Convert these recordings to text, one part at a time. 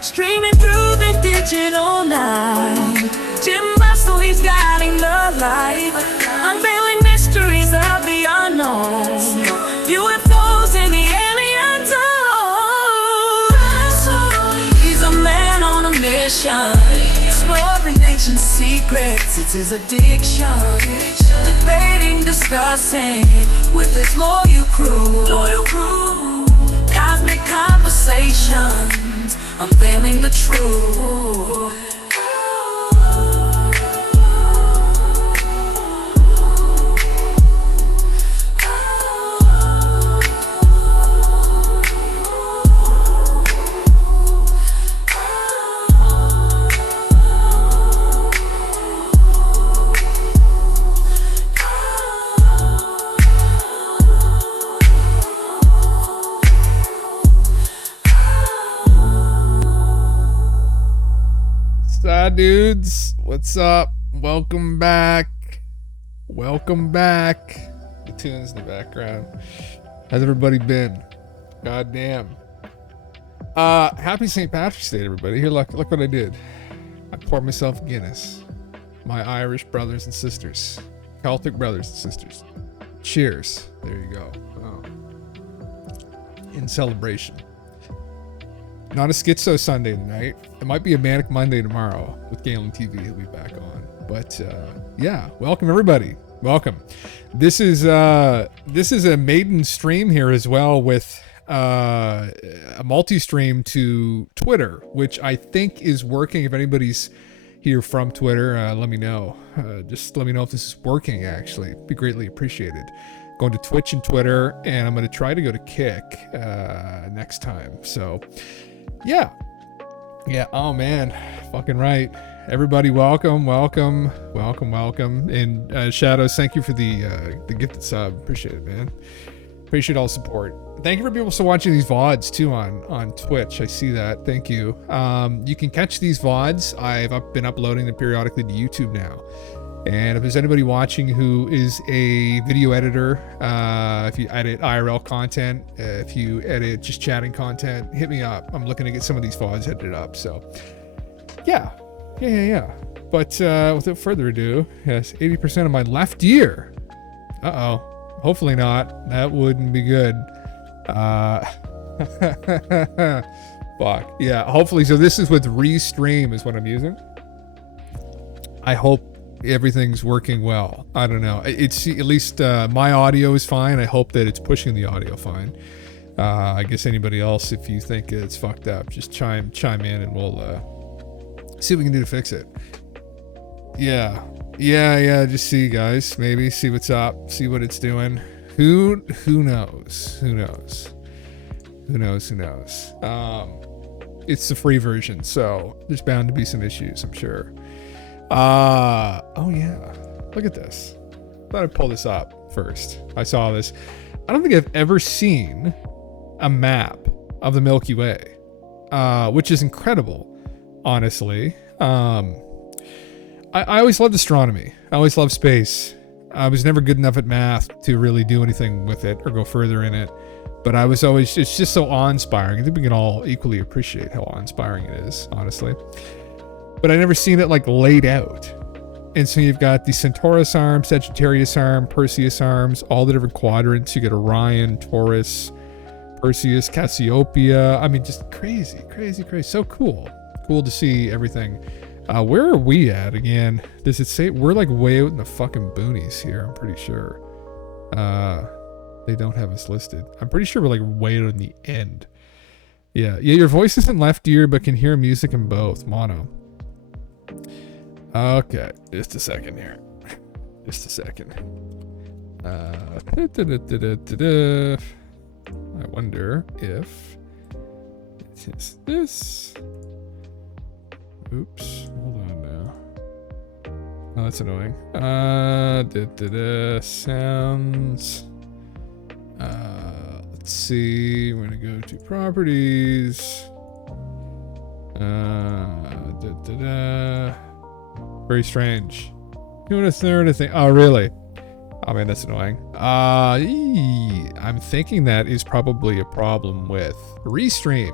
Streaming through the digital night. Jim Russell, he's guiding the light. Unveiling mysteries of the unknown. UFOs in the alien zone. He's a man on a mission. Exploring ancient secrets, it's his addiction. Debating, discussing with his loyal crew. Cosmic conversations, unveiling the truth. Dudes, what's up? Welcome back. The tune's in the background. How's everybody been? Goddamn. Happy St. Patrick's Day, everybody. Here, look what I did. I poured myself Guinness. My Irish brothers and sisters, Celtic brothers and sisters. Cheers. There you go. Oh. In celebration. Not a Schizo Sunday tonight. It might be a Manic Monday tomorrow with Galen TV. He'll be back on. But yeah, welcome everybody. Welcome. This is a maiden stream here as well with a multi-stream to Twitter, which I think is working. If anybody's here from Twitter, let me know. Just let me know if this is working. Actually, it'd be greatly appreciated. Going to Twitch and Twitter, and I'm going to try to go to Kick next time. So. Yeah. Oh man, fucking right. Everybody, welcome. And Shadows, thank you for the gifted sub. Appreciate it, man. Appreciate all the support. Thank you for people still watching these VODs too on Twitch. I see that. Thank you. You can catch these VODs. I've been uploading them periodically to YouTube now. And if there's anybody watching who is a video editor, if you edit IRL content, if you edit just chatting content, hit me up. I'm looking to get some of these VODs edited up. So, yeah. But without further ado, yes, 80% of my left ear. Uh-oh. Hopefully not. That wouldn't be good. Fuck. Yeah, hopefully. So this is with Restream is what I'm using. I hope everything's working well. I don't know. It's at least my audio is fine. I hope that it's pushing the audio fine. I guess anybody else, if you think it's fucked up, just chime in and we'll see what we can do to fix it. Yeah. Just see, guys. Maybe see what's up. See what it's doing. Who knows? It's the free version, so there's bound to be some issues, I'm sure. Oh yeah, look at this. Thought I'd pull this up first. I saw this. I don't think I've ever seen a map of the Milky Way, which is incredible, honestly. I always loved astronomy. I always loved space. I was never good enough at math to really do anything with it or go further in it. But I was always, it's just so awe-inspiring. I think we can all equally appreciate how awe-inspiring it is, honestly. But I never seen it like laid out. And so you've got the Centaurus arm, Sagittarius arm, Perseus arms, all the different quadrants. You get Orion, Taurus, Perseus, Cassiopeia. I mean, just crazy. So cool. Cool to see everything. Where are we at again? Does it say we're like way out in the fucking boonies here? I'm pretty sure. They don't have us listed. I'm pretty sure we're like way out in the end. Yeah, your voice isn't left ear, but can hear music in both. Mono. Okay, just a second here. I wonder if it is this. Oops, hold on now. Oh, that's annoying. Sounds. Let's see. We're gonna go to properties. Very strange. Doing a third thing. Oh, really? Oh man, that's annoying. I'm thinking that is probably a problem with Restream.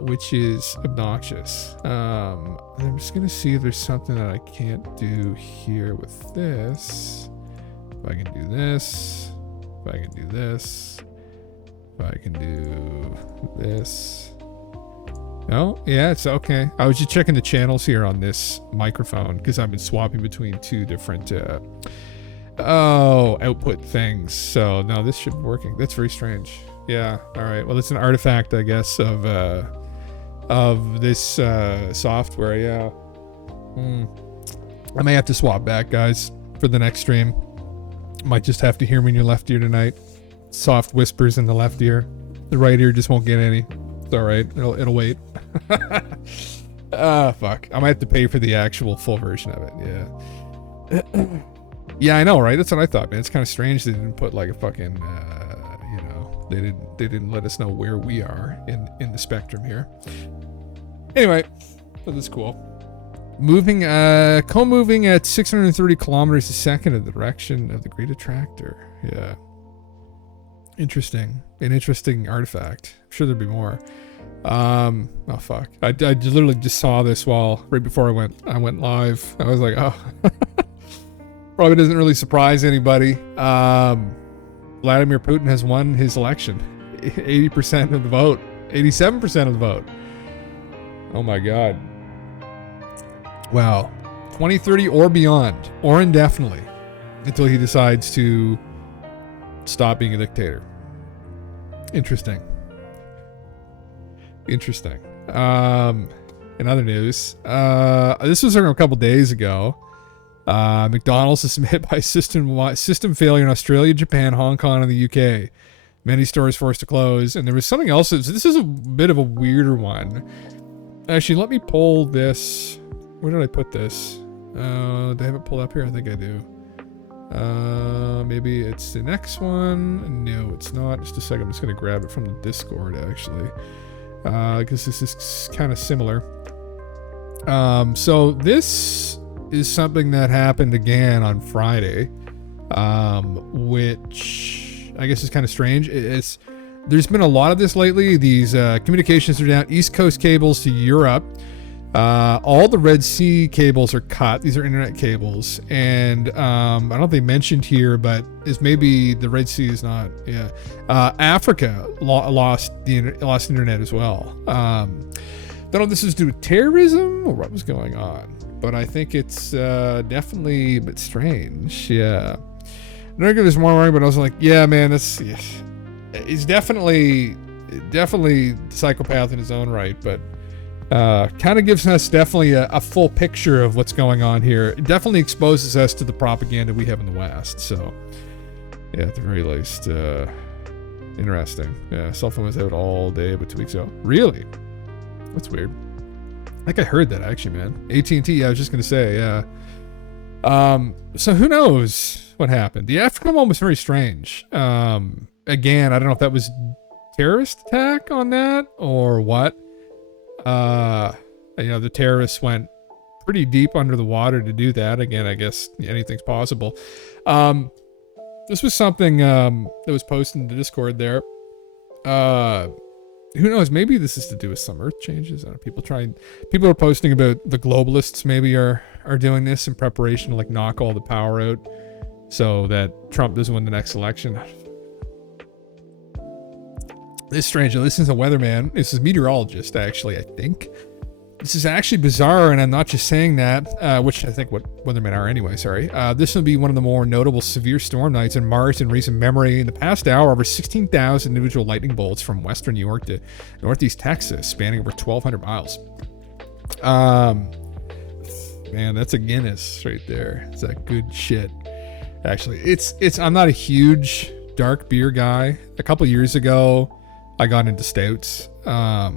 which is obnoxious. I'm just gonna see if there's something that I can't do here with this. If I can do this, if I can do this, if I can do this. No, yeah, it's okay. I was just checking the channels here on this microphone because I've been swapping between two different output things. So no, this should be working. That's very strange. Yeah. All right. Well, it's an artifact, I guess, of this software. Yeah. I may have to swap back, guys, for the next stream. Might just have to hear me in your left ear tonight. Soft whispers in the left ear. The right ear just won't get any. It's all right. It'll wait. Fuck. I might have to pay for the actual full version of it. Yeah. Yeah, I know, right? That's what I thought, man. It's kind of strange they didn't put like a fucking, they didn't let us know where we are in the spectrum here. Anyway, so that's cool. Co-moving at 630 kilometers a second in the direction of the Great Attractor. Yeah. Interesting. An interesting artifact. I'm sure there'd be more. Oh fuck. I literally just saw this right before I went live. I was like, oh. Probably doesn't really surprise anybody. Vladimir Putin has won his election. 80% of the vote. 87% of the vote. Oh my god. Wow. 2030 or beyond. Or indefinitely. Until he decides to stop being a dictator. Interesting. Interesting. In other news, this was a couple days ago. McDonald's is hit by system failure in Australia, Japan, Hong Kong, and the UK. Many stores forced to close. And there was something else. This is a bit of a weirder one. Actually, let me pull this. Where did I put this? Do I have it pulled up here? I think I do. Maybe it's the next one. No, it's not. Just a second. I'm just going to grab it from the Discord, actually. Because this is kind of similar. So this is something that happened again on Friday, which I guess is kind of strange. There's been a lot of this lately. These communications are down. East Coast cables to Europe. All the Red Sea cables are cut. These are internet cables, and I don't know if they mentioned here, but is maybe the Red Sea is not. Yeah, Africa lost internet as well. Don't know if this is due to terrorism or what was going on, but I think it's definitely a bit strange. Yeah, I'm not gonna more worry, but I was like, yeah, man, he's definitely psychopath in his own right, but. Kind of gives us definitely a full picture of what's going on here. It definitely exposes us to the propaganda we have in the West. So, yeah, at the very least, interesting. Yeah, cell phone was out all day, but 2 weeks ago. Really? That's weird. I think I heard that actually, man. AT&T. Yeah, I was just gonna say, yeah. So who knows what happened? The African one was very strange. Again, I don't know if that was terrorist attack on that or what. The terrorists went pretty deep under the water to do that. Again, I guess anything's possible. This was something that was posted in the Discord there. Who knows? Maybe this is to do with some Earth changes. I don't know, people are posting about the globalists maybe are doing this in preparation to like knock all the power out so that Trump doesn't win the next election. This is strange. This is a weatherman. This is a meteorologist, actually, I think. This is actually bizarre, and I'm not just saying that, which I think what weathermen are anyway, sorry. This will be one of the more notable severe storm nights in March in recent memory. In the past hour, over 16,000 individual lightning bolts from western New York to northeast Texas, spanning over 1,200 miles. Man, that's a Guinness right there. It's that good shit. Actually, I'm not a huge dark beer guy. A couple years ago, I got into stouts. I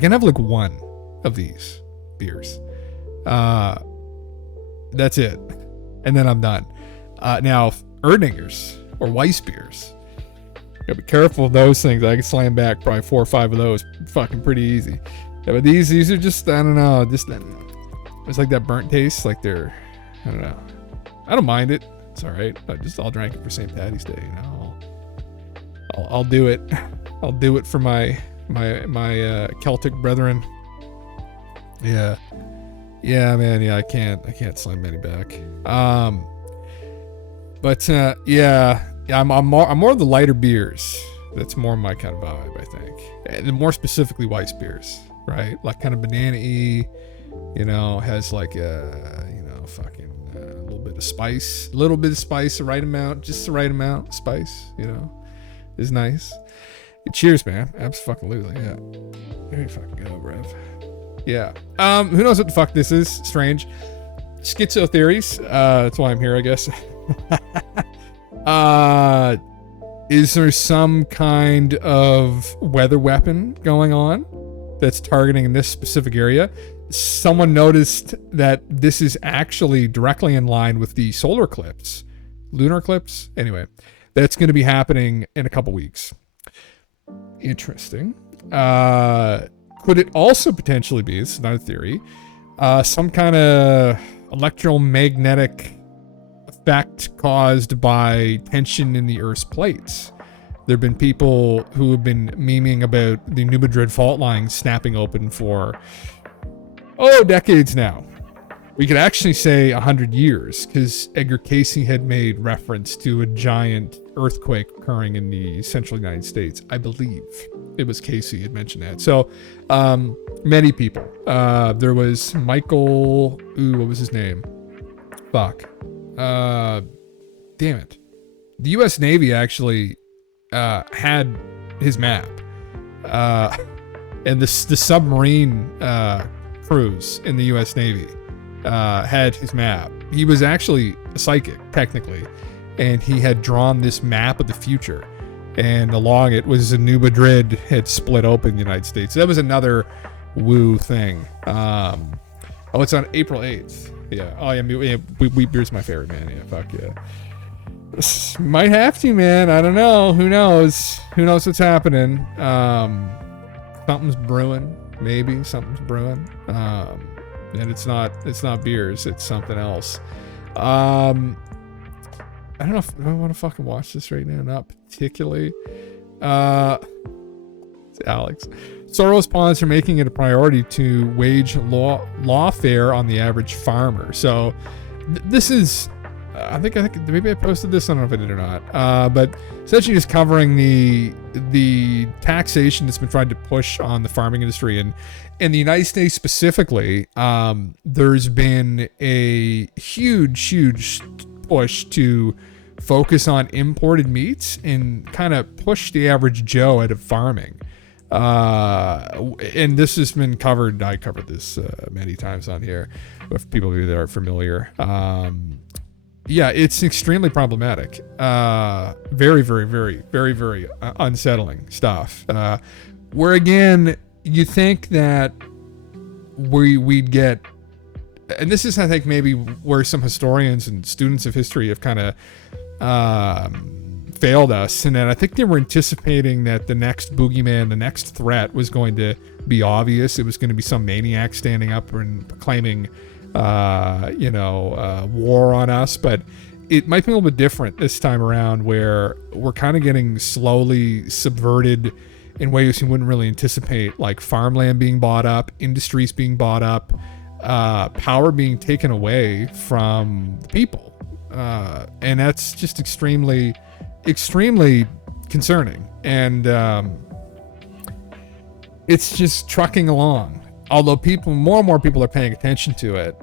can have like one of these beers. That's it. And then I'm done. Now, Erdingers or Weiss beers. Gotta be careful of those things. I can slam back probably 4 or 5 of those fucking pretty easy. Yeah, but these are just, I don't know. It's like that burnt taste. Like I don't know. I don't mind it. It's all right. I'll drink it for St. Patty's Day, you know. I'll do it. I'll do it for my my Celtic brethren. Yeah, man. Yeah, I can't slam many back. But I'm more of the lighter beers. That's more my kind of vibe, I think. And more specifically, Weiss beers, right? Like kind of banana-y, has like a, fucking a little bit of spice, the right amount, just the right amount of spice, is nice. Cheers, man. Absolutely, yeah. There you fucking go, bruv. Yeah. Who knows what the fuck this is? Strange. Schizo theories. That's why I'm here, I guess. Is there some kind of weather weapon going on that's targeting this specific area? Someone noticed that this is actually directly in line with the solar eclipse, lunar eclipse. Anyway, that's going to be happening in a couple weeks. Interesting. Could it also potentially be, this is not a theory, some kind of electromagnetic effect caused by tension in the Earth's plates? There have been people who have been memeing about the New Madrid fault line snapping open for, decades now. We could actually say 100 years, because Edgar Cayce had made reference to a giant earthquake occurring in the central United States. I believe it was Cayce had mentioned that. So many people. There was Michael, what was his name? Fuck. Damn it. The U.S. Navy actually had his map. And the submarine crews in the U.S. Navy had his map. He was actually a psychic, technically, and he had drawn this map of the future. And along it was a New Madrid had split open in the United States. So that was another woo thing. It's on April 8th. Yeah. Oh, yeah. Wheat beer's my favorite, man. Yeah. Fuck yeah. Might have to, man. I don't know. Who knows? Who knows what's happening? Something's brewing. Maybe something's brewing. And it's not beers. It's something else. I don't know if I want to fucking watch this right now. Not particularly. It's Alex. Soros pawns are making it a priority to wage lawfare on the average farmer. So this is, I think maybe I posted this. I don't know if I did or not. But essentially just covering the taxation that's been tried to push on the farming industry, and in the United States specifically, there's been a huge push to focus on imported meats and kind of push the average Joe out of farming. And this has been covered. I covered this many times on here with people who are familiar. Yeah, it's extremely problematic. Very unsettling stuff. Where again, you think that we'd get, and this is, I think, maybe where some historians and students of history have kind of failed us, and then I think they were anticipating that the next boogeyman, the next threat, was going to be obvious. It was going to be some maniac standing up and proclaiming war on us. But it might be a little bit different this time around, where we're kind of getting slowly subverted in ways you wouldn't really anticipate, like farmland being bought up, industries being bought up, power being taken away from the people. And that's just extremely concerning. And it's just trucking along. Although more and more people are paying attention to it.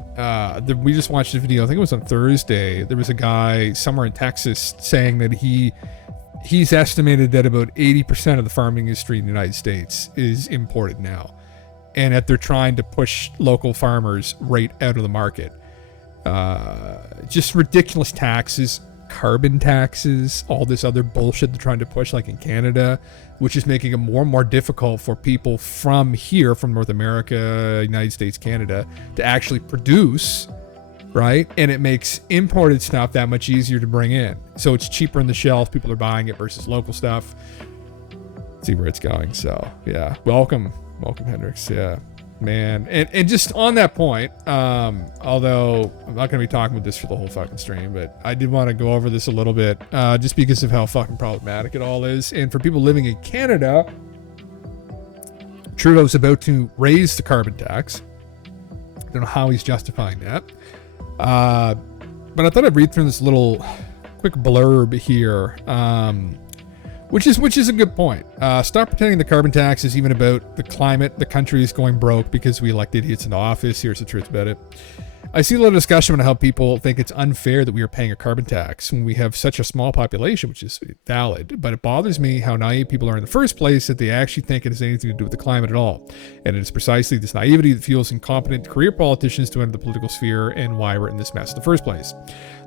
We just watched a video, I think it was on Thursday. There was a guy somewhere in Texas saying that he's estimated that about 80% of the farming industry in the United States is imported now, and that they're trying to push local farmers right out of the market. Just ridiculous taxes, carbon taxes, all this other bullshit they're trying to push, like in Canada, which is making it more and more difficult for people from here, from North America, United States, Canada, to actually produce, right? And it makes imported stuff that much easier to bring in. So it's cheaper on the shelf. People are buying it versus local stuff. Let's see where it's going. So yeah, welcome Hendrix. Yeah, man. And just on that point, although I'm not going to be talking about this for the whole fucking stream, but I did want to go over this a little bit, just because of how fucking problematic it all is. And for people living in Canada, Trudeau's about to raise the carbon tax. I don't know how he's justifying that. But I thought I'd read through this little quick blurb here, which is a good point. Stop pretending the carbon tax is even about the climate. The country is going broke because we elect idiots into office. Here's the truth about it. I see a lot of discussion on how people think it's unfair that we are paying a carbon tax when we have such a small population, which is valid. But it bothers me how naive people are in the first place that they actually think it has anything to do with the climate at all. And it is precisely this naivety that fuels incompetent career politicians to enter the political sphere and why we're in this mess in the first place.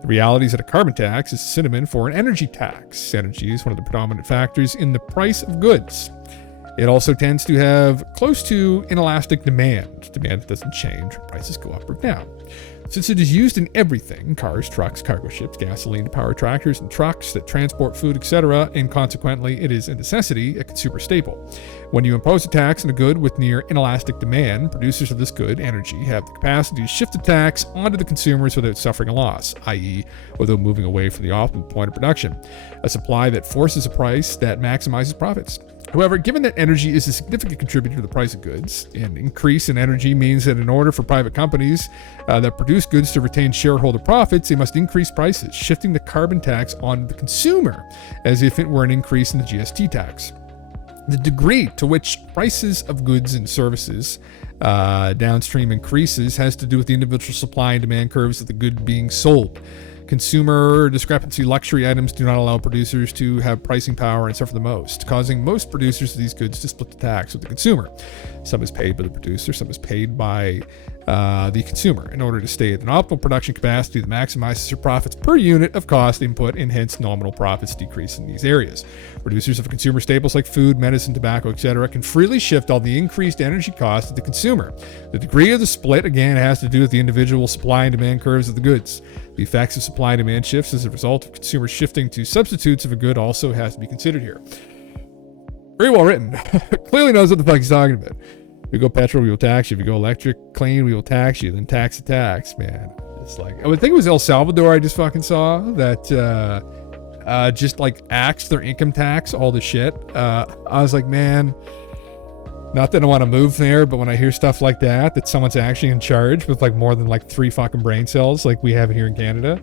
The reality is that a carbon tax is a synonym for an energy tax. Energy is one of the predominant factors in the price of goods. It also tends to have close to inelastic demand. Demand doesn't change, prices go up or down. Since it is used in everything, cars, trucks, cargo ships, gasoline to power tractors and trucks that transport food, etc., and consequently it is a necessity, a consumer staple. When you impose a tax on a good with near inelastic demand, producers of this good, energy, have the capacity to shift the tax onto the consumers without suffering a loss, i.e., without moving away from the optimal point of production. A supply that forces a price that maximizes profits. However, given that energy is a significant contributor to the price of goods, an increase in energy means that in order for private companies that produce goods to retain shareholder profits, they must increase prices, shifting the carbon tax on the consumer as if it were an increase in the GST tax. The degree to which prices of goods and services downstream increases has to do with the individual supply and demand curves of the good being sold. Consumer discrepancy luxury items do not allow producers to have pricing power and suffer the most, causing most producers of these goods to split the tax with the consumer. Some is paid by the producer, some is paid by the consumer in order to stay at an optimal production capacity that maximizes your profits per unit of cost input, and hence nominal profits decrease in these areas. Producers of consumer staples like food, medicine, tobacco, etc. can freely shift all the increased energy costs to the consumer. The degree of the split, again, has to do with the individual supply and demand curves of the goods. The effects of supply and demand shifts as a result of consumers shifting to substitutes of a good also has to be considered here. Very well written. Clearly knows what the fuck he's talking about. If you go petrol, we will tax you. If you go electric, clean, we will tax you. Then tax the tax, man. It's like, I would think it was El Salvador I just fucking saw that just like axed their income tax, all the shit. I was like, man, not that I want to move there, but when I hear stuff like that someone's actually in charge with like more than like 3 fucking brain cells like we have here in Canada.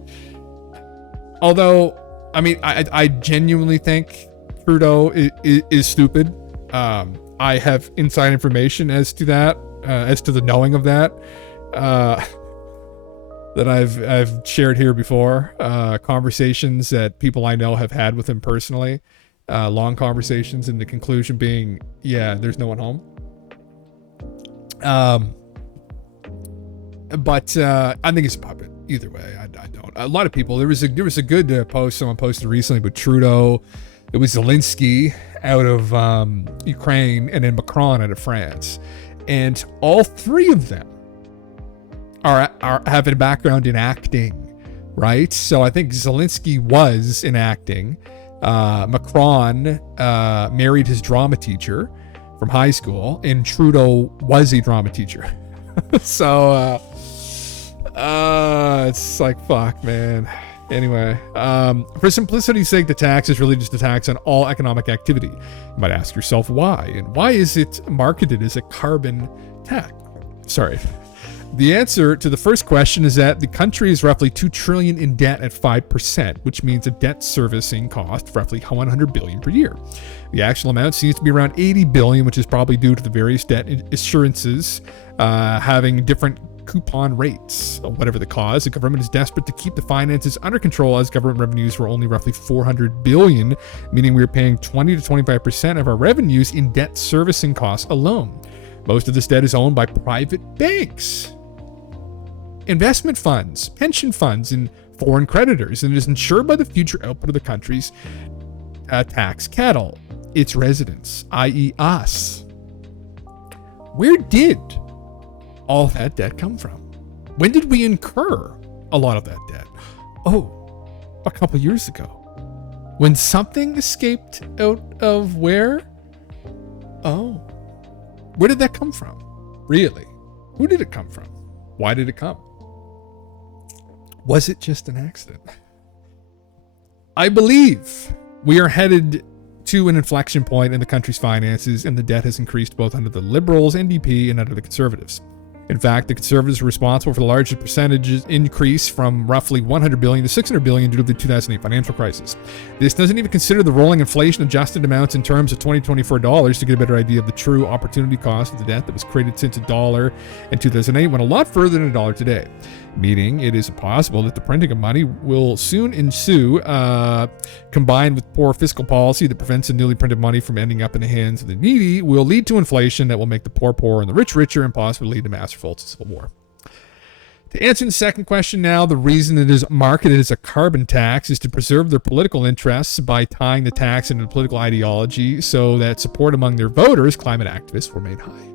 Although, I mean, I genuinely think Trudeau is stupid. I have inside information as to that, as to the knowing of that, that I've shared here before. Conversations that people I know have had with him personally. Long conversations, and the conclusion being, yeah, there's no one home. But I think it's a puppet. Either way, I don't. A lot of people. There was a good post someone posted recently with Trudeau. It was Zelensky out of Ukraine, and then Macron out of France, and all three of them are have a background in acting, right? So I think Zelensky was in acting. Macron married his drama teacher from high school, and Trudeau was a drama teacher. So it's like, fuck, man. Anyway, for simplicity's sake, the tax is really just a tax on all economic activity. You might ask yourself why, and why is it marketed as a carbon tax? Sorry. The answer to the first question is that the country is roughly $2 trillion in debt at 5%, which means a debt servicing cost of roughly $100 billion per year. The actual amount seems to be around $80 billion, which is probably due to the various debt assurances having different coupon rates. Whatever the cause, the government is desperate to keep the finances under control, as government revenues were only roughly $400 billion, meaning we are paying 20 to 25% of our revenues in debt servicing costs alone. Most of this debt is owned by private banks, investment funds, pension funds, and foreign creditors, and it is insured by the future output of the country's tax cattle, its residents, i.e. us. Where did all that debt come from? When did we incur a lot of that debt? Oh, a couple years ago, when something escaped out of where? Oh, where did that come from? Really? Who did it come from? Why did it come? Was it just an accident? I believe we are headed to an inflection point in the country's finances, and the debt has increased both under the Liberals, NDP, and under the Conservatives. In fact, the Conservatives are responsible for the largest percentage increase from roughly $100 billion to $600 billion due to the 2008 financial crisis. This doesn't even consider the rolling inflation-adjusted amounts in terms of 2024 dollars to get a better idea of the true opportunity cost of the debt that was created since $1 in 2008 went a lot further than $1 today. Meaning it is possible that the printing of money will soon ensue, combined with poor fiscal policy that prevents the newly printed money from ending up in the hands of the needy, will lead to inflation that will make the poor poorer and the rich richer, and possibly lead to mass revolts and civil war. To answer the second question now, the reason it is marketed as a carbon tax is to preserve their political interests by tying the tax into political ideology so that support among their voters, climate activists, will remain high.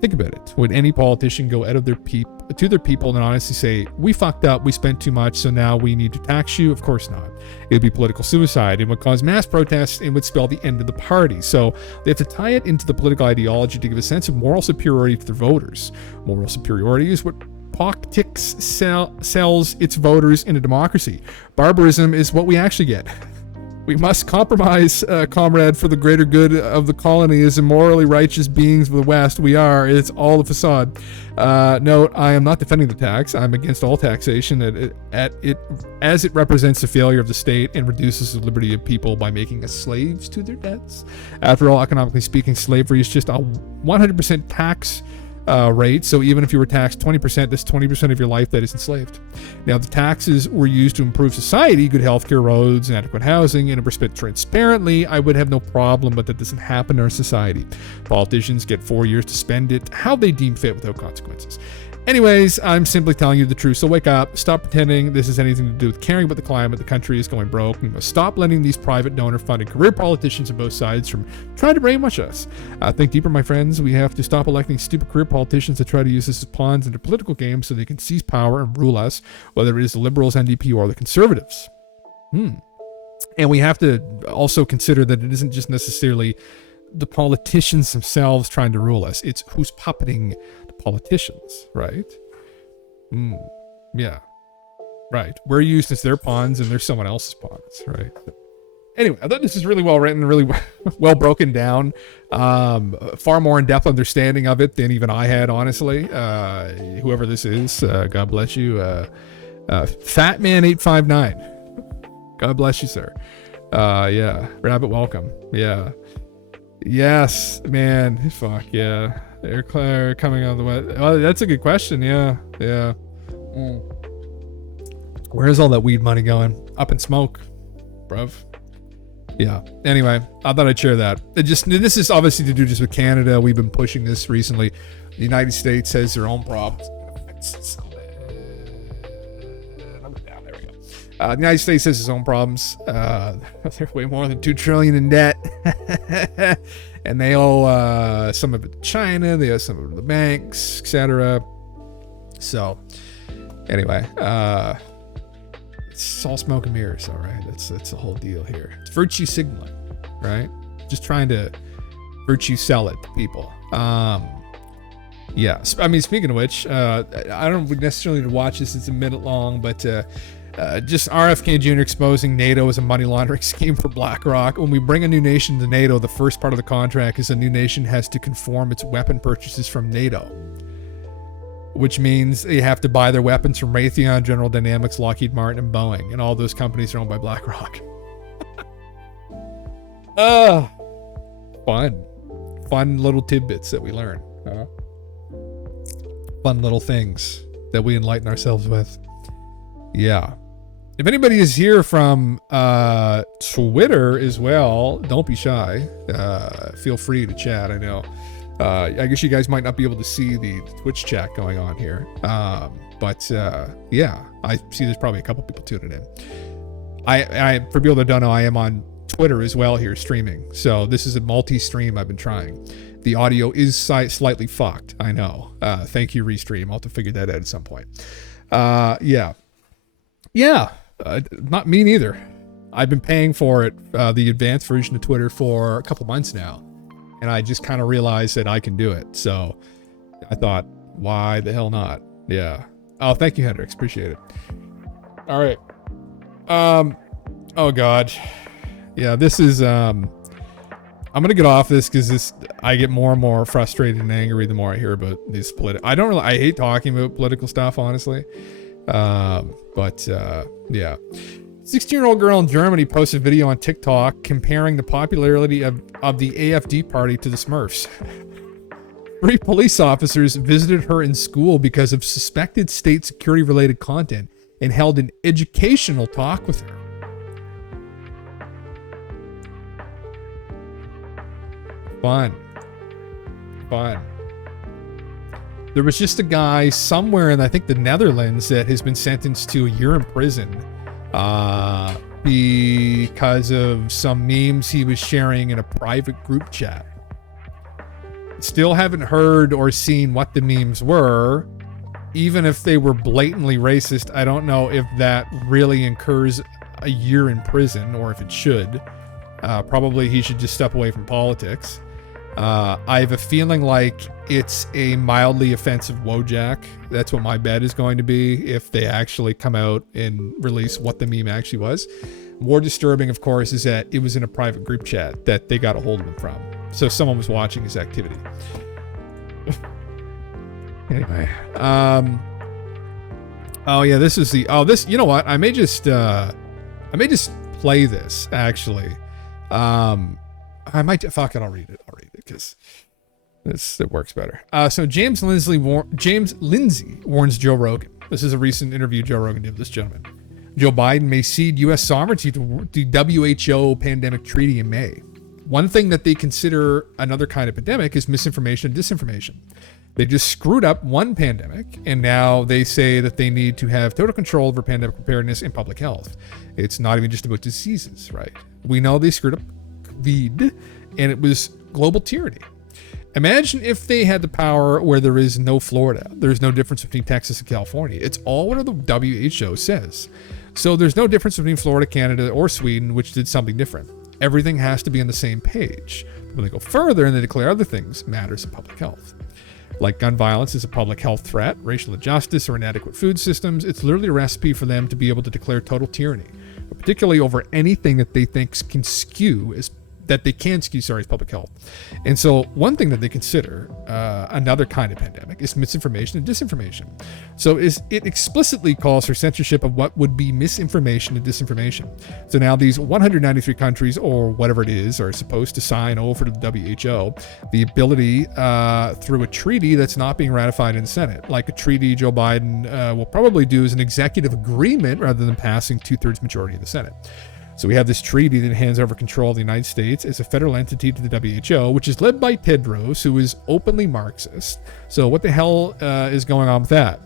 Think about it. Would any politician go out of their to their people and honestly say, we fucked up, we spent too much, so now we need to tax you? Of course not. It would be political suicide. It would cause mass protests and would spell the end of the party. So they have to tie it into the political ideology to give a sense of moral superiority to their voters. Moral superiority is what politics sells its voters in a democracy. Barbarism is what we actually get. We must compromise, comrade, for the greater good of the colony. As immorally righteous beings of the West we are, it's all a facade. Note, I am not defending the tax. I'm against all taxation as it represents the failure of the state and reduces the liberty of people by making us slaves to their debts. After all, economically speaking, slavery is just a 100% tax rate. So even if you were taxed 20%, that's 20% of your life that is enslaved. Now, the taxes were used to improve society, good healthcare, roads, and adequate housing, and if we're spent transparently, I would have no problem, but that doesn't happen in our society. Politicians get 4 years to spend it how they deem fit without consequences. Anyways, I'm simply telling you the truth, so wake up, stop pretending this has anything to do with caring about the climate. The country is going broke. We must stop letting these private donor-funded career politicians on both sides from trying to brainwash us. Think deeper, my friends. We have to stop electing stupid career politicians that try to use us as pawns in their political games so they can seize power and rule us, whether it is the Liberals, NDP, or the Conservatives. And we have to also consider that it isn't just necessarily the politicians themselves trying to rule us. It's who's puppeting the politicians, right? Yeah. Right. We're used as their pawns and they're someone else's pawns, right? Anyway, I thought this is really well written, really well broken down. Far more in-depth understanding of it than even I had, honestly. Whoever this is, God bless you. Fatman859. God bless you, sir. Yeah. Rabbit, welcome. Yeah. Yes, man. Fuck yeah. Air coming on the way. Oh, that's a good question. Yeah. Where's all that weed money going? Up in smoke, bruv. Yeah. Anyway, I thought I'd share that. This is obviously to do just with Canada. We've been pushing this recently. The United States has their own problems. The United States has its own problems. They're way more than $2 trillion in debt. And they owe some of it to China. They owe some of it to the banks, etc. So, anyway, it's all smoke and mirrors, all right? That's the whole deal here. It's virtue signaling, right? Just trying to virtue sell it to people. Yeah. I mean, speaking of which, I don't necessarily need to watch this. It's a minute long, but just RFK Jr. exposing NATO as a money laundering scheme for BlackRock. When we bring a new nation to NATO, the first part of the contract is a new nation has to conform its weapon purchases from NATO, which means they have to buy their weapons from Raytheon, General Dynamics, Lockheed Martin, and Boeing, and all those companies are owned by BlackRock. Fun little tidbits that we learn. Fun little things that we enlighten ourselves with. Yeah. If anybody is here from Twitter as well, don't be shy. Feel free to chat. I know. I guess you guys might not be able to see the Twitch chat going on here. But yeah, I see there's probably a couple people tuning in. I for people that don't know, I am on Twitter as well here streaming. So this is a multi-stream I've been trying. The audio is slightly fucked. I know. Thank you, Restream. I'll have to figure that out at some point. Yeah. Not me neither. I've been paying for it, the advanced version of Twitter, for a couple months now. And I just kind of realized that I can do it. So I thought, why the hell not? Yeah. Oh, thank you, Hendrix. Appreciate it. All right. Oh God. Yeah, this is I'm gonna get off this because I get more and more frustrated and angry the more I hear about these I hate talking about political stuff, honestly. Yeah. 16-year-old girl in Germany posted a video on TikTok comparing the popularity of the AfD party to the Smurfs. 3 police officers visited her in school because of suspected state security related content and held an educational talk with her. Fun. There was just a guy somewhere in, I think, the Netherlands that has been sentenced to a year in prison because of some memes he was sharing in a private group chat. Still haven't heard or seen what the memes were. Even if they were blatantly racist, I don't know if that really incurs a year in prison or if it should. Probably he should just step away from politics. I have a feeling like it's a mildly offensive Wojak. That's what my bet is going to be if they actually come out and release what the meme actually was. More disturbing, of course, is that it was in a private group chat that they got a hold of him from. So someone was watching his activity. Anyway. Oh yeah, this is this, you know what? I may just play this, actually. I might, fuck it, I'll read it because it works better. So James Lindsay warns Joe Rogan. This is a recent interview Joe Rogan did with this gentleman. Joe Biden may cede U.S. sovereignty to the WHO pandemic treaty in May. One thing that they consider another kind of pandemic is misinformation and disinformation. They just screwed up one pandemic, and now they say that they need to have total control over pandemic preparedness and public health. It's not even just about diseases, right? We know they screwed up COVID, and it was global tyranny. Imagine if they had the power where there is no Florida. There's no difference between Texas and California. It's all what the WHO says. So there's no difference between Florida, Canada, or Sweden, which did something different. Everything has to be on the same page. When they go further and they declare other things, matters of public health. Like gun violence is a public health threat, racial injustice, or inadequate food systems, it's literally a recipe for them to be able to declare total tyranny, particularly over anything that they think can skew public health. And so one thing that they consider another kind of pandemic is misinformation and disinformation. So it explicitly calls for censorship of what would be misinformation and disinformation. So now these 193 countries or whatever it is are supposed to sign over to the WHO the ability through a treaty that's not being ratified in the Senate. Like a treaty Joe Biden will probably do as an executive agreement rather than passing 2/3 majority in the Senate. So we have this treaty that hands over control of the United States as a federal entity to the WHO, which is led by Tedros, who is openly Marxist. So what the hell is going on with that?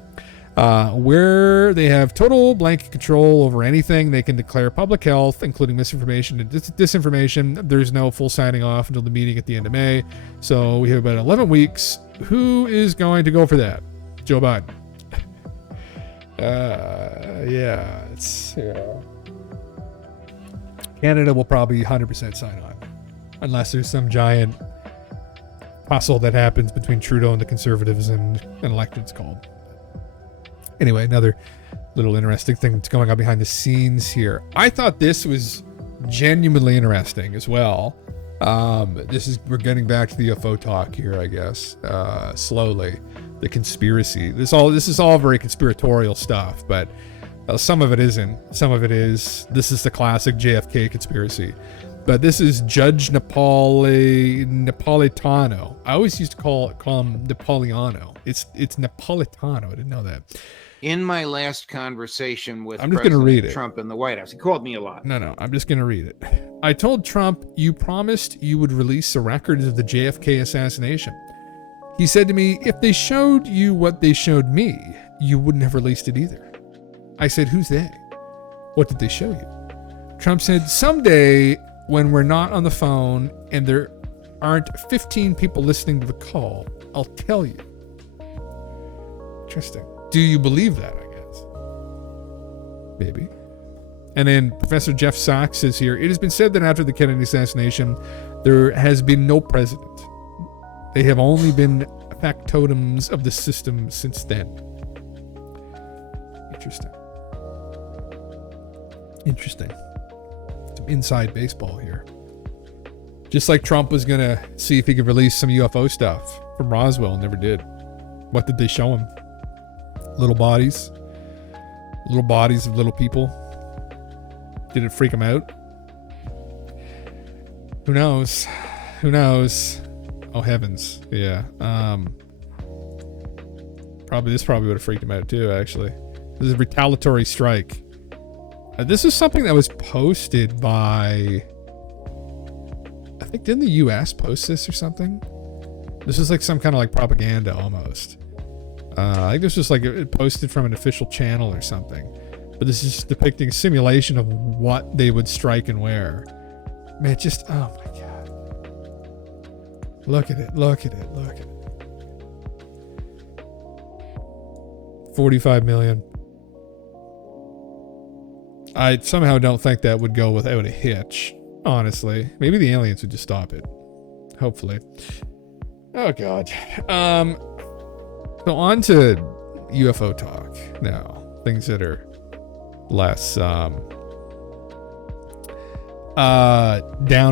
Where they have total blanket control over anything, they can declare public health, including misinformation and disinformation. There's no full signing off until the meeting at the end of May. So we have about 11 weeks. Who is going to go for that? Joe Biden. Canada will probably 100% sign on, unless there's some giant tussle that happens between Trudeau and the Conservatives and an election's called. Anyway, another little interesting thing that's going on behind the scenes here. I thought this was genuinely interesting as well. We're getting back to the UFO talk here, I guess, slowly. The conspiracy. This is all very conspiratorial stuff, but some of it isn't. Some of it is. This is the classic JFK conspiracy. But this is Judge Napolitano. I always used to call him Napoleano. It's Napolitano. I didn't know that. In my last conversation with President Trump in the White House, he called me a lot. No, I'm just going to read it. I told Trump, you promised you would release the records of the JFK assassination. He said to me, if they showed you what they showed me, you wouldn't have released it either. I said, who's they? What did they show you? Trump said, someday when we're not on the phone and there aren't 15 people listening to the call, I'll tell you. Interesting. Do you believe that, I guess? Maybe. And then Professor Jeff Sachs says here, it has been said that after the Kennedy assassination, there has been no president. They have only been factotums of the system since then. Interesting. Some inside baseball here. Just like Trump was going to see if he could release some UFO stuff from Roswell and never did. What did they show him? Little bodies of little people. Did it freak him out? Who knows? Who knows? Oh heavens. Yeah. This probably would have freaked him out too, actually. This is a retaliatory strike. This is something that was posted by, I think, didn't the US post this or something? This is like some kind of like propaganda almost. I think this was like it posted from an official channel or something. But this is depicting a simulation of what they would strike and where. Man, just, oh my God. Look at it, look at it, look at it. 45 million. I somehow don't think that would go without a hitch, honestly. Maybe the aliens would just stop it. Hopefully. Oh God. So on to UFO talk now. Things that are less down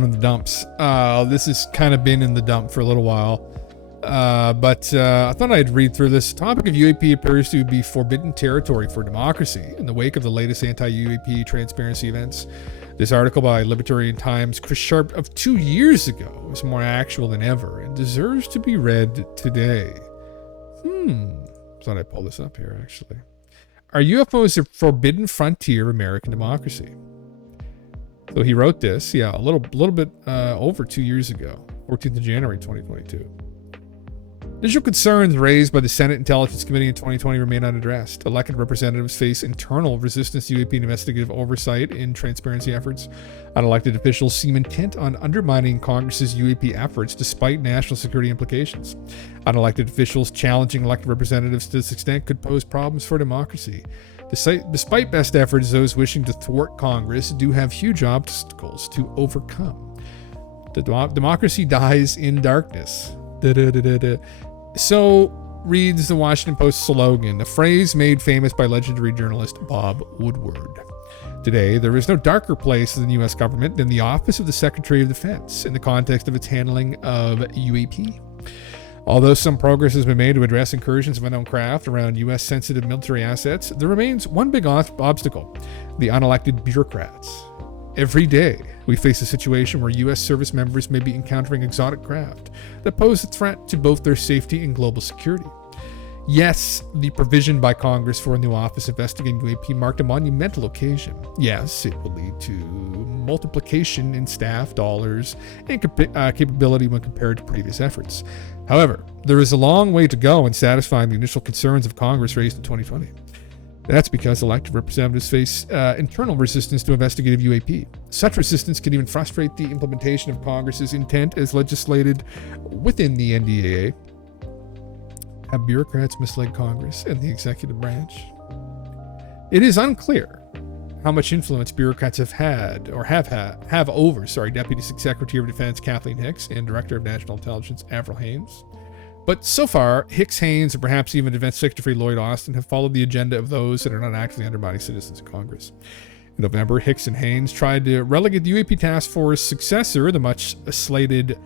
in the dumps. This has kind of been in the dump for a little while. But I thought I'd read through this. The topic of UAP appears to be forbidden territory for democracy in the wake of the latest anti-UAP transparency events. This article by Libertarian Times Chris Sharp of 2 years ago is more actual than ever and deserves to be read today. Thought I'd pull this up here, actually. Are UFOs a forbidden frontier of American democracy? So he wrote this, a little bit over 2 years ago, 14th of January, 2022. Initial concerns raised by the Senate Intelligence Committee in 2020 remain unaddressed. Elected representatives face internal resistance to UAP investigative oversight in transparency efforts. Unelected officials seem intent on undermining Congress's UAP efforts despite national security implications. Unelected officials challenging elected representatives to this extent could pose problems for democracy. Despite best efforts, those wishing to thwart Congress do have huge obstacles to overcome. The democracy dies in darkness. So reads the Washington Post slogan, a phrase made famous by legendary journalist Bob Woodward. Today, there is no darker place in the U.S. government than the Office of the Secretary of Defense in the context of its handling of UAP. Although some progress has been made to address incursions of unknown craft around U.S. sensitive military assets, there remains one big obstacle: the unelected bureaucrats. Every day, we face a situation where U.S. service members may be encountering exotic craft that pose a threat to both their safety and global security. Yes, the provision by Congress for a new office investigating UAP marked a monumental occasion. Yes, it will lead to multiplication in staff, dollars, and capability when compared to previous efforts. However, there is a long way to go in satisfying the initial concerns of Congress raised in 2020. That's because elected representatives face internal resistance to investigative UAP. Such resistance can even frustrate the implementation of Congress's intent as legislated within the NDAA. Have bureaucrats misled Congress and the executive branch? It is unclear how much influence bureaucrats have had over Deputy Secretary of Defense Kathleen Hicks and Director of National Intelligence Avril Haines. But so far, Hicks, Haines, and perhaps even Defense Secretary Lloyd Austin have followed the agenda of those that are not actively undermining citizens in Congress. In November, Hicks and Haines tried to relegate the UAP Task Force successor, the much slated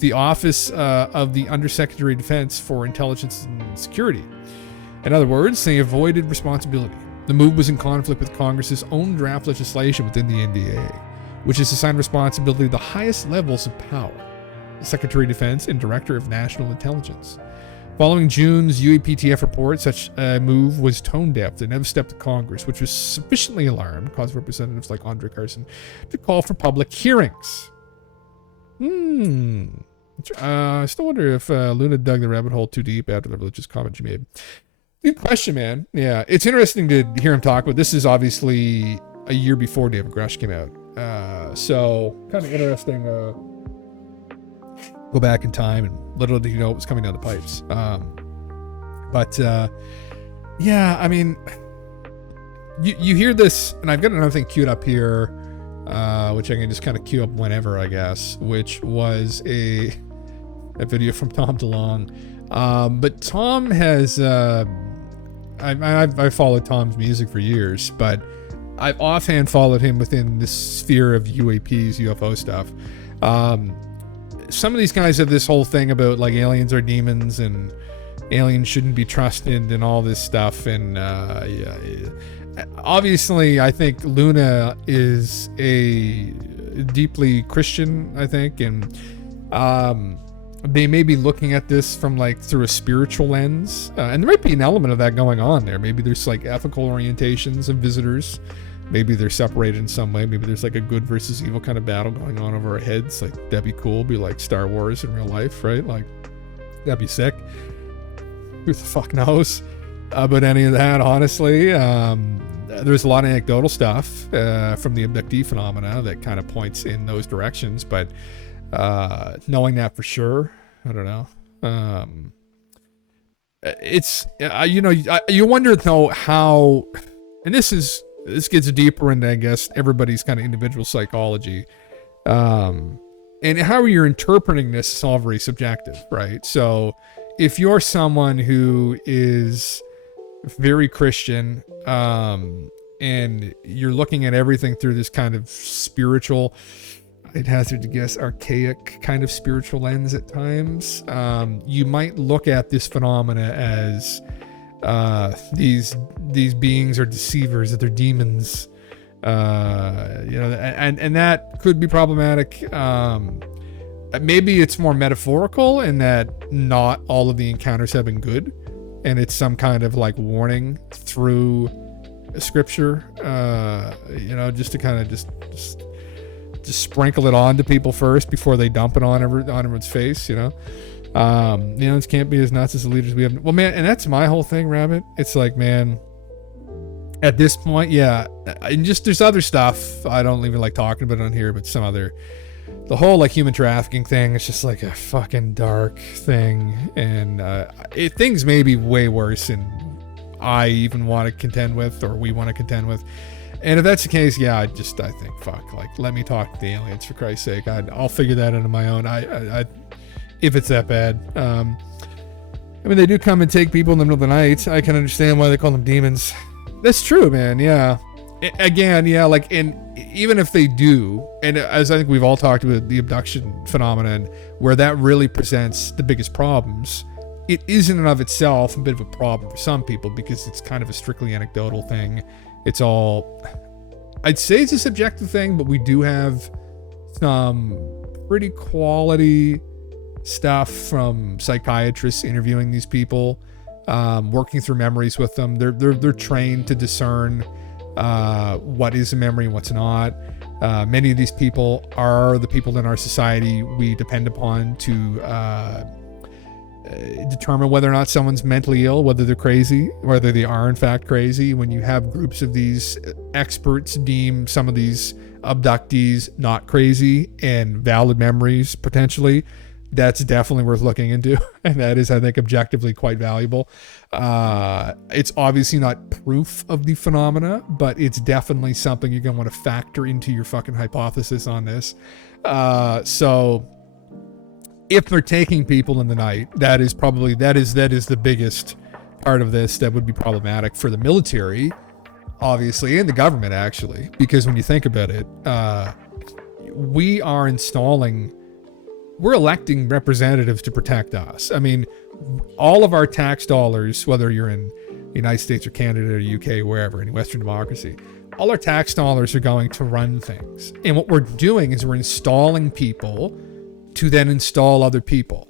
the Office of the Undersecretary of Defense for Intelligence and Security. In other words, they avoided responsibility. The move was in conflict with Congress's own draft legislation within the NDAA, which is assigned responsibility to the highest levels of power: the Secretary of Defense and Director of National Intelligence. Following June's UAPTF report, such a move was tone deaf and never stepped to Congress, which was sufficiently alarmed, caused representatives like Andre Carson to call for public hearings. I still wonder if Luna dug the rabbit hole too deep after the religious comment you made. Good question, man. Yeah, it's interesting to hear him talk, but this is obviously a year before David Grush came out. So kind of interesting. Go back in time and little did you know what was coming down the pipes. Yeah, I mean, you hear this, and I've got another thing queued up here, which I can just kind of queue up whenever, I guess, which was a video from Tom DeLonge. But Tom has, I followed Tom's music for years, but I've offhand followed him within this sphere of UAPs, UFO stuff. Some of these guys have this whole thing about like aliens are demons and aliens shouldn't be trusted and all this stuff. And obviously, I think Luna is a deeply Christian, I think, and they may be looking at this from like through a spiritual lens, and there might be an element of that going on there. Maybe there's like ethical orientations of visitors. Maybe they're separated in some way. Maybe there's like a good versus evil kind of battle going on over our heads. Like, that'd be cool. Be like Star Wars in real life, right? Like, that'd be sick. Who the fuck knows about any of that, honestly? There's a lot of anecdotal stuff from the abductee phenomena that kind of points in those directions, but knowing that for sure, I don't know. It's you wonder though how, and this gets deeper into, I guess, everybody's kind of individual psychology, and how you're interpreting this is all very subjective, right? So if you're someone who is very Christian, and you're looking at everything through this kind of spiritual, I'd hazard to guess, archaic kind of spiritual lens at times, you might look at this phenomena as these beings are deceivers, that they're demons, and that could be problematic. Maybe it's more metaphorical in that not all of the encounters have been good, and it's some kind of like warning through scripture, just to kind of just sprinkle it on to people first before they dump it on everyone's face, this can't be as nuts as the leaders we have. Well, man, and that's my whole thing, Rabbit. It's like, man, at this point, yeah, and just there's other stuff I don't even like talking about on here, but the whole like human trafficking thing, it's just like a fucking dark thing, and things may be way worse than I even want to contend with, or we want to contend with. And if that's the case, yeah, I think, fuck, like, let me talk to the aliens, for Christ's sake. I'll figure that out on my own. I if it's that bad. I mean, they do come and take people in the middle of the night. I can understand why they call them demons. That's true, man. Yeah. Again, yeah, like, and even if they do, and as I think we've all talked about the abduction phenomenon, where that really presents the biggest problems, it is in and of itself a bit of a problem for some people because it's kind of a strictly anecdotal thing. It's all, I'd say it's a subjective thing, but we do have some pretty quality stuff from psychiatrists interviewing these people, working through memories with them. They're trained to discern what is a memory and what's not. Many of these people are the people in our society we depend upon to determine whether or not someone's mentally ill, whether they're crazy, whether they are in fact crazy. When you have groups of these experts deem some of these abductees not crazy and valid memories potentially, that's definitely worth looking into, and that is, I think, objectively quite valuable. It's obviously not proof of the phenomena, but it's definitely something you're gonna want to factor into your fucking hypothesis on this. So if they're taking people in the night, that is the biggest part of this that would be problematic for the military, obviously, and the government, actually, because when you think about it, we're electing representatives to protect us. I mean, all of our tax dollars, whether you're in the United States or Canada or UK, wherever, in Western democracy, all our tax dollars are going to run things. And what we're doing is we're installing people to then install other people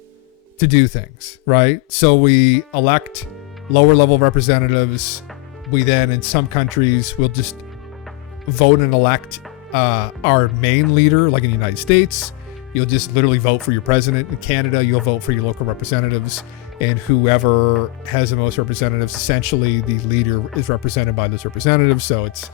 to do things, right? So we elect lower level representatives. We then, in some countries, will just vote and elect our main leader, like in the United States. You'll just literally vote for your president. In Canada, you'll vote for your local representatives, and whoever has the most representatives, essentially the leader is represented by those representatives. So it's,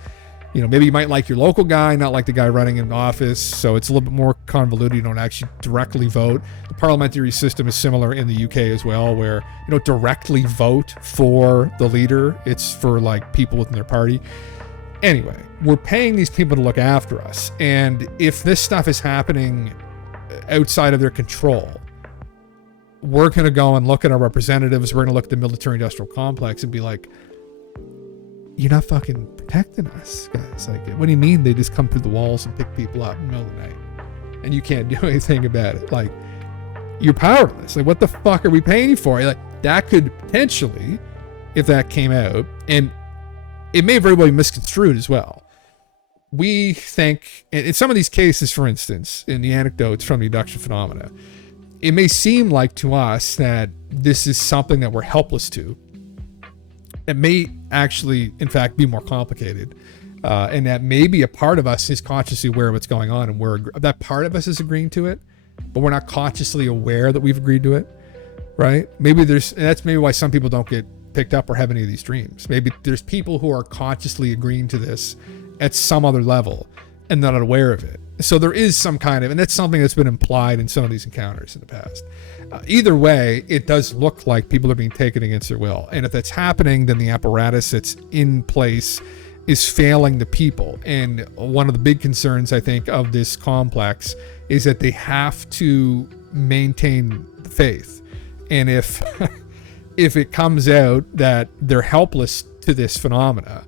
maybe you might like your local guy, not like the guy running in office. So it's a little bit more convoluted. You don't actually directly vote. The parliamentary system is similar in the UK as well, where you don't directly vote for the leader. It's for like people within their party. Anyway, we're paying these people to look after us. And if this stuff is happening outside of their control, we're going to go and look at our representatives. We're going to look at the military industrial complex and be like, you're not fucking protecting us, guys. Like, what do you mean they just come through the walls and pick people up in the middle of the night and you can't do anything about it? Like, you're powerless. Like, what the fuck are we paying you for? Like, that could potentially, if that came out, and it may very well be misconstrued as well. We think, in some of these cases, for instance, in the anecdotes from the abduction phenomena, it may seem like to us that this is something that we're helpless to. It may actually, in fact, be more complicated. And that maybe a part of us is consciously aware of what's going on, and that part of us is agreeing to it, but we're not consciously aware that we've agreed to it, right? That's maybe why some people don't get picked up or have any of these dreams. Maybe there's people who are consciously agreeing to this at some other level and not aware of it. So there is some kind of, and that's something that's been implied in some of these encounters in the past. Either way, it does look like people are being taken against their will. And if that's happening, then the apparatus that's in place is failing the people. And one of the big concerns, I think, of this complex is that they have to maintain the faith. And if it comes out that they're helpless to this phenomena,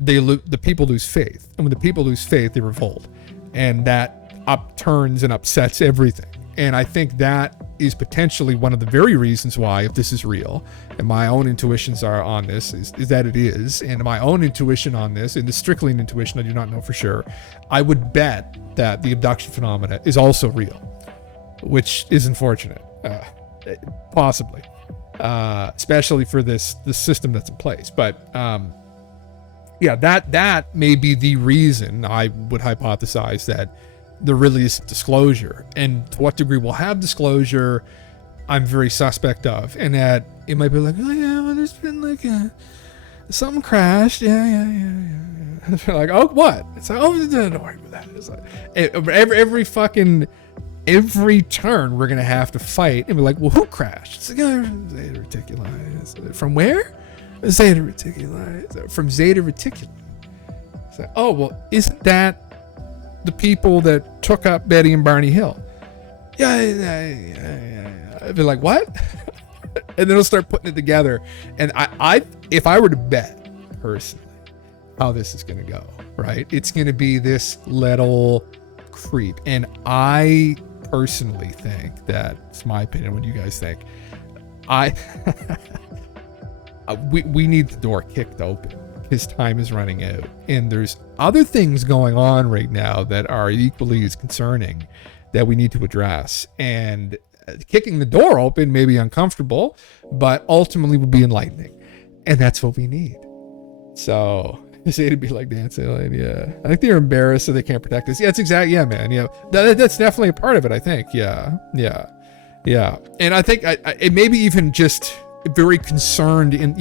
the people lose faith. And when the people lose faith, they revolt. And that upturns and upsets everything. And I think that is potentially one of the very reasons why, if this is real, and my own intuitions are on this, is that it is. And my own intuition on this, and the strictly an intuition, I do not know for sure, I would bet that the abduction phenomena is also real, which is unfortunate, possibly, especially for this system that's in place. But yeah, that may be the reason I would hypothesize that there really is disclosure. And to what degree we'll have disclosure, I'm very suspect of. And that it might be like, oh yeah, well, there's been like something crashed. Yeah. They're like, oh, what? It's like, oh, don't worry about that. It's like every turn we're gonna have to fight and be like, well, who crashed? It's like, oh, Zeta Reticuli. From where? Zeta Reticuli. From Zeta Reticuli. It's like, oh, well, isn't that the people that took up Betty and Barney Hill? Yeah. I'd be like, what? And then they'll start putting it together. And I if I were to bet personally how this is going to go, right? It's going to be this little creep. And I personally think that, it's my opinion, what do you guys think? We need the door kicked open. His time is running out, and there's other things going on right now that are equally as concerning that we need to address. And kicking the door open may be uncomfortable, but ultimately will be enlightening, and that's what we need. So I say to be like dancing, like, yeah, I think they're embarrassed so they can't protect us. Yeah, it's exactly, yeah, man, yeah, that's definitely a part of it, I think. Yeah. And I think it may be even just very concerned in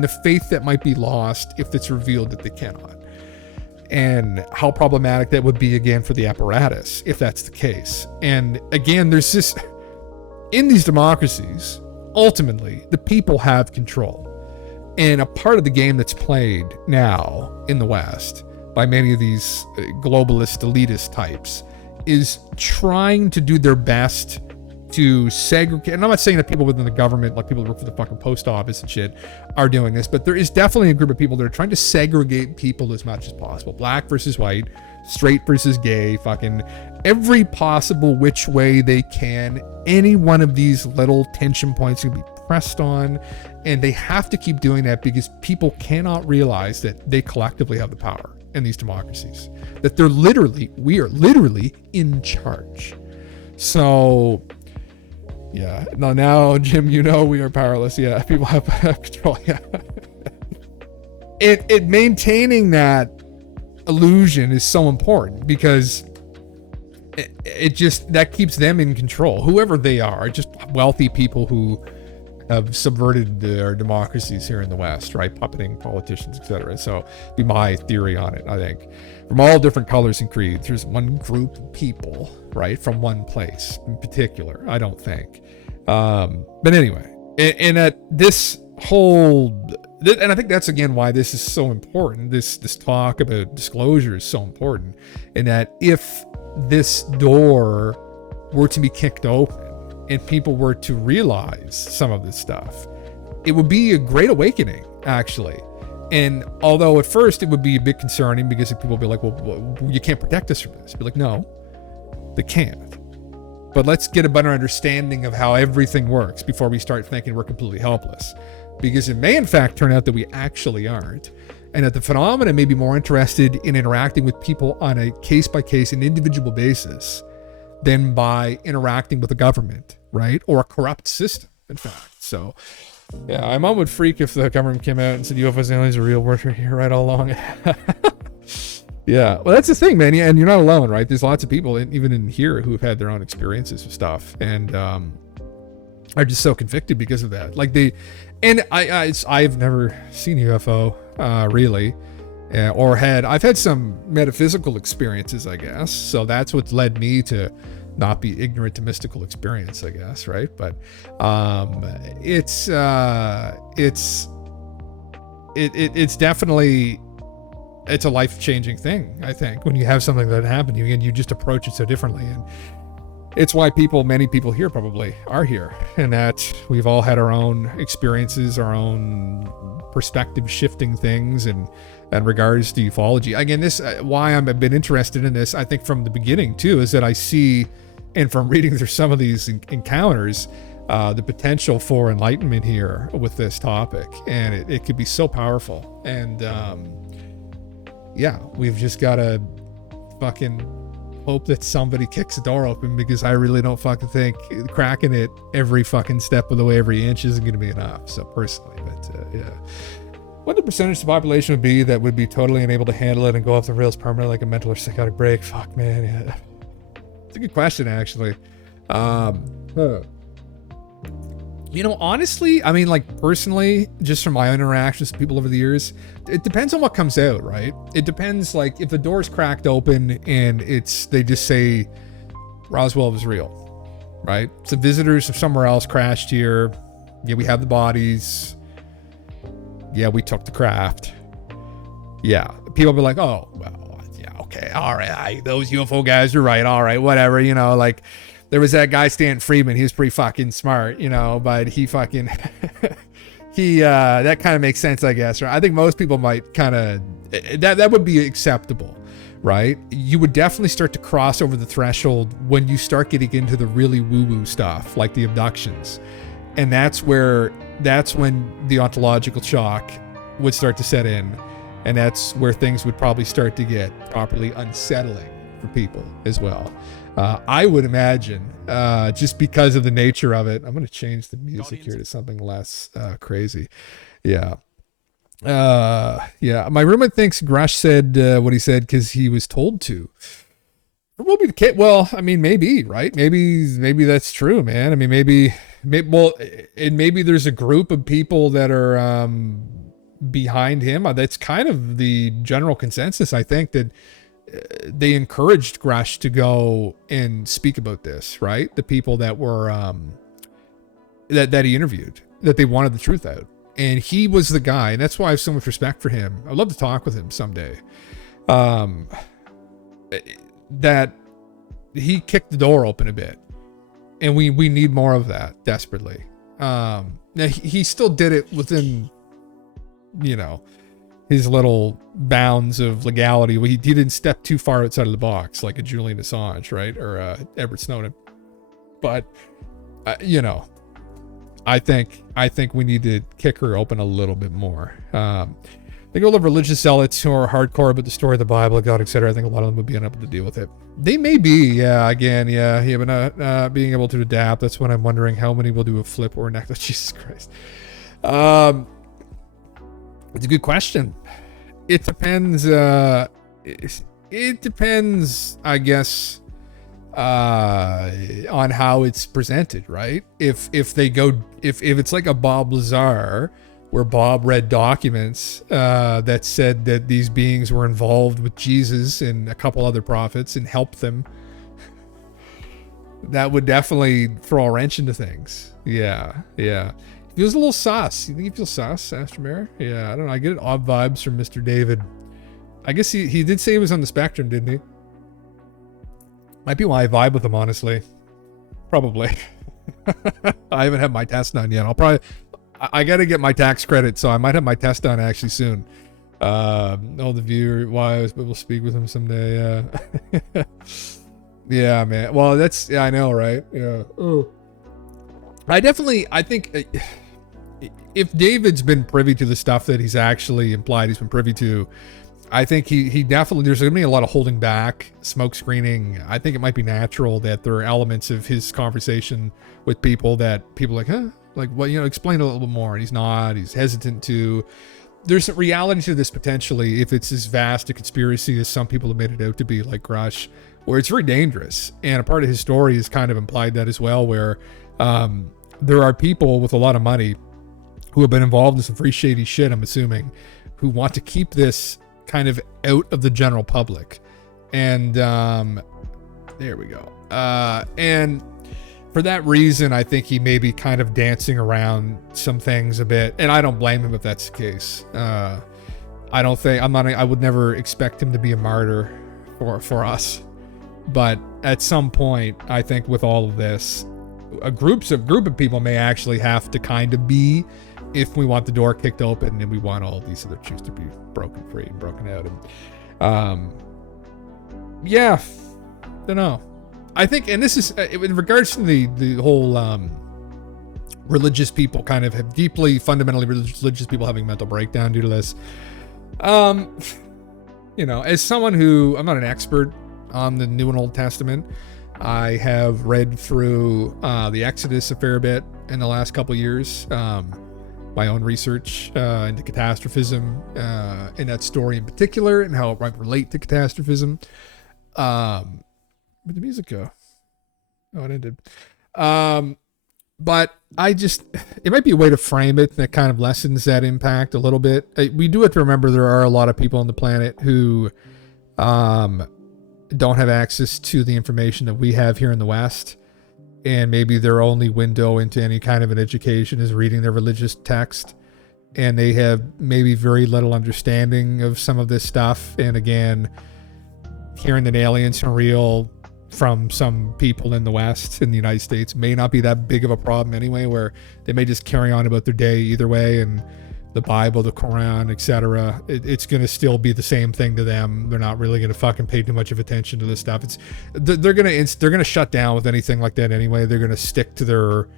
the faith that might be lost if it's revealed that they cannot, and how problematic that would be again for the apparatus if that's the case. And again, there's this, in these democracies, ultimately the people have control, and a part of the game that's played now in the West by many of these globalist elitist types is trying to do their best to segregate. And I'm not saying that people within the government, like people that work for the fucking post office and shit, are doing this, but there is definitely a group of people that are trying to segregate people as much as possible. Black versus white, straight versus gay, fucking every possible which way they can. Any one of these little tension points can be pressed on, and they have to keep doing that because people cannot realize that they collectively have the power in these democracies, that we are literally in charge. So yeah, now, Jim, we are powerless. Yeah, people have control. Yeah. It maintaining that illusion is so important because it just, that keeps them in control. Whoever they are, just wealthy people who have subverted their democracies here in the West, right? Puppeting politicians, etc. So be my theory on it. I think from all different colors and creeds, there's one group of people, right, from one place in particular, I don't think. But anyway, and at this whole, and I think that's again why this is so important. This talk about disclosure is so important, in that if this door were to be kicked open and people were to realize some of this stuff, it would be a great awakening, actually. And although at first it would be a bit concerning because people would be like, well, you can't protect us from this. I'd be like, no, they can't. But let's get a better understanding of how everything works before we start thinking we're completely helpless. Because it may in fact turn out that we actually aren't. And that the phenomena may be more interested in interacting with people on a case-by-case and individual basis than by interacting with the government, right? Or a corrupt system, in fact. So, yeah, my mom would freak if the government came out and said UFOs and aliens are real. We're here right all along. Yeah, well, that's the thing, man. And you're not alone, right? There's lots of people, even in here, who have had their own experiences with stuff, and are just so convicted because of that. Like I've never seen UFO, really, I've had some metaphysical experiences, I guess. So that's what's led me to not be ignorant to mystical experience, I guess, right? But it's definitely. It's a life-changing thing, I think, when you have something that happened to you and you just approach it so differently. And it's why many people here probably are here, and that we've all had our own experiences, our own perspective shifting things in regards to ufology. Again, this why I've been interested in this, I think from the beginning too, is that I see, and from reading through some of these encounters, the potential for enlightenment here with this topic, and it could be so powerful. And yeah, we've just got to fucking hope that somebody kicks the door open, because I really don't fucking think cracking it every fucking step of the way, every inch, isn't going to be enough. So personally, but yeah. What the percentage of the population would be that would be totally unable to handle it and go off the rails permanently, like a mental or psychotic break? Fuck, man. Yeah. It's a good question, actually. You know, honestly, I mean, like personally, just from my own interactions with people over the years, it depends on what comes out, right? It depends, like if the door's cracked open and they just say Roswell was real, right? Some visitors from somewhere else crashed here. Yeah, we have the bodies. Yeah, we took the craft. Yeah, people be like, oh, well, yeah, okay, all right, those UFO guys are right, all right, whatever, you know, like. There was that guy, Stan Friedman. He was pretty fucking smart, you know, but he fucking, that kind of makes sense, I guess, right? I think most people might kind of, that would be acceptable, right? You would definitely start to cross over the threshold when you start getting into the really woo-woo stuff, like the abductions. And that's when the ontological shock would start to set in. And that's where things would probably start to get properly unsettling for people as well. I would imagine, just because of the nature of it. I'm going to change the music here to something less crazy. Yeah. Yeah. My roommate thinks Grush said what he said because he was told to. Will be the case. Well, I mean, maybe, right? Maybe that's true, man. I mean, maybe there's a group of people that are behind him. That's kind of the general consensus, I think, that they encouraged Grush to go and speak about this, right? The people that were that he interviewed, that they wanted the truth out, and he was the guy, and that's why I have so much respect for him. I'd love to talk with him someday. That he kicked the door open a bit, and we need more of that desperately. Now he still did it within, you know, his little bounds of legality. He didn't step too far outside of the box like a Julian Assange, right? Or Edward Snowden. But, you know, I think we need to kick her open a little bit more. I think all the religious zealots who are hardcore about the story of the Bible, God, etc., I think a lot of them would be unable to deal with it. They may be, yeah, again, yeah, but not being able to adapt. That's when I'm wondering how many will do a flip or a necklace. Jesus Christ. It's a good question. It depends. It depends, I guess, on how it's presented, right? If it's like a Bob Lazar, where Bob read documents that said that these beings were involved with Jesus and a couple other prophets and helped them, that would definitely throw a wrench into things. Yeah. He was a little sus. You think he feels sus, Astromare? Yeah, I don't know. I get odd vibes from Mr. David. I guess he did say he was on the spectrum, didn't he? Might be why I vibe with him, honestly. Probably. I haven't had my test done yet. I got to get my tax credit, so I might have my test done actually soon. All the viewer wise, but we'll speak with him someday. Yeah, man. Well, yeah, I know, right? Yeah. Oh. I think if David's been privy to the stuff that he's actually implied he's been privy to, I think he definitely, there's going to be a lot of holding back, smoke screening. I think it might be natural that there are elements of his conversation with people that people are like, huh? Like, well, explain a little bit more. And he's hesitant to. There's a reality to this potentially if it's as vast a conspiracy as some people have made it out to be, like Grush, where it's very dangerous. And a part of his story has kind of implied that as well, where there are people with a lot of money who have been involved in some pretty shady shit, I'm assuming, who want to keep this kind of out of the general public. And there we go. And for that reason, I think he may be kind of dancing around some things a bit, and I don't blame him if that's the case. I would never expect him to be a martyr for us. But at some point, I think with all of this, a group of people may actually have to kind of be, if we want the door kicked open and we want all these other Jews to be broken free and broken out. And yeah, don't know. I think, and this is in regards to the whole religious people kind of have deeply, fundamentally religious people having mental breakdown due to this. As someone who, I'm not an expert on the New and Old Testament, I have read through the Exodus a fair bit in the last couple of years. My own research into catastrophism in that story in particular, and how it might relate to catastrophism. Where'd the music go? Oh, it ended. But it might be a way to frame it that kind of lessens that impact a little bit. We do have to remember there are a lot of people on the planet who don't have access to the information that we have here in the West. And maybe their only window into any kind of an education is reading their religious text. And they have maybe very little understanding of some of this stuff. And again, hearing that aliens are real from some people in the West, in the United States, may not be that big of a problem anyway, where they may just carry on about their day either way. And the Bible, the Quran, etc., it's going to still be the same thing to them. They're not really going to fucking pay too much of attention to this stuff. They're going to shut down with anything like that anyway. They're going to stick to their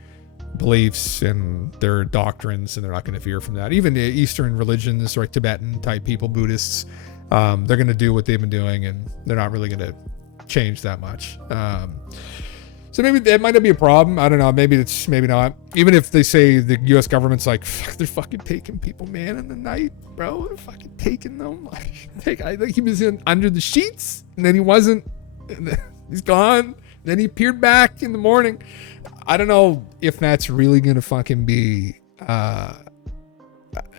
beliefs and their doctrines, and they're not going to veer from that. Even the Eastern religions, or Tibetan type people, Buddhists, they're going to do what they've been doing, and they're not really going to change that much. So maybe that might not be a problem. I don't know. Maybe it's, maybe not. Even if they say the U.S. government's like, fuck, they're fucking taking people, man, in the night, bro. They're fucking taking them. I think he was in under the sheets, and then he wasn't. And then he's gone. Then he appeared back in the morning. I don't know if that's really gonna fucking be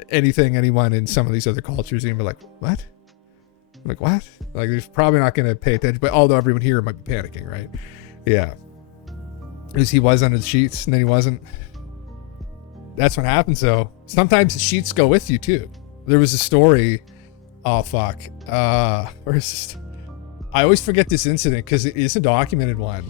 anything anyone in some of these other cultures are gonna be like, what? Like, what? Like, there's probably not gonna pay attention. But although everyone here might be panicking, right? Yeah. Because he was under the sheets and then he wasn't. That's what happens, though. Sometimes the sheets go with you too. There was a story. Oh fuck. Where is this? I always forget this incident because it is a documented one.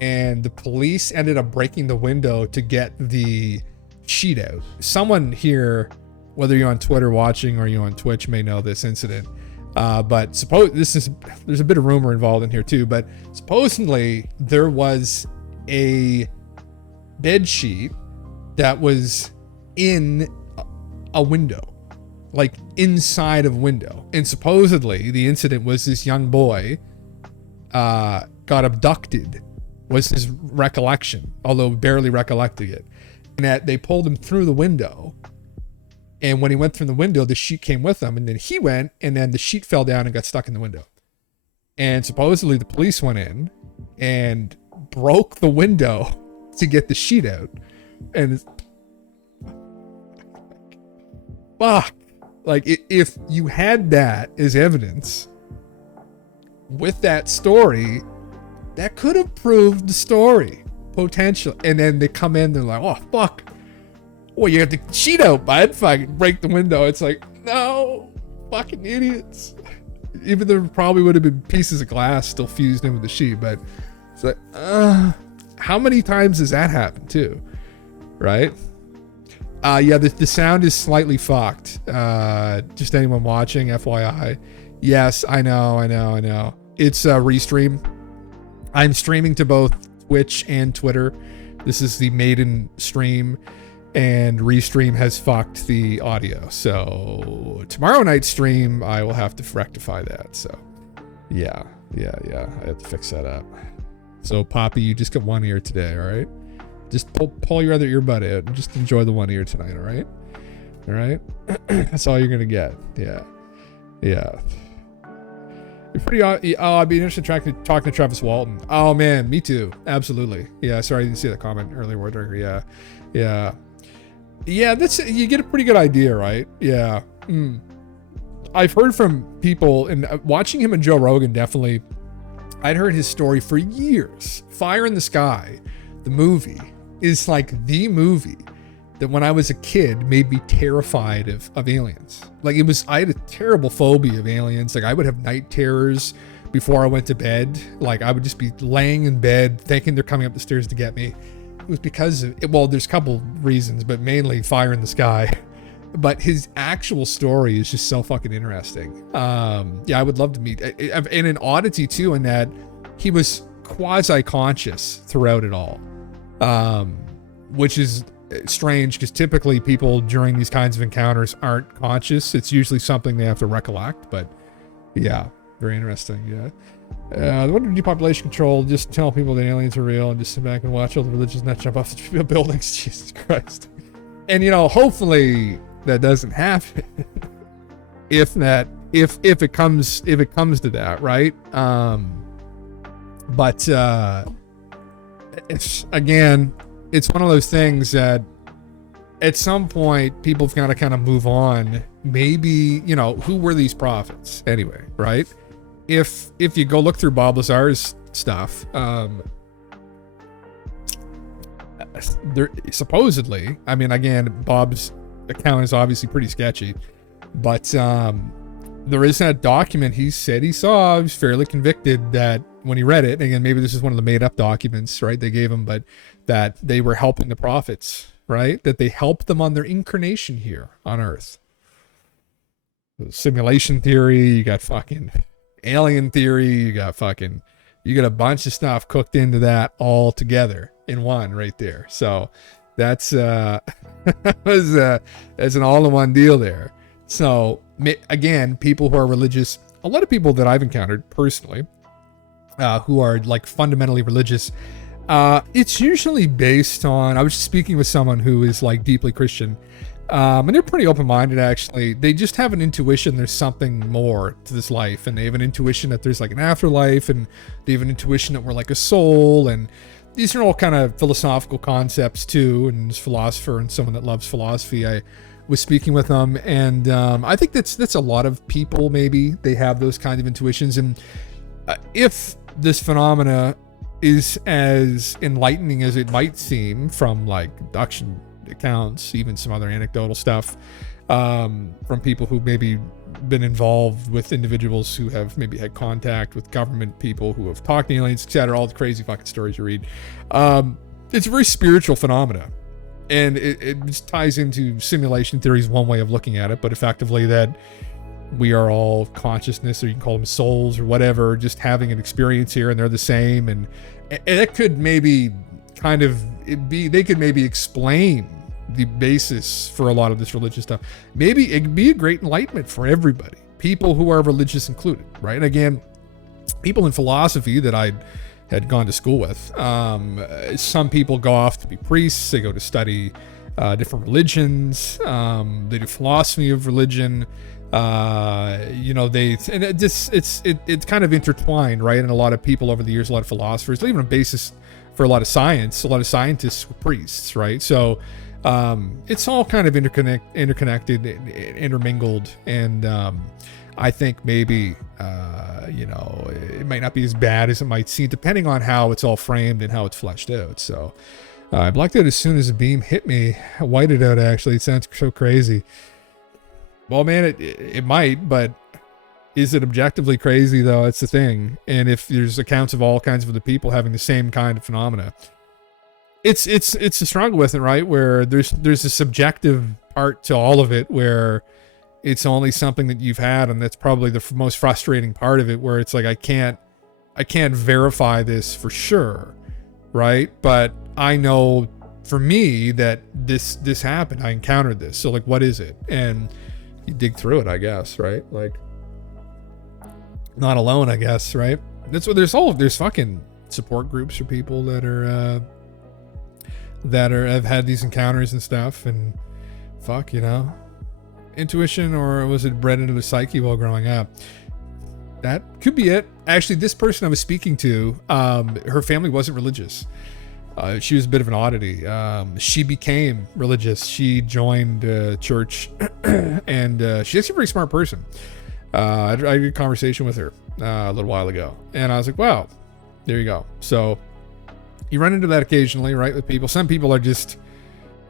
And the police ended up breaking the window to get the sheet out. Someone here, whether you're on Twitter watching or you're on Twitch, may know this incident. But there's a bit of rumor involved in here too. But supposedly there was a bed sheet that was in a window, like inside of a window. And supposedly the incident was this young boy got abducted, was his recollection, although barely recollecting it. And that they pulled him through the window. And when he went through the window, the sheet came with him. And then he went, and then the sheet fell down and got stuck in the window. And supposedly the police went in and broke the window to get the sheet out. And fuck. Like, if you had that as evidence with that story, that could have proved the story. Potential. And then they come in, they're like, oh, fuck. Well, you have the sheet out, bud. Fucking break the window. It's like, no. Fucking idiots. Even there probably would have been pieces of glass still fused in with the sheet, but it's like, how many times does that happen too? Right? Yeah, the sound is slightly fucked. Just anyone watching, FYI. Yes, I know. It's a restream. I'm streaming to both Twitch and Twitter. This is the maiden stream, and restream has fucked the audio. So tomorrow night's stream, I will have to rectify that. So yeah. I have to fix that up. So Poppy, you just got one ear today, all right? Just pull your other earbud out and just enjoy the one ear tonight, all right? All right? That's all you're gonna get. Yeah. You're pretty. I'd be interested in talking to Travis Walton. Oh man, me too. Absolutely. Yeah. Sorry, I didn't see that comment earlier, Wardringer. Yeah. That's, you get a pretty good idea, right? Yeah. I've heard from people, and watching him and Joe Rogan, definitely. I'd heard his story for years. Fire in the Sky, the movie, is like the movie that when I was a kid made me terrified of aliens. Like I had a terrible phobia of aliens. Like I would have night terrors before I went to bed. Like I would just be laying in bed thinking they're coming up the stairs to get me. It was because of, well, there's a couple reasons, but mainly Fire in the Sky. But his actual story is just so fucking interesting. Yeah, I would love to meet. And an oddity too, in that he was quasi-conscious throughout it all. Which is strange, because typically people during these kinds of encounters aren't conscious. It's usually something they have to recollect. But yeah, very interesting. Yeah. What do population control? Just tell people that aliens are real and just sit back and watch all the religious nuts jump off the buildings. Jesus Christ. And hopefully that doesn't happen. if it comes to that, right? But it's one of those things that at some point people've got to kind of move on. Maybe, who were these prophets anyway, right? If you go look through Bob Lazar's stuff, there supposedly, I mean, again, Bob's account is obviously pretty sketchy, but there is that document he said he saw. He was fairly convicted that when he read it, again, maybe this is one of the made up documents, right, they gave him, but that they were helping the prophets, right, that they helped them on their incarnation here on Earth. Simulation theory, you got fucking alien theory, you got a bunch of stuff cooked into that all together in one right there. So that's was an all-in-one deal there. So again, people who are religious, a lot of people that I've encountered personally, who are like fundamentally religious, it's usually based on, I was just speaking with someone who is like deeply Christian, and they're pretty open-minded actually. They just have an intuition there's something more to this life, and they have an intuition that there's like an afterlife, and they have an intuition that we're like a soul, and these are all kind of philosophical concepts too. And as a philosopher and someone that loves philosophy, I was speaking with them, and I think that's a lot of people, maybe they have those kinds of intuitions. And if this phenomena is as enlightening as it might seem from like abduction accounts, even some other anecdotal stuff from people who maybe been involved with individuals who have maybe had contact with government people who have talked to aliens, etc., all the crazy fucking stories you read. It's a very spiritual phenomena, and it just ties into simulation theories, one way of looking at it, but effectively that we are all consciousness, or you can call them souls or whatever, just having an experience here, and they're the same. And it could maybe kind of they could maybe explain the basis for a lot of this religious stuff. Maybe it could be a great enlightenment for everybody, people who are religious included, right? And again, people in philosophy that I had gone to school with, some people go off to be priests, they go to study different religions, they do philosophy of religion, it's kind of intertwined, right? And a lot of people over the years, a lot of philosophers, even a basis for a lot of science, a lot of scientists were priests, right? So it's all kind of interconnected, intermingled, and I think maybe it might not be as bad as it might seem, depending on how it's all framed and how it's fleshed out. So I blacked out as soon as the beam hit me. I whited out, actually. It sounds so crazy. Well, man, it might, but is it objectively crazy, though? It's the thing. And if there's accounts of all kinds of other people having the same kind of phenomena, it's a struggle with it, right? Where there's a subjective part to all of it, where it's only something that you've had, and that's probably the most frustrating part of it, where it's like I can't verify this for sure, right? But I know for me that this happened. I encountered this. So like, what is it? And you dig through it, I guess, right? Like, not alone, I guess, right? That's what there's fucking support groups for people that have had these encounters and stuff, and fuck, you know, intuition, or was it bred into the psyche while growing up? That could be it. Actually, this person I was speaking to, her family wasn't religious. She was a bit of an oddity. She became religious. She joined church, and she's actually a very smart person. I had a conversation with her a little while ago, and I was like, wow, there you go. So you run into that occasionally, right, with people. Some people are just,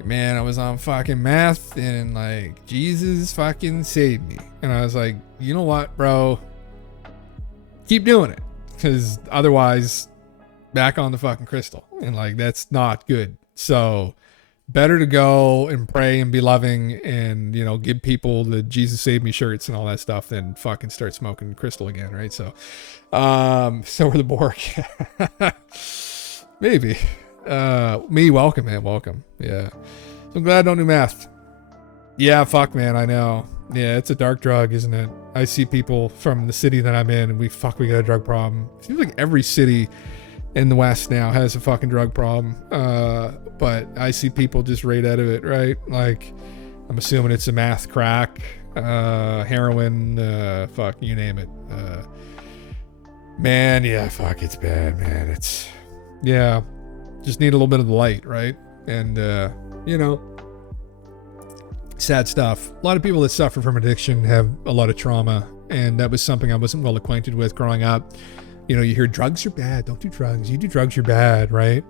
man, I was on fucking meth, and like, Jesus fucking saved me. And I was like, you know what, bro? Keep doing it, because otherwise, back on the fucking crystal, and like, that's not good. So better to go and pray and be loving and, you know, give people the Jesus Save Me shirts and all that stuff than fucking start smoking crystal again, right? So so are the Borg. Maybe. Me, welcome, man, welcome. Yeah, so I'm glad I don't do meth. Yeah, fuck, man, I know. Yeah, it's a dark drug, isn't it? I see people from the city that I'm in, and we got a drug problem. It seems like every city in the West now has a fucking drug problem. But I see people just right out of it, right? Like, I'm assuming it's a meth, crack, heroin, fuck, you name it. Man, yeah, fuck, it's bad, man. It's, yeah, just need a little bit of the light, right? And, you know, sad stuff. A lot of people that suffer from addiction have a lot of trauma, and that was something I wasn't well acquainted with growing up. You know, you hear drugs are bad, don't do drugs. You do drugs, you're bad, right?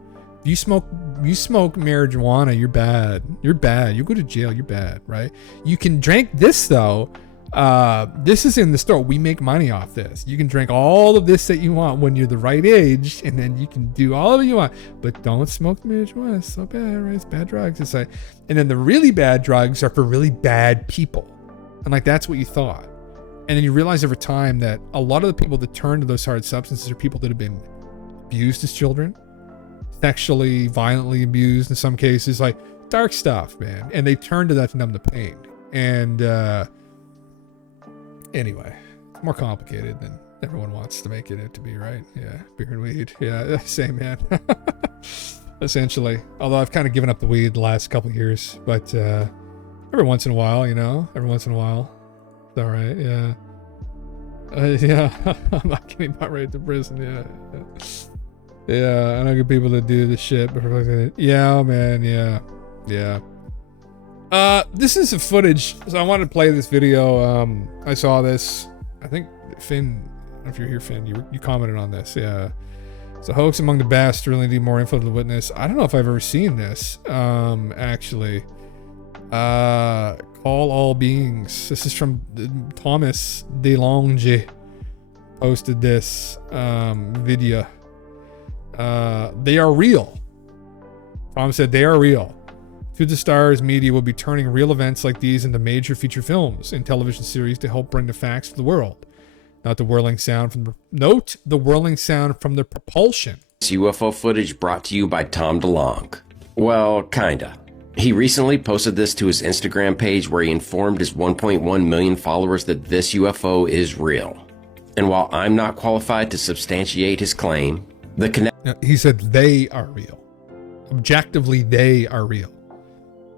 You smoke marijuana, you're bad. You're bad. You go to jail, you're bad, right? You can drink this though. This is in the store. We make money off this. You can drink all of this that you want when you're the right age, and then you can do all of it you want. But don't smoke marijuana. It's so bad, right? It's bad drugs. It's like, and then the really bad drugs are for really bad people. And like, that's what you thought. And then you realize over time that a lot of the people that turn to those hard substances are people that have been abused as children, sexually, violently abused in some cases, like dark stuff, man. And they turn to that to numb the pain. And anyway, it's more complicated than everyone wants to make it to be, right? Yeah, beer and weed. Yeah, same, man. Essentially. Although I've kind of given up the weed the last couple of years, but every once in a while, you know, it's all right. Yeah. Yeah, I'm not getting about right to prison. Yeah. I know good people that do this shit, but yeah, man. Yeah. This is a footage. So I wanted to play this video. I saw this. I think Finn, I don't know if you're here, Finn, you commented on this. Yeah. It's a hoax among the best. Really need more info to the witness. I don't know if I've ever seen this. Actually. Call all beings. This is from Thomas DeLonge. Posted this video. They are real. Tom said they are real. To the Stars Media will be turning real events like these into major feature films and television series to help bring the facts to the world. Note the whirling sound from the propulsion. This UFO footage brought to you by Tom DeLonge. Well, kinda. He recently posted this to his Instagram page where he informed his 1.1 million followers that this UFO is real. And while I'm not qualified to substantiate his claim, he said they are real. Objectively, they are real.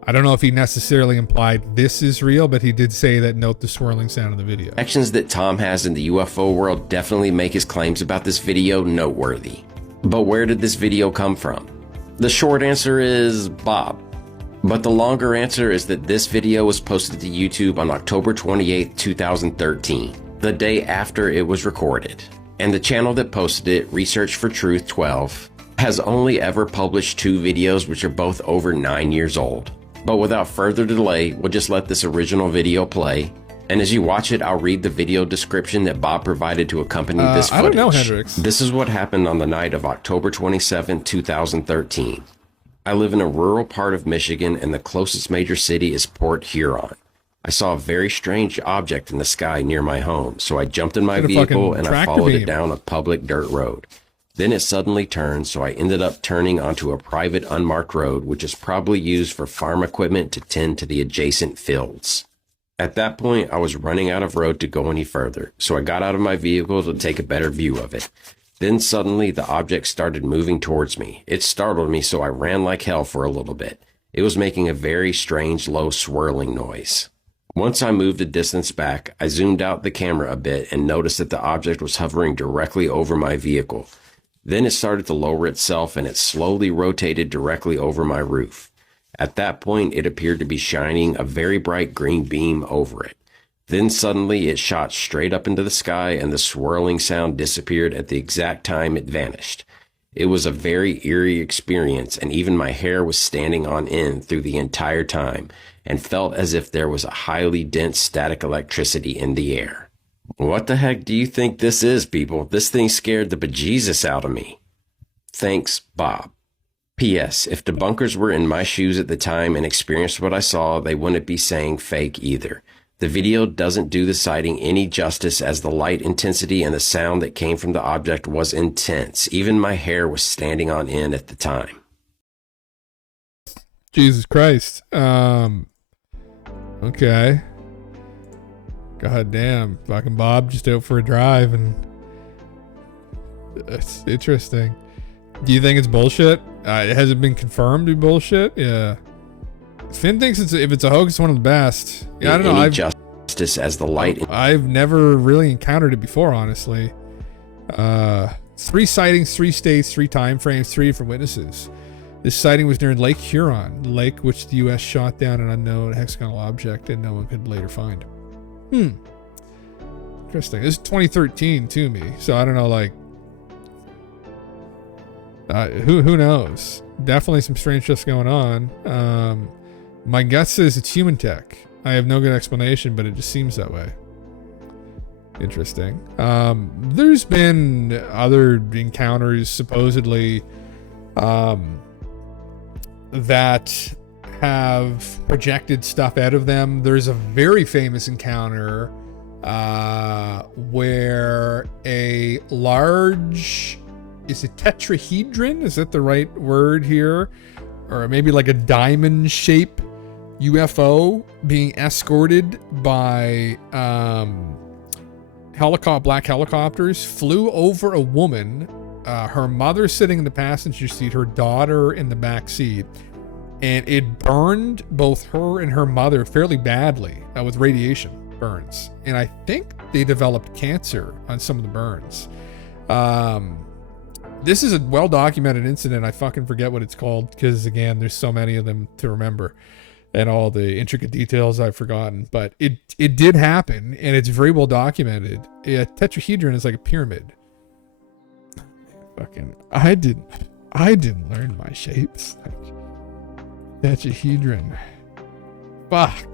I don't know if he necessarily implied this is real, but he did say that. Note the swirling sound of the video. Connections that Tom has in the UFO world definitely make his claims about this video noteworthy. But where did this video come from? The short answer is Bob. But the longer answer is that this video was posted to YouTube on October 28, 2013, the day after it was recorded. And the channel that posted it, Research for Truth 12, has only ever published 2 videos which are both over 9 years old. But without further delay, we'll just let this original video play. And as you watch it, I'll read the video description that Bob provided to accompany this footage. I don't know, Hendrix. This is what happened on the night of October 27, 2013. I live in a rural part of Michigan, and the closest major city is Port Huron. I saw a very strange object in the sky near my home, so I jumped in my vehicle and I followed it down a public dirt road. Then it suddenly turned, so I ended up turning onto a private unmarked road, which is probably used for farm equipment to tend to the adjacent fields. At that point, I was running out of road to go any further, so I got out of my vehicle to take a better view of it. Then suddenly, the object started moving towards me. It startled me, so I ran like hell for a little bit. It was making a very strange, low swirling noise. Once I moved a distance back, I zoomed out the camera a bit and noticed that the object was hovering directly over my vehicle. Then it started to lower itself and it slowly rotated directly over my roof. At that point, it appeared to be shining a very bright green beam over it. Then suddenly it shot straight up into the sky and the swirling sound disappeared at the exact time it vanished. It was a very eerie experience, and even my hair was standing on end through the entire time and felt as if there was a highly dense static electricity in the air. What the heck do you think this is, people? This thing scared the bejesus out of me. Thanks, Bob. P.S. If debunkers were in my shoes at the time and experienced what I saw, they wouldn't be saying fake either. The video doesn't do the sighting any justice, as the light intensity and the sound that came from the object was intense. Even my hair was standing on end at the time. Jesus Christ. Okay. God damn. Fucking Bob just out for a drive, and it's interesting. Do you think it's bullshit? Has it been confirmed to be bullshit? Yeah. Finn thinks if it's a hoax, it's one of the best. Yeah, I don't know. Justice as the light. I've never really encountered it before, honestly. 3 sightings, 3 states, 3 time frames, 3 different witnesses. This sighting was near Lake Huron, the lake which the U.S. shot down an unknown hexagonal object and no one could later find. Interesting. This is 2013 to me, so I don't know, like, who knows? Definitely some strange stuff going on. My gut says it's human tech. I have no good explanation, but it just seems that way. Interesting. There's been other encounters supposedly that have projected stuff out of them. There's a very famous encounter where a large, is it tetrahedron? Is that the right word here? Or maybe like a diamond shape UFO being escorted by black helicopters flew over a woman, her mother sitting in the passenger seat, her daughter in the back seat, and it burned both her and her mother fairly badly with radiation burns. And I think they developed cancer on some of the burns. This is a well-documented incident. I fucking forget what it's called because, again, there's so many of them to remember and all the intricate details I've forgotten. But it did happen, and it's very well documented. A tetrahedron is like a pyramid. Fucking, I didn't learn my shapes. Tetrahedron. Fuck.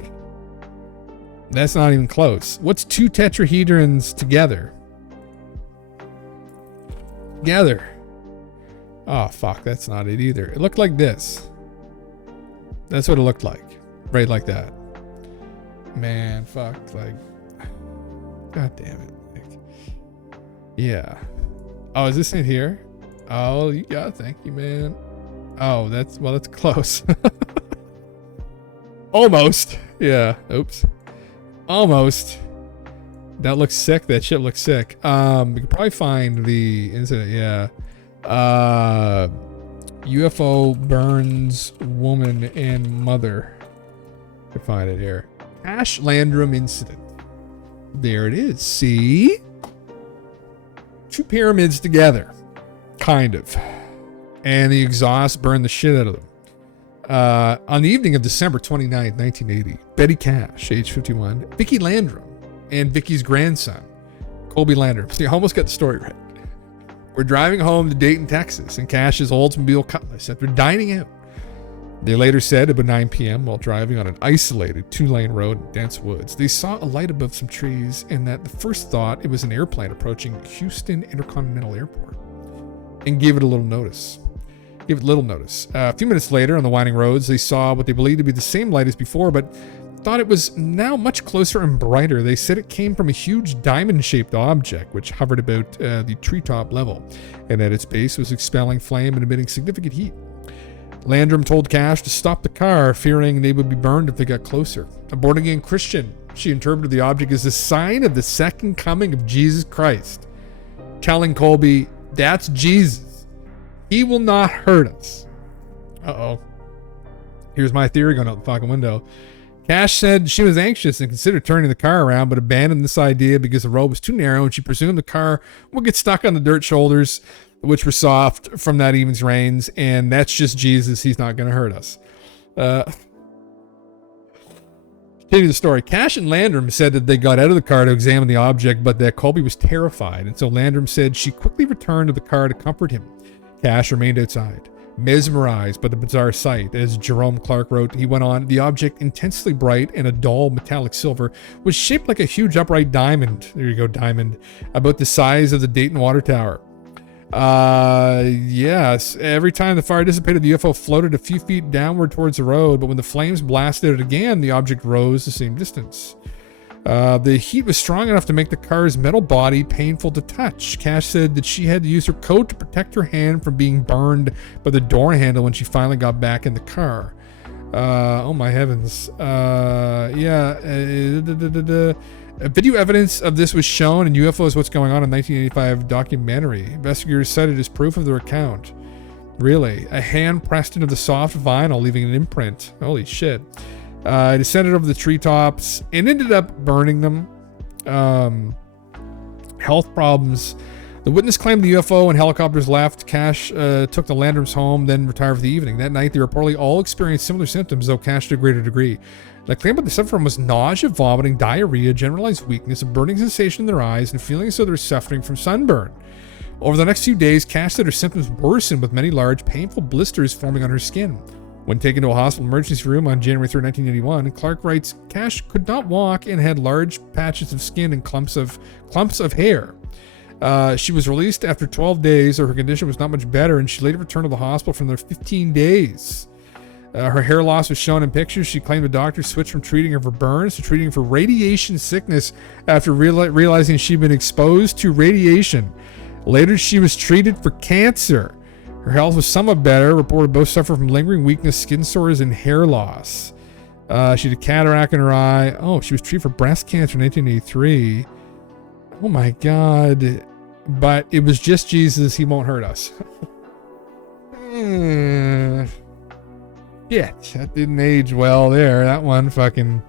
That's not even close. What's 2 tetrahedrons together? Oh, fuck. That's not it either. It looked like this. That's what it looked like. Right like that. Man, fuck. Like, God damn it. Like, yeah. Oh, is this in here? Oh, you got it. Thank you, man. Oh, that's close. Almost. Yeah. Oops. Almost. That looks sick. That shit looks sick. We could probably find the incident. Yeah. UFO burns woman and mother. I can find it here. Ash Landrum incident. There it is. See? 2 pyramids together. Kind of. And the exhaust burned the shit out of them. On the evening of December 29th, 1980, Betty Cash, age 51, Vicki Landrum, and Vicki's grandson, Colby Landrum. See, I almost got the story right. We're driving home to Dayton, Texas, in Cash's Oldsmobile Cutlass after dining out. They later said about 9 p.m. while driving on an isolated 2-lane road in dense woods, they saw a light above some trees and that the first thought it was an airplane approaching Houston Intercontinental Airport and gave it a little notice. gave it little notice. A few minutes later, on the winding roads, they saw what they believed to be the same light as before, but thought it was now much closer and brighter. They said it came from a huge diamond-shaped object, which hovered about the treetop level, and at its base was expelling flame and emitting significant heat. Landrum told Cash to stop the car, fearing they would be burned if they got closer. A born-again Christian, she interpreted the object as a sign of the second coming of Jesus Christ, telling Colby, "That's Jesus. He will not hurt us." Uh-oh. Here's my theory going out the fucking window. Cash said she was anxious and considered turning the car around, but abandoned this idea because the road was too narrow and she presumed the car would get stuck on the dirt shoulders, which were soft from that evening's rains, and that's just Jesus. He's not going to hurt us. Continue the story. Cash and Landrum said that they got out of the car to examine the object, but that Colby was terrified, and so Landrum said she quickly returned to the car to comfort him. Cash remained outside, mesmerized by the bizarre sight. As Jerome Clark wrote, he went on, "The object, intensely bright and a dull metallic silver, was shaped like a huge upright diamond." There you go, diamond. About the size of the Dayton Water Tower. Yes. Every time the fire dissipated, the UFO floated a few feet downward towards the road, but when the flames blasted it again, the object rose the same distance. The heat was strong enough to make the car's metal body painful to touch. Cash said that she had to use her coat to protect her hand from being burned by the door handle when she finally got back in the car. Oh my heavens. Video evidence of this was shown in UFOs What's Going On in 1985 documentary. Investigators cited as proof of their account. Really? A hand pressed into the soft vinyl, leaving an imprint. Holy shit. It descended over the treetops and ended up burning them. Health problems. The witness claimed the UFO and helicopters left. Cash took the Landrums home, then retired for the evening. That night, they reportedly all experienced similar symptoms, though Cash to a greater degree. The claim that they suffered from was nausea, vomiting, diarrhea, generalized weakness, a burning sensation in their eyes, and feeling as though they were suffering from sunburn. Over the next few days, Cash said her symptoms worsened, with many large, painful blisters forming on her skin. When taken to a hospital emergency room on January 3, 1981, Clark writes, Cash could not walk and had large patches of skin and clumps of hair. She was released after 12 days, so her condition was not much better, and she later returned to the hospital for another 15 days. Her hair loss was shown in pictures. She claimed the doctor switched from treating her for burns to treating her for radiation sickness after realizing she'd been exposed to radiation. Later, she was treated for cancer. Her health was somewhat better, reported both suffered from lingering weakness, skin sores, and hair loss. She had a cataract in her eye. Oh, she was treated for breast cancer in 1983. Oh my God. But it was just Jesus. He won't hurt us. Yeah, that didn't age well there. That one fucking...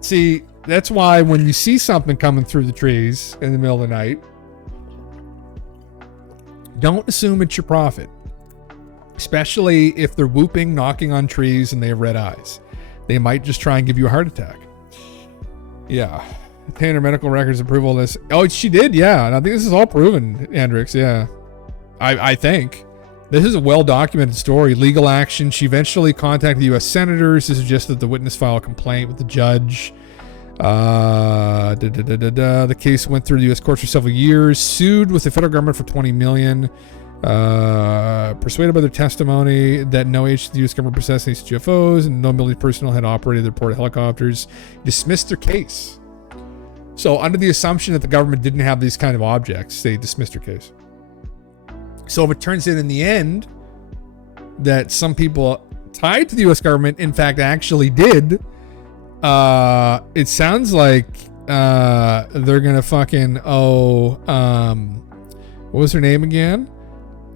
See, that's why when you see something coming through the trees in the middle of the night, don't assume it's your prophet. Especially if they're whooping, knocking on trees, and they have red eyes. They might just try and give you a heart attack. Yeah. Tanner medical records approval of this. Oh, she did, yeah. And I think this is all proven, Hendricks, yeah. I think. This is a well-documented story. Legal action. She eventually contacted the U.S. senators. This is just that the witness filed a complaint with the judge. The case went through the U.S. courts for several years. Sued with the federal government for $20 million. Persuaded by their testimony that no agents of the U.S. government possessed any UFOs and no military personnel had operated the reported helicopters. Dismissed their case. So under the assumption that the government didn't have these kind of objects, they dismissed their case. So if it turns out in the end that some people tied to the U.S. government, in fact, actually did, it sounds like they're going to fucking what was her name again?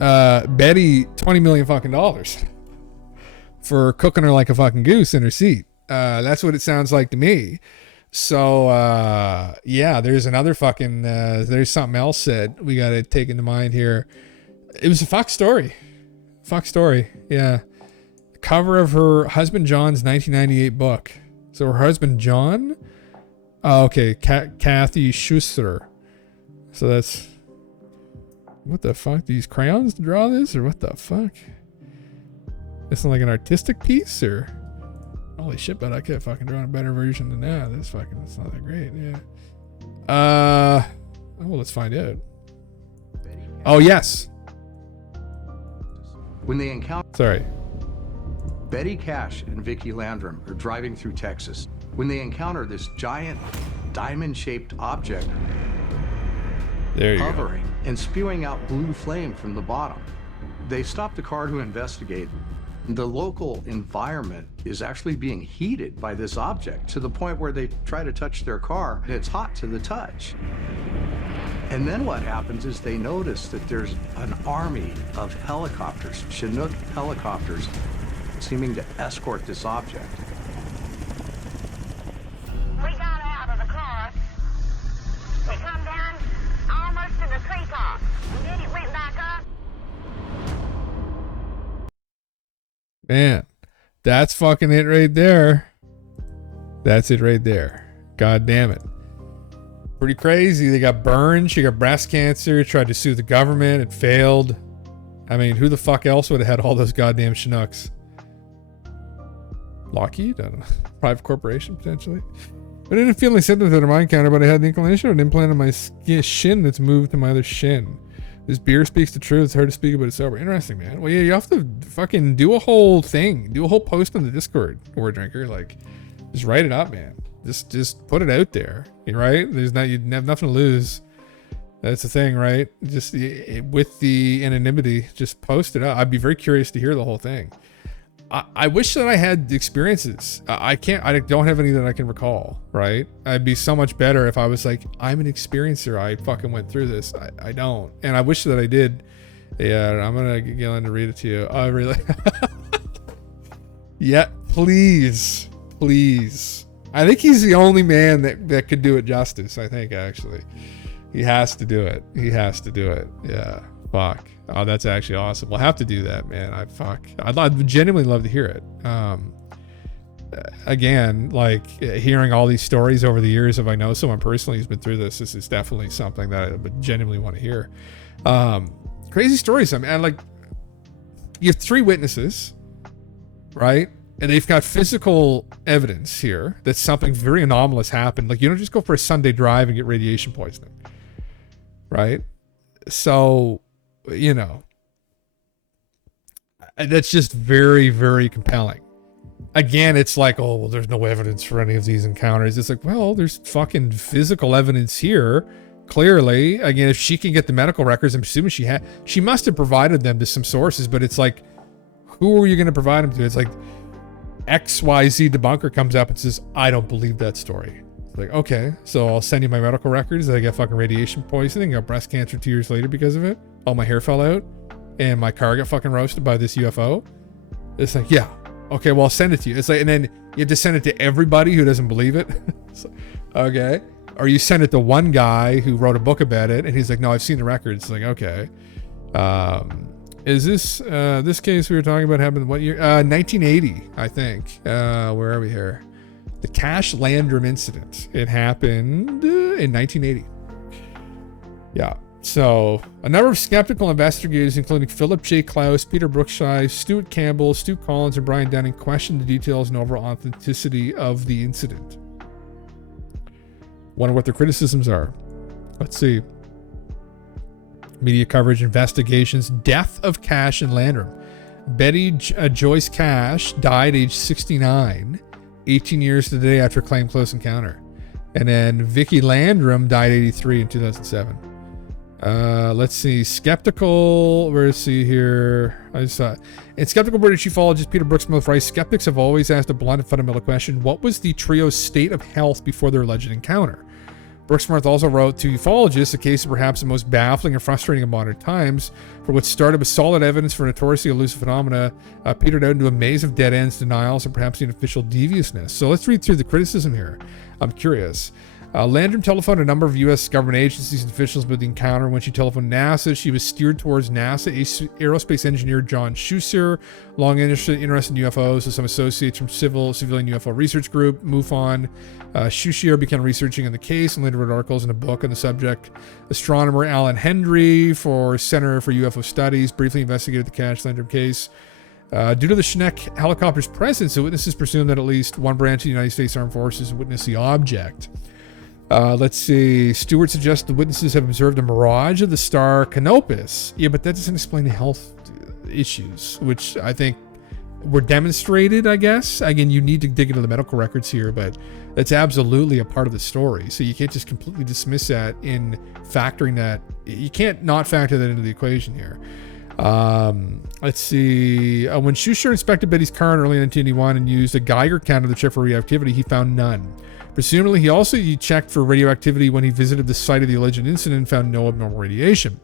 Betty $20 million fucking dollars for cooking her like a fucking goose in her seat. That's what it sounds like to me. So, yeah, there's another fucking, there's something else that we got to take into mind here. It was a fuck story. Yeah. The cover of her husband John's 1998 book. So her husband John? Oh, okay. Kathy Schuster. So that's... What the fuck? These crayons to draw this? Or what the fuck? This is like an artistic piece? Or... Holy shit, but I could have fucking drawn a better version than that. That's not that great. Yeah. Well, let's find out. Oh, yes. When they encounter Sorry. Betty Cash and Vicki Landrum are driving through Texas when they encounter this giant diamond-shaped object There you go. hovering and spewing out blue flame from the bottom. They stop the car to investigate. The local environment is actually being heated by this object to the point where they try to touch their car and it's hot to the touch. And then what happens is they notice that there's an army of helicopters, Chinook helicopters, seeming to escort this object. We got out of the car. We come down almost to the treetop. And then it went back up. Man, that's fucking it right there. That's it right there. God damn it. Pretty crazy. They got burned. She got breast cancer. Tried to sue the government. It failed. I mean, who the fuck else would have had all those goddamn Chinooks? Lockheed? I don't know. Private corporation, potentially. I didn't feel any symptoms at a mind counter, but I had the inclination of an implant on my shin that's moved to my other shin. This beer speaks the truth. It's hard to speak about it sober. Interesting, man. Well, yeah, you have to fucking do a whole thing. Do a whole post on the Discord, Word Drinker. Like, just write it up, man. Just put it out there, right? You have nothing to lose. That's the thing, right? Just with the anonymity, just post it up. I'd be very curious to hear the whole thing. I wish that I had experiences. I don't have any that I can recall, right? I'd be so much better if I was like, I'm an experiencer. I fucking went through this. I don't. And I wish that I did. Yeah, I'm going to get Gillen to read it to you. I really... Yeah, please. Please. I think he's the only man that could do it justice, I think, actually. He has to do it. He has to do it. Yeah. Fuck. Oh, that's actually awesome. We'll have to do that, man. I'd genuinely love to hear it. Again, like hearing all these stories over the years, if I know someone personally who's been through this is definitely something that I would genuinely want to hear. Crazy stories. I mean, like, you have 3 witnesses, right? And they've got physical evidence here that something very anomalous happened. Like, you don't just go for a Sunday drive and get radiation poisoning, right? So, you know, that's just very, very compelling. Again, it's like, oh, well, there's no evidence for any of these encounters. It's like, well, there's fucking physical evidence here. Clearly, again, if she can get the medical records, I'm assuming she must have provided them to some sources, but it's like, who are you going to provide them to? It's like XYZ debunker comes up and says, I don't believe that story. It's like, okay, so I'll send you my medical records that I got fucking radiation poisoning, got breast cancer 2 years later because of it. All my hair fell out and my car got fucking roasted by this UFO. It's like, yeah, okay, well, I'll send it to you. It's like, and then you have to send it to everybody who doesn't believe it. Like, okay. Or you send it to one guy who wrote a book about it and he's like, no, I've seen the records. It's like, okay. Is this case we were talking about happened what year? 1980, I think. Where are we here? The Cash Landrum incident. It happened in 1980. Yeah. So a number of skeptical investigators, including Philip J. Klaus, Peter Brookshire, Stuart Campbell, Stu Collins, and Brian Dunning, questioned the details and overall authenticity of the incident. Wonder what their criticisms are. Let's see. Media coverage, investigations, death of Cash and Landrum. Betty Joyce Cash died age 69, 18 years to the day after claimed close encounter. And then Vicki Landrum died 83 in 2007. Let's see. Skeptical. Where's see here? I saw. In skeptical British ufologist Peter Brooksmith writes, skeptics have always asked a blunt and fundamental question: what was the trio's state of health before their alleged encounter? Brooksmith also wrote to ufologists a case of perhaps the most baffling and frustrating of modern times. For what started with solid evidence for notoriously elusive phenomena, petered out into a maze of dead ends, denials, and perhaps even official deviousness. So let's read through the criticism here. I'm curious. Landrum telephoned a number of U.S. government agencies and officials about the encounter. When she telephoned NASA, she was steered towards NASA aerospace engineer John Schusser, long interested in UFOs, with some associates from Civilian UFO Research Group, MUFON. Schusser began researching on the case and later wrote articles in a book on the subject. Astronomer Alan Hendry for Center for UFO Studies briefly investigated the Cash Landrum case. Due to the Chinook helicopter's presence, the witnesses presumed that at least one branch of the United States Armed Forces witnessed the object. Let's see. Stewart suggests the witnesses have observed a mirage of the star Canopus. Yeah, but that doesn't explain the health issues, which I think were demonstrated, I guess. Again, you need to dig into the medical records here, but that's absolutely a part of the story. So you can't just completely dismiss that in factoring that. You can't not factor that into the equation here. Let's see. When Schuster inspected Betty's car in early 1981 and used a Geiger counter to check for radioactivity, he found none. Presumably, he checked for radioactivity when he visited the site of the alleged incident and found no abnormal radiation.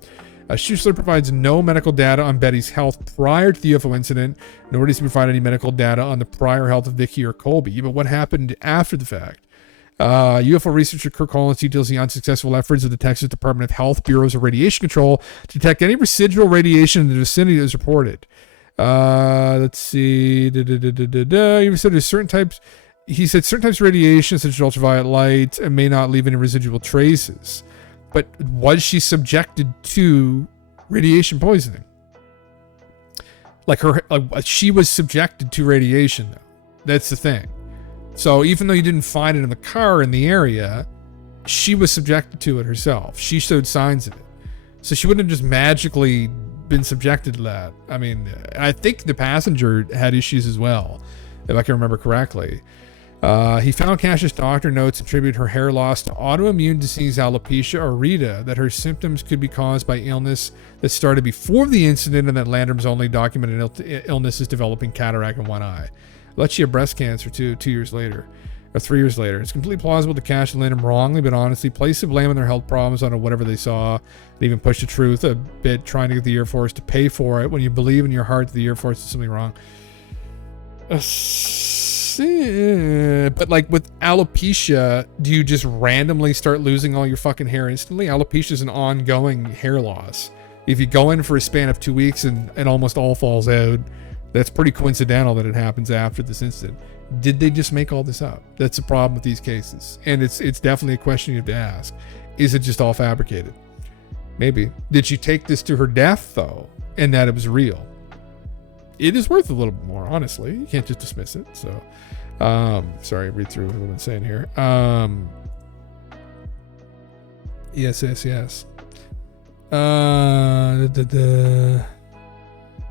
Schuster provides no medical data on Betty's health prior to the UFO incident, nor does he provide any medical data on the prior health of Vicky or Colby. But what happened after the fact? UFO researcher Kirk Collins details the unsuccessful efforts of the Texas Department of Health Bureaus of Radiation Control to detect any residual radiation in the vicinity that was reported. Let's see. He said there's certain types. He said certain types of radiation, such as ultraviolet light, may not leave any residual traces. But was she subjected to radiation poisoning? She was subjected to radiation, though. That's the thing. So even though you didn't find it in the car in the area, she was subjected to it herself. She showed signs of it. So she wouldn't have just magically been subjected to that. I mean, I think the passenger had issues as well, if I can remember correctly. He found Cash's doctor notes attribute her hair loss to autoimmune disease alopecia areata, that her symptoms could be caused by illness that started before the incident, and that Landrum's only documented illness is developing cataract in one eye. Let she have breast cancer 2 years later, or 3 years later. It's completely plausible that Cash and Landrum wrongly but honestly placed the blame on their health problems on whatever they saw. They even pushed the truth a bit, trying to get the Air Force to pay for it when you believe in your heart that the Air Force did something wrong. But like with alopecia, do you just randomly start losing all your fucking hair instantly? Alopecia is an ongoing hair loss. If you go in for a span of 2 weeks and almost all falls out, that's pretty coincidental that it happens after this incident. Did they just make all this up? That's the problem with these cases. And it's definitely a question you have to ask. Is it just all fabricated? Maybe. Did she take this to her death, though, and that it was real? It is worth a little bit more, honestly. You can't just dismiss it. So, sorry, read through what I've been saying here. Yes.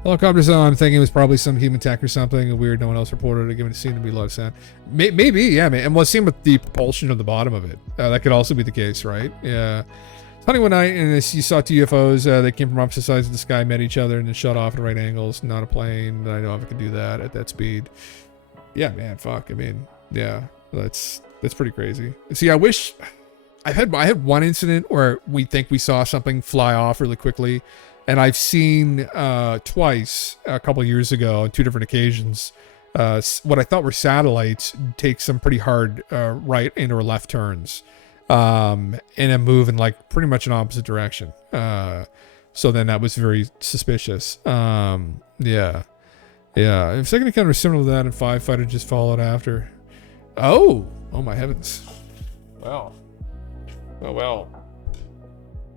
Helicopter sound, I'm thinking it was probably some human tech or something weird no one else reported it, given it seemed to be a lot of sound. Maybe, yeah, man. And what's seen with the propulsion of the bottom of it. That could also be the case, right? Yeah. Hunting one night, and you saw 2 UFOs. They came from opposite sides of the sky, met each other, and then shut off at right angles. Not a plane that I know of that could do that at that speed. Yeah, man, fuck. I mean, yeah, that's pretty crazy. See, I wish... I had one incident where we think we saw something fly off really quickly, and I've seen twice a couple years ago on 2 different occasions what I thought were satellites take some pretty hard right and or left turns and then move in like pretty much an opposite direction. So then that was very suspicious. Yeah. If second encounter is similar to that, and firefighter just followed after. Oh my heavens. Wow. Oh well,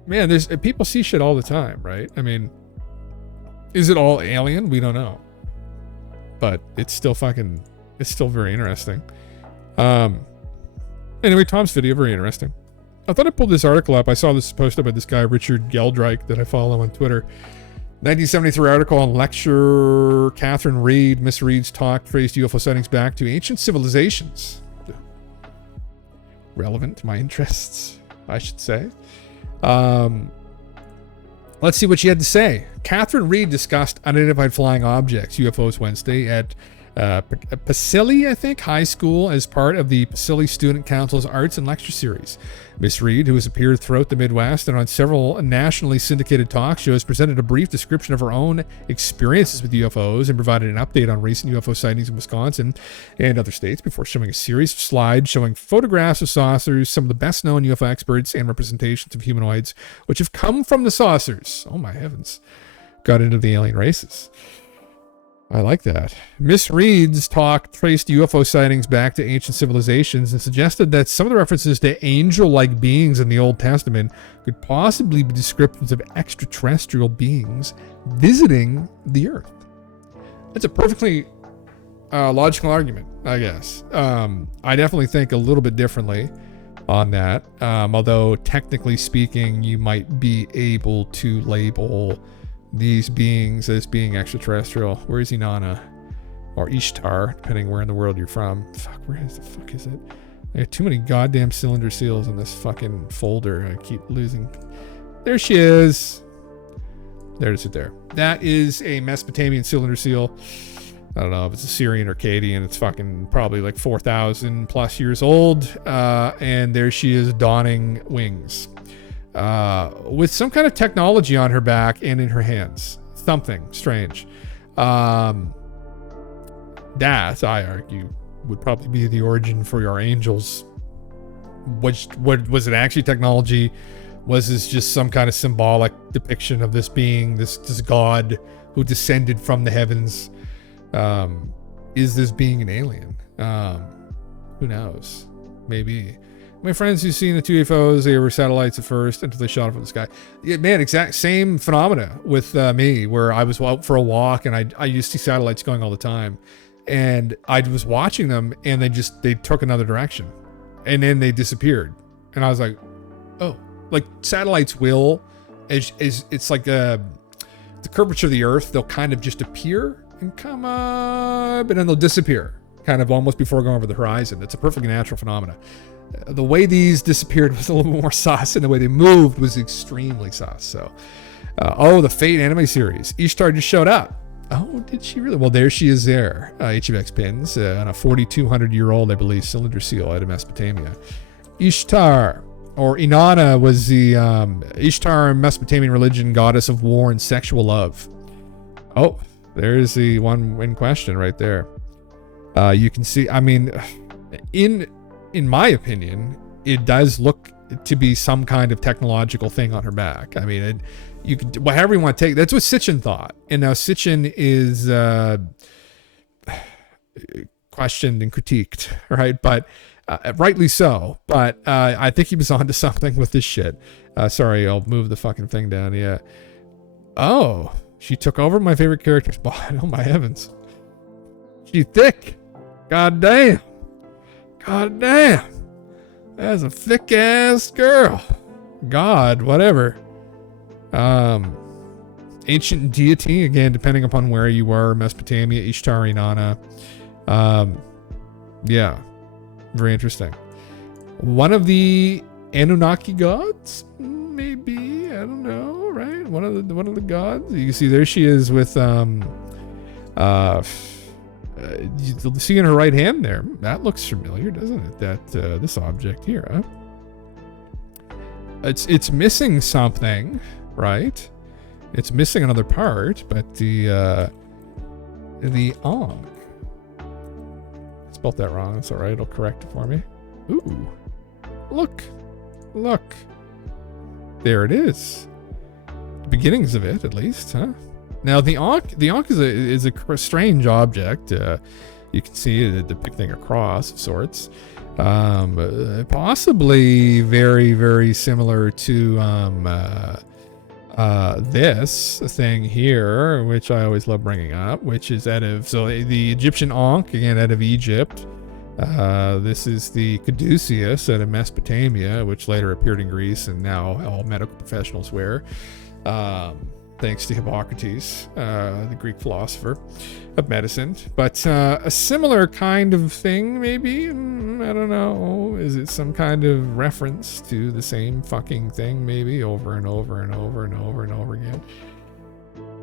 man. There's people see shit all the time, right? I mean, is it all alien? We don't know, but it's still very interesting. Anyway, Tom's video, very interesting. I thought I pulled this article up. I saw this posted by this guy Richard Geldreich that I follow on Twitter. 1973 article on lecture Catherine Reed. Miss Reed's talk traced UFO sightings back to ancient civilizations. Relevant to my interests, I should say. Let's see what she had to say. Catherine Reed discussed unidentified flying objects, UFOs, Wednesday at Pasilli, I think, High School as part of the Pasilli Student Council's Arts and Lecture Series. Miss Reed, who has appeared throughout the Midwest and on several nationally syndicated talk shows, presented a brief description of her own experiences with UFOs and provided an update on recent UFO sightings in Wisconsin and other states before showing a series of slides showing photographs of saucers, some of the best-known UFO experts, and representations of humanoids which have come from the saucers. Oh my heavens. Got into the alien races. I like that. Miss Reed's talk traced UFO sightings back to ancient civilizations and suggested that some of the references to angel-like beings in the Old Testament could possibly be descriptions of extraterrestrial beings visiting the Earth. That's a perfectly logical argument, I guess. I definitely think a little bit differently. on that. Although technically speaking, you might be able to label these beings as being extraterrestrial. Where is Inanna? Or Ishtar, depending where in the world you're from. Fuck, where the fuck is it? I have too many goddamn cylinder seals in this fucking folder. I keep losing. There she is. There's it there. That is a Mesopotamian cylinder seal. I don't know if it's Assyrian or Akkadian. It's fucking probably like 4,000 plus years old. And there she is donning wings. With some kind of technology on her back and in her hands. Something strange. That, I argue, would probably be the origin for your angels. What was it actually technology? Was this just some kind of symbolic depiction of this being, this god who descended from the heavens? Is this being an alien? Who knows? Maybe. My friends who've seen the two UFOs, they were satellites at first until they shot up from the sky. Yeah, man, exact same phenomena with me, where I was out for a walk and I used to see satellites going all the time. And I was watching them and they took another direction and then they disappeared. And I was like, oh, like satellites will, it's like the curvature of the earth, they'll kind of just appear and come up and then they'll disappear kind of almost before going over the horizon. It's a perfectly natural phenomena. The way these disappeared was a little bit more sus, and the way they moved was extremely sus. So, the Fate anime series. Ishtar just showed up. Oh, did she really? Well, there she is there. HFX pins on a 4,200-year-old, I believe, cylinder seal out of Mesopotamia. Ishtar, or Inanna, was the Ishtar, Mesopotamian religion, goddess of war and sexual love. Oh, there's the one in question right there. You can see, I mean, in my opinion, it does look to be some kind of technological thing on her back. I mean, you can, however you want to take, that's what Sitchin thought. And now Sitchin is questioned and critiqued, right? But rightly so. But I think he was onto something with this shit. Sorry, I'll move the fucking thing down. Yeah. Oh, she took over my favorite character's body. Oh my heavens. She's thick. God damn. God damn. That's a thick ass girl. God, whatever. Ancient deity, again, depending upon where you were, Mesopotamia, Ishtar, Inanna. Yeah, very interesting. One of the Anunnaki gods, maybe, I don't know, right? One of the gods. You can see there she is with you see in her right hand there. That looks familiar, doesn't it? That this object here, huh? It's missing something, right? It's missing another part, but the Ankh. I spelled that wrong. It's all right. It'll correct it for me. Ooh, look. There it is. The beginnings of it, at least, huh? Now the Ankh is a strange object. You can see it depicting a cross of sorts. Possibly very, very similar to this thing here, which I always love bringing up, which is out of, so the Egyptian Ankh, again, out of Egypt. This is the caduceus out of Mesopotamia, which later appeared in Greece and now all medical professionals wear. Thanks to Hippocrates, the Greek philosopher of medicine. But a similar kind of thing, maybe? I don't know. Is it some kind of reference to the same fucking thing, maybe? Over and over and over and over and over again?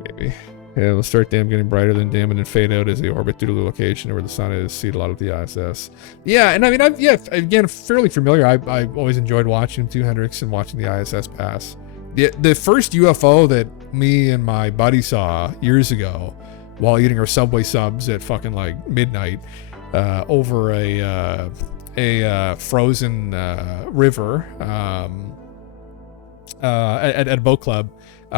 Maybe. Yeah, they'll start damn getting brighter than dim and then fade out as they orbit through the location where the sun is. See it a lot of the ISS. Yeah, and I mean, again, fairly familiar. I've always enjoyed watching too, Hendrix, and watching the ISS pass. The first UFO that me and my buddy saw years ago while eating our Subway subs at fucking like midnight over a frozen river at a boat club.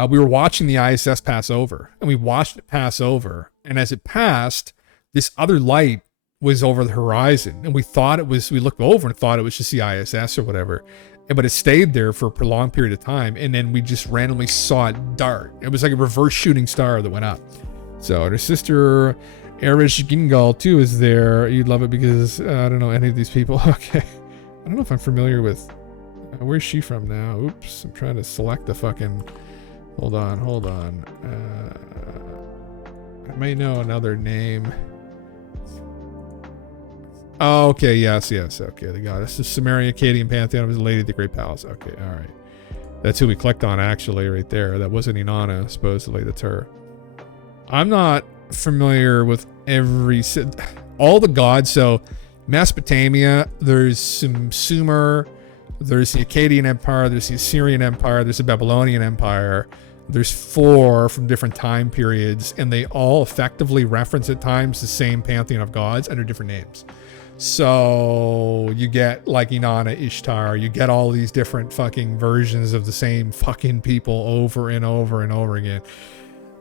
We were watching the ISS pass over, and we watched it pass over. And as it passed, this other light was over the horizon, and we looked over and thought it was just the ISS or whatever. But it stayed there for a prolonged period of time, and then we just randomly saw it dart. It was like a reverse shooting star that went up. So her sister Erish Gingal too is there. You'd love it because I don't know any of these people. Okay, I don't know if I'm familiar with. Where's she from now? Oops, I'm trying to select the fucking. Hold on. I may know another name. Oh, okay, yes. Okay, the goddess of Samaria, Akkadian pantheon was the Lady of the Great Palace. Okay, all right. That's who we clicked on actually, right there. That wasn't Inanna, supposedly. That's her. I'm not familiar with all the gods. So Mesopotamia, there's some Sumer, there's the Akkadian Empire, there's the Assyrian Empire, there's the Babylonian Empire. There's 4 from different time periods, and they all effectively reference at times the same pantheon of gods under different names. So you get like Inanna, Ishtar, you get all these different fucking versions of the same fucking people over and over and over again.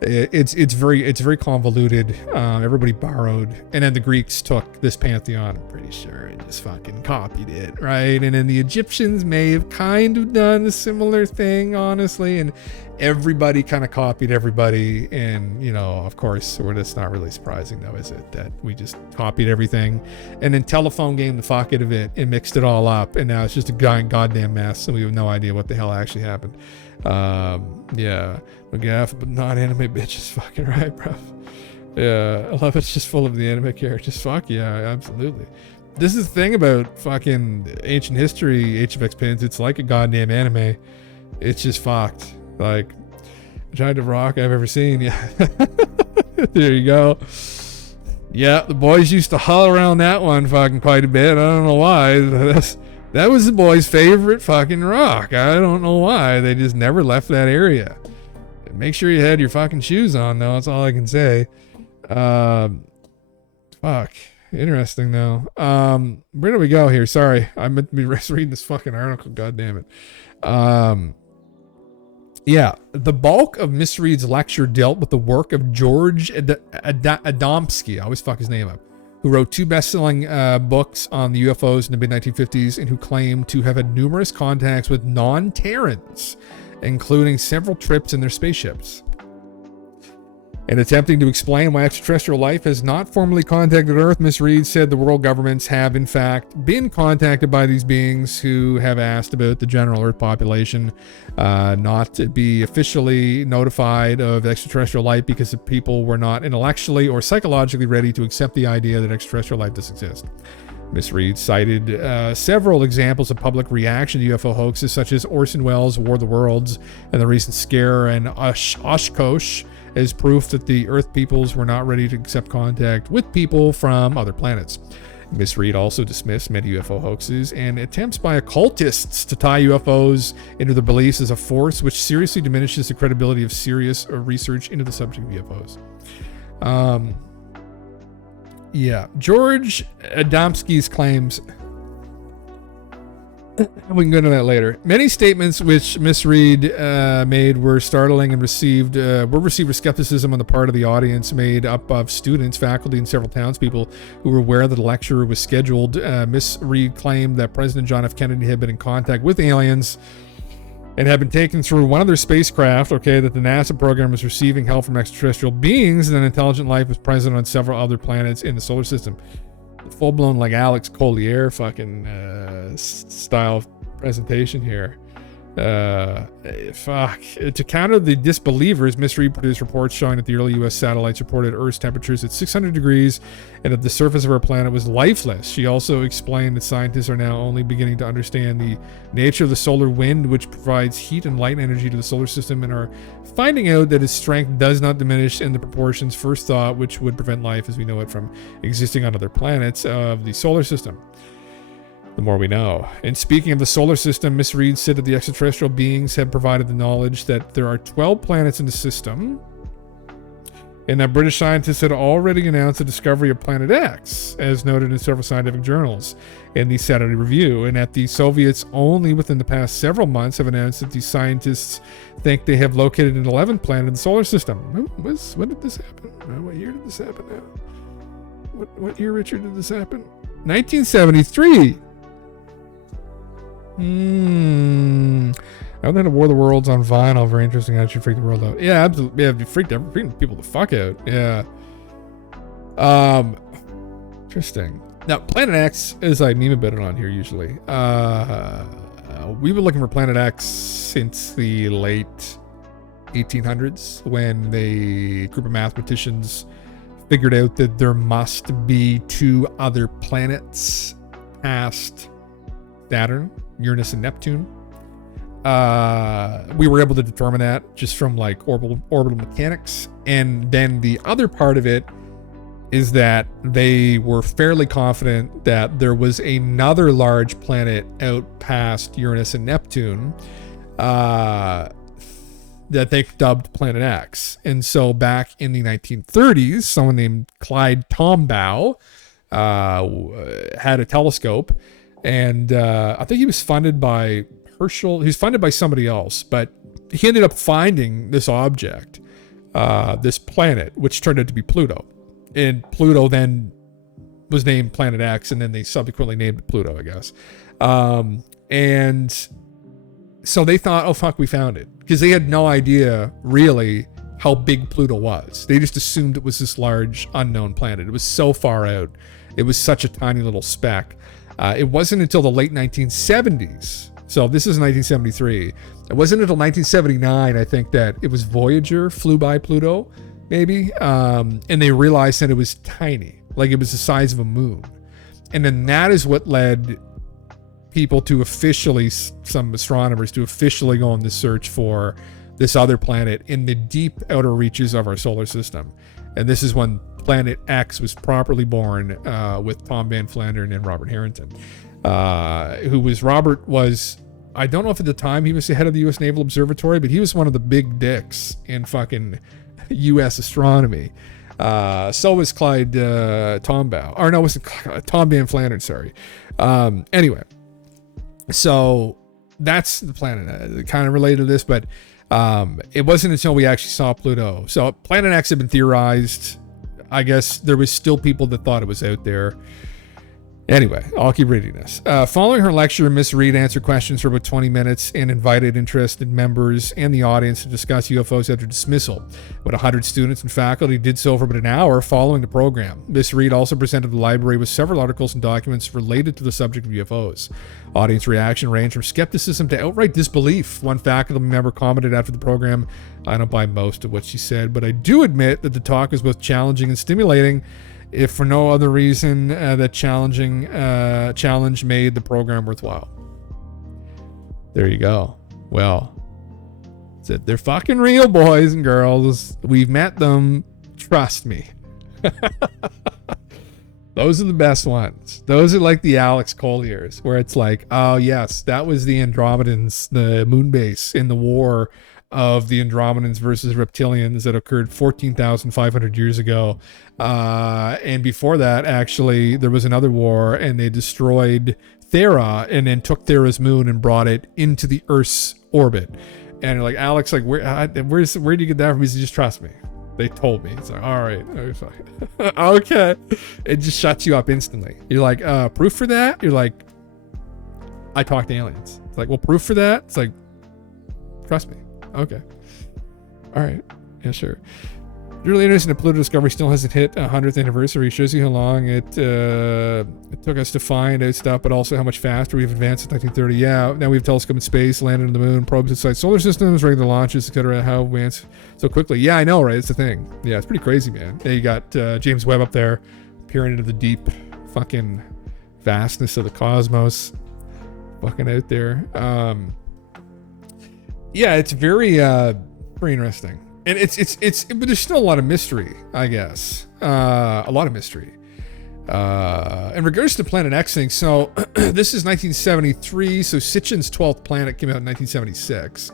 It's very convoluted. Everybody borrowed, and then the Greeks took this pantheon, I'm pretty sure, and just fucking copied it, right? And then the Egyptians may have kind of done a similar thing, honestly, and everybody kind of copied everybody. And of course, that's not really surprising though, is it, that we just copied everything and then telephone game the fuck out of it and mixed it all up, and now it's just a goddamn mess, and we have no idea what the hell actually happened. Yeah, McGaff, but not anime bitches. Fucking right, bro. Yeah, I love it's just full of the anime characters. Fuck yeah, absolutely. This is the thing about fucking ancient history, Age of X-Pins. It's like a goddamn anime. It's just fucked. Like, giant of rock I've ever seen. Yeah. There you go. Yeah, the boys used to haul around that one fucking quite a bit. I don't know why. That was the boys' favorite fucking rock. I don't know why. They just never left that area. Make sure you had your fucking shoes on, though. That's all I can say. Fuck. Interesting, though. Where do we go here? Sorry. I meant to be reading this fucking article. God damn it. Yeah. The bulk of Miss Reed's lecture dealt with the work of George Adamski. I always fuck his name up. Who wrote 2 best-selling books on the UFOs in the mid-1950s, and who claimed to have had numerous contacts with non-Terrans, including several trips in their spaceships. In attempting to explain why extraterrestrial life has not formally contacted Earth, Ms. Reed said the world governments have, in fact, been contacted by these beings who have asked about the general Earth population not to be officially notified of extraterrestrial life because the people were not intellectually or psychologically ready to accept the idea that extraterrestrial life does exist. Ms. Reed cited several examples of public reaction to UFO hoaxes, such as Orson Welles' War of the Worlds and the recent scare in Oshkosh, as proof that the Earth peoples were not ready to accept contact with people from other planets. Ms. Reed also dismissed many UFO hoaxes and attempts by occultists to tie UFOs into their beliefs as a force, which seriously diminishes the credibility of serious research into the subject of UFOs. Yeah, George Adamski's claims. We can go into that later. Many statements which Miss Reed made were startling and received with skepticism on the part of the audience, made up of students, faculty, and several townspeople who were aware that the lecture was scheduled. Miss Reed claimed that President John F. Kennedy had been in contact with aliens and had been taken through one of their spacecraft, that the NASA program was receiving help from extraterrestrial beings, and that intelligent life was present on several other planets in the solar system. Full-blown like Alex Collier fucking style presentation here. To counter the disbelievers, Miss Reed produced reports showing that the early U.S. satellites reported Earth's temperatures at 600 degrees and that the surface of our planet was lifeless. She also explained that scientists are now only beginning to understand the nature of the solar wind, which provides heat and light energy to the solar system, and are finding out that its strength does not diminish in the proportions first thought, which would prevent life as we know it from existing on other planets of the solar system. The more we know. And speaking of the solar system, Miss Reed said that the extraterrestrial beings have provided the knowledge that there are 12 planets in the system, and that British scientists had already announced the discovery of Planet X, as noted in several scientific journals in the Saturday Review, and that the Soviets only within the past several months have announced that these scientists think they have located an 11th planet in the solar system. When did this happen? What year did this happen now? What year, Richard, did this happen? 1973. I haven't War of the Worlds on vinyl. Very interesting. How should freak the world out. Yeah, absolutely. Yeah, freaking people the fuck out. Yeah. Interesting. Now, Planet X, as I meme about it on here usually, we've been looking for Planet X since the late 1800s, when the group of mathematicians figured out that there must be 2 other planets past Saturn, Uranus and Neptune. We were able to determine that just from like orbital mechanics. And then the other part of it is that they were fairly confident that there was another large planet out past Uranus and Neptune that they dubbed Planet X. And so back in the 1930s, someone named Clyde Tombaugh had a telescope, and I think he was funded by Herschel. He was funded by somebody else, but he ended up finding this object, this planet, which turned out to be Pluto. And Pluto then was named Planet X, and then they subsequently named it Pluto, I guess. And so they thought, oh, fuck, we found it. Because they had no idea, really, how big Pluto was. They just assumed it was this large, unknown planet. It was so far out. It was such a tiny little speck. It wasn't until the late 1970s. So this is 1973. It wasn't until 1979, I think, that it was Voyager flew by Pluto, maybe. And they realized that it was tiny. Like it was the size of a moon. And then that is what led people to officially, some astronomers, to officially go on the search for this other planet in the deep outer reaches of our solar system. And this is when Planet X was properly born, with Tom Van Flandern and Robert Harrington, Robert was, I don't know if at the time he was the head of the U.S. Naval Observatory, but he was one of the big dicks in fucking U.S. astronomy. So was Clyde Tombaugh. Or no, it wasn't Tom Van Flandern, sorry. Anyway, so that's the planet. Kind of related to this, but it wasn't until we actually saw Pluto. So Planet X had been theorized. I guess there was still people that thought it was out there. Anyway, I'll keep reading this. Following her lecture, Miss Reed answered questions for about 20 minutes and invited interested members and the audience to discuss UFOs after dismissal. About 100 students and faculty did so for about an hour following the program. Miss Reed also presented the library with several articles and documents related to the subject of UFOs. Audience reaction ranged from skepticism to outright disbelief. One faculty member commented after the program, "I don't buy most of what she said, but I do admit that the talk was both challenging and stimulating, if for no other reason that challenge made the program worthwhile." There you go. Well, they're fucking real, boys and girls. We've met them. Trust me. Those are the best ones. Those are like the Alex Colliers, where it's like, oh yes, that was the Andromedans, the moon base in the war of the Andromedans versus reptilians that occurred 14,500 years ago. And before that, actually, there was another war, and they destroyed Thera and then took Thera's moon and brought it into the Earth's orbit. And you're like, Alex, like, where do you get that from? He said, just trust me. They told me. It's like, all right. Okay. It just shuts you up instantly. You're like, proof for that? You're like, I talked to aliens. It's like, well, proof for that? It's like, trust me. Okay. All right. Yeah, sure. Really interesting that Pluto discovery still hasn't hit 100th anniversary. Shows you how long it took us to find out stuff, but also how much faster we've advanced since 1930. Yeah, now we have telescope in space, landed on the moon, probes inside solar systems, regular launches, etc. How advanced so quickly. Yeah, I know, right? It's the thing. Yeah, it's pretty crazy, man. Yeah, you got James Webb up there, peering into the deep fucking vastness of the cosmos. Fucking out there. Yeah, it's very interesting. And but there's still a lot of mystery, I guess. A lot of mystery. In regards to Planet X thing, so this is 1973, so Sitchin's 12th planet came out in 1976.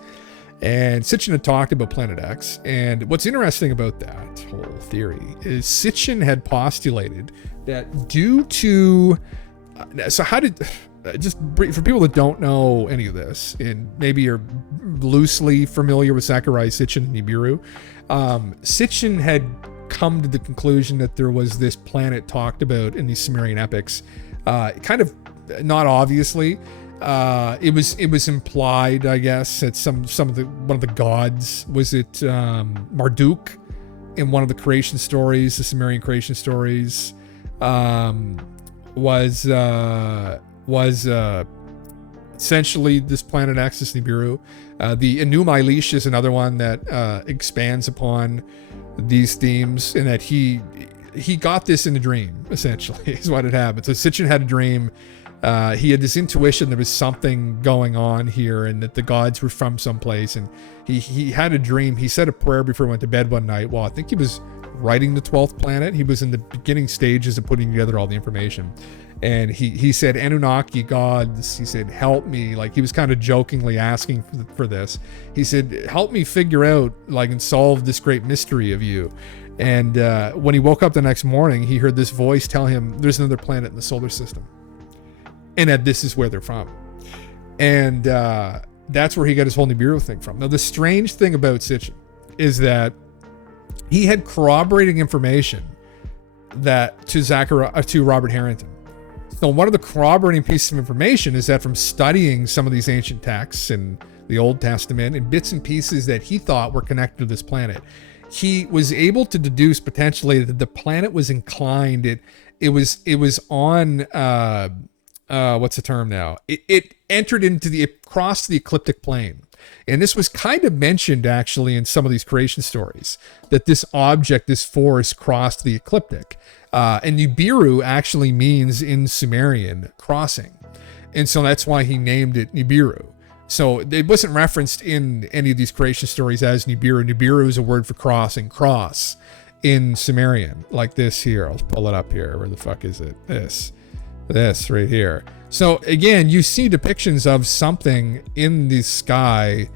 And Sitchin had talked about Planet X. And what's interesting about that whole theory is Sitchin had postulated that due to... So how did... Just for people that don't know any of this, and maybe you're loosely familiar with Sakurai Sitchin and Nibiru, Sitchin had come to the conclusion that there was this planet talked about in these Sumerian epics, kind of not obviously. It was implied, I guess, that one of the gods, was it Marduk, in one of the creation stories, the Sumerian creation stories. was essentially this planet X, this Nibiru. The Enuma Elish is another one that expands upon these themes, in that he got this in a dream, essentially, is what had happened. So Sitchin had a dream. He had this intuition there was something going on here, and that the gods were from someplace, and he had a dream. He said a prayer before he went to bed one night. Well, I think he was writing the 12th planet. He was in the beginning stages of putting together all the information. And he said, Anunnaki gods, he said, help me. Like, he was kind of jokingly asking for this. He said, help me figure out, like, and solve this great mystery of you. And when he woke up the next morning, he heard this voice tell him there's another planet in the solar system, and that this is where they're from. And that's where he got his whole Nibiru thing from. Now, the strange thing about Sitchin is that he had corroborating information that to Robert Harrington. So one of the corroborating pieces of information is that from studying some of these ancient texts in the Old Testament and bits and pieces that he thought were connected to this planet, he was able to deduce potentially that the planet was inclined. It was on what's the term now? It entered into it crossed the ecliptic plane. And this was kind of mentioned actually in some of these creation stories, that this object, this force, crossed the ecliptic. And Nibiru actually means in Sumerian crossing. And so that's why he named it Nibiru. So it wasn't referenced in any of these creation stories as Nibiru. Nibiru is a word for crossing, cross in Sumerian, like this here. I'll pull it up here. Where the fuck is it? This right here. So again, you see depictions of something in the sky.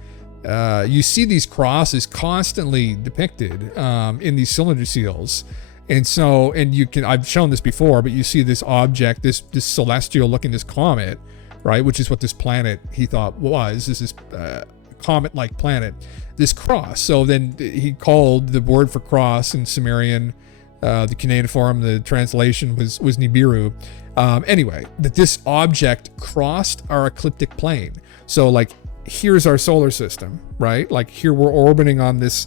You see these crosses constantly depicted in these cylinder seals. And so, I've shown this before, but you see this object, this celestial looking, this comet, right? Which is what this planet he thought was. This is comet-like planet, this cross. So then he called the word for cross in Sumerian, the cuneiform, the translation was Nibiru. Anyway, that this object crossed our ecliptic plane. So like, here's our solar system, right? Like here we're orbiting on this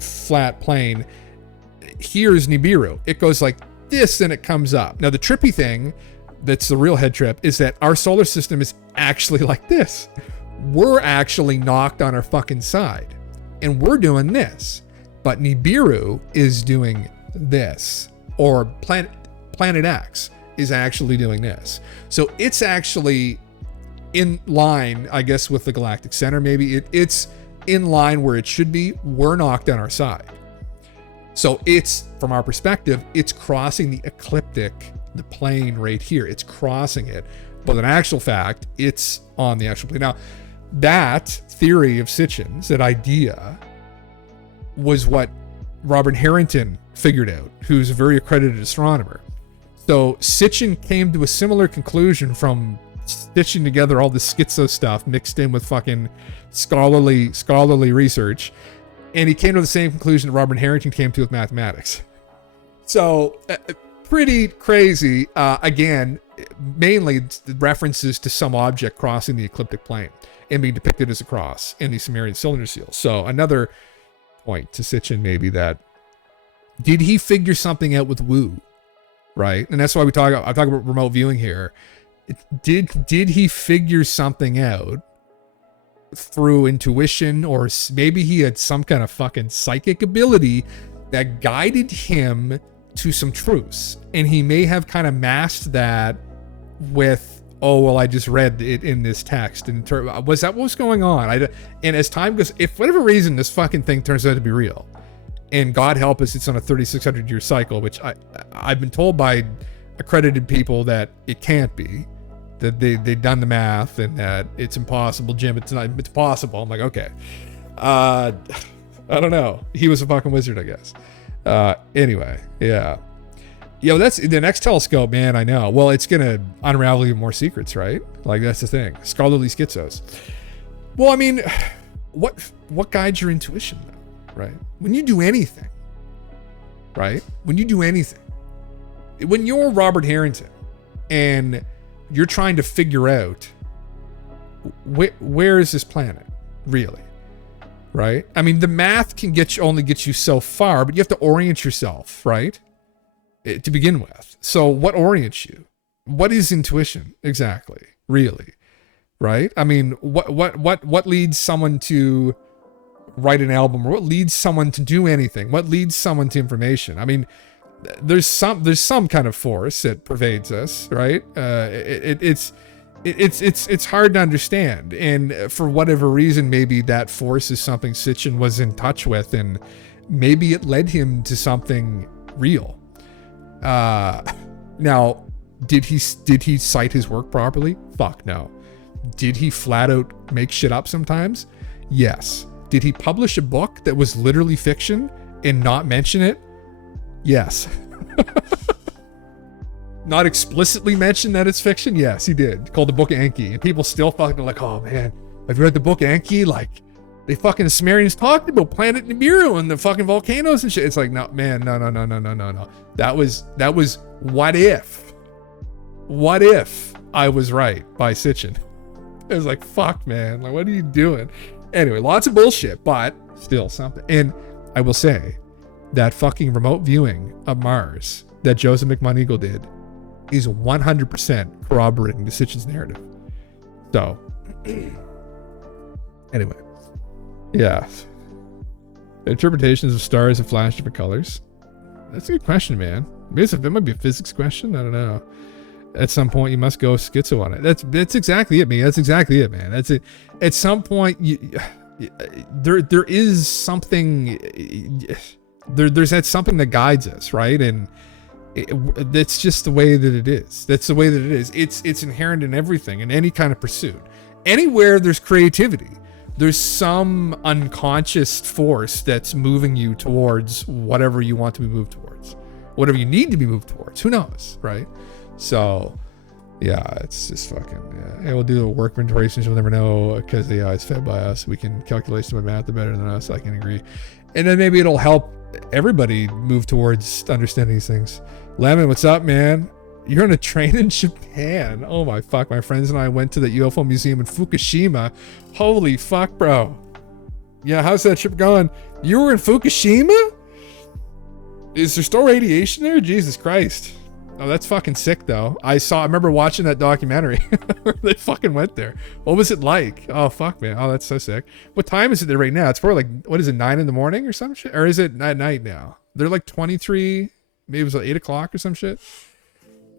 flat plane. Here's Nibiru. It goes like this, and it comes up. Now the trippy thing, that's the real head trip, is that our solar system is actually like this. We're actually knocked on our fucking side, and we're doing this. But Nibiru is doing this, or Planet X is actually doing this. So it's actually in line, I guess, with the galactic center. Maybe it's in line where it should be. We're knocked on our side. So it's, from our perspective, it's crossing the ecliptic, the plane right here. It's crossing it. But in actual fact, it's on the actual plane. Now, that theory of Sitchin's, that idea, was what Robert Harrington figured out, who's a very accredited astronomer. So Sitchin came to a similar conclusion from stitching together all the schizo stuff mixed in with fucking scholarly research, and he came to the same conclusion that Robert Harrington came to with mathematics. So pretty crazy. Again, mainly references to some object crossing the ecliptic plane and being depicted as a cross in the Sumerian cylinder seals. So another point to Sitchin, maybe, that did he figure something out with Wu, right? And that's why I talk about remote viewing here. Did he figure something out through intuition, or maybe he had some kind of fucking psychic ability that guided him to some truths, and he may have kind of masked that with, oh well, I just read it in this text, and was that what was going on? And as time goes, if for whatever reason this fucking thing turns out to be real, and God help us, it's on a 3,600 year cycle, which I've been told by accredited people that it can't be, that they've done the math and that it's impossible. Jim, it's possible. I'm like, okay. I don't know. He was a fucking wizard, I guess. Anyway, yeah. Yo, that's the next telescope, man. I know. Well, it's gonna unravel even more secrets, right? Like, that's the thing. Scholarly schizos. Well, I mean, what guides your intuition, though, right? When you do anything, right? When you do anything, when you're Robert Harrington and you're trying to figure out where is this planet really, right? I mean, the math can only get you so far, but you have to orient yourself, right? to begin with. So what orients you? What is intuition exactly? Really? Right? I mean, what leads someone to write an album, or what leads someone to do anything? What leads someone to information? I mean, there's some kind of force that pervades us, right? It's hard to understand, and for whatever reason, maybe that force is something Sitchin was in touch with, and maybe it led him to something real. Now, did he cite his work properly? Fuck no. Did he flat out make shit up sometimes? Yes. Did he publish a book that was literally fiction and not mention it? Yes. Not explicitly mention that it's fiction? Yes, he did. Called the book Anki. And people still fucking like, oh man, have you read the book Anki? Like, they fucking Sumerians talked about Planet Nibiru and the fucking volcanoes and shit. It's like, no, man, no. That was what if? What if I was right by Sitchin? It was like, fuck, man. Like, what are you doing? Anyway, lots of bullshit, but still something. And I will say that fucking remote viewing of Mars that Joseph McMoneagle did is 100% corroborating the Sitchin's narrative. So, anyway, yeah. The interpretations of stars that flash different colors. That's a good question, man. Maybe it might be a physics question. I don't know. At some point, you must go schizo on it. That's exactly it, man. That's exactly it, man. That's it. At some point, there is something. There's that something that guides us, right? And that's just the way that it is. That's the way that it is. It's inherent in everything, in any kind of pursuit. Anywhere there's creativity, there's some unconscious force that's moving you towards whatever you want to be moved towards, whatever you need to be moved towards. Who knows, right? So, yeah, it's just fucking, yeah. We'll do the work inventory since we'll never know, because the AI is fed by us. We can calculate some math better than us. I can agree. And then maybe it'll help everybody move towards understanding these things. Lemon, what's up, man? You're on a train in Japan. Oh my fuck. My friends and I went to the UFO museum in Fukushima. Holy fuck, bro. Yeah, how's that trip going? You were in Fukushima? Is there still radiation there? Jesus Christ. Oh, that's fucking sick, though. I remember watching that documentary where they fucking went there. What was it like? Oh, fuck, man. Oh, that's so sick. What time is it there right now? It's probably like, what is it, 9 in the morning or some shit? Or is it at night now? They're like 23, maybe it was like 8 o'clock or some shit.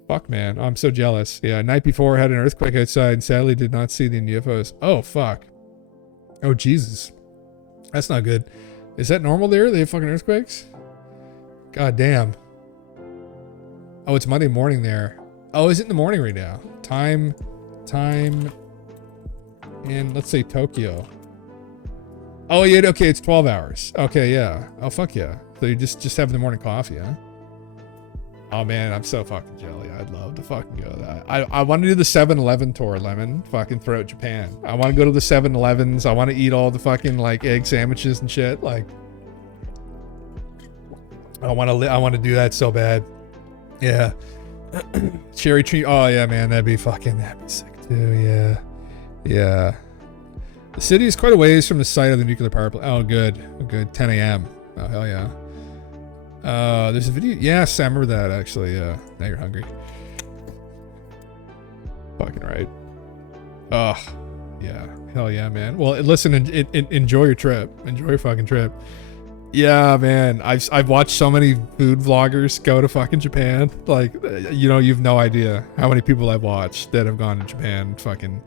Fuck, man. Oh, I'm so jealous. Yeah, night before, had an earthquake outside and sadly did not see the UFOs. Oh, fuck. Oh, Jesus. That's not good. Is that normal there? They have fucking earthquakes? God damn. Oh, it's Monday morning there. Oh, is it in the morning right now? Time in, let's say, Tokyo. Oh, yeah, okay, it's 12 hours. Okay, yeah. Oh, fuck yeah. So you just have the morning coffee, huh? Oh, man, I'm so fucking jelly. I'd love to fucking go to that. I want to do the 7-Eleven tour, Lemon, fucking throughout Japan. I want to go to the 7-Elevens. I want to eat all the fucking, like, egg sandwiches and shit. Like, I want to do that so bad. Yeah. Cherry tree. Oh yeah, man, that'd be sick too. Yeah. Yeah. The city is quite a ways from the site of the nuclear power plant. Oh, good. 10 a.m. Oh, hell yeah. There's a video. Yes, I remember that actually. Yeah. Now you're hungry. Fucking right. Oh, yeah. Hell yeah, man. Well, listen, enjoy your trip. Enjoy your fucking trip. Yeah, man. I've watched so many food vloggers go to fucking Japan. Like, you know, you've no idea how many people I've watched that have gone to Japan. Fucking,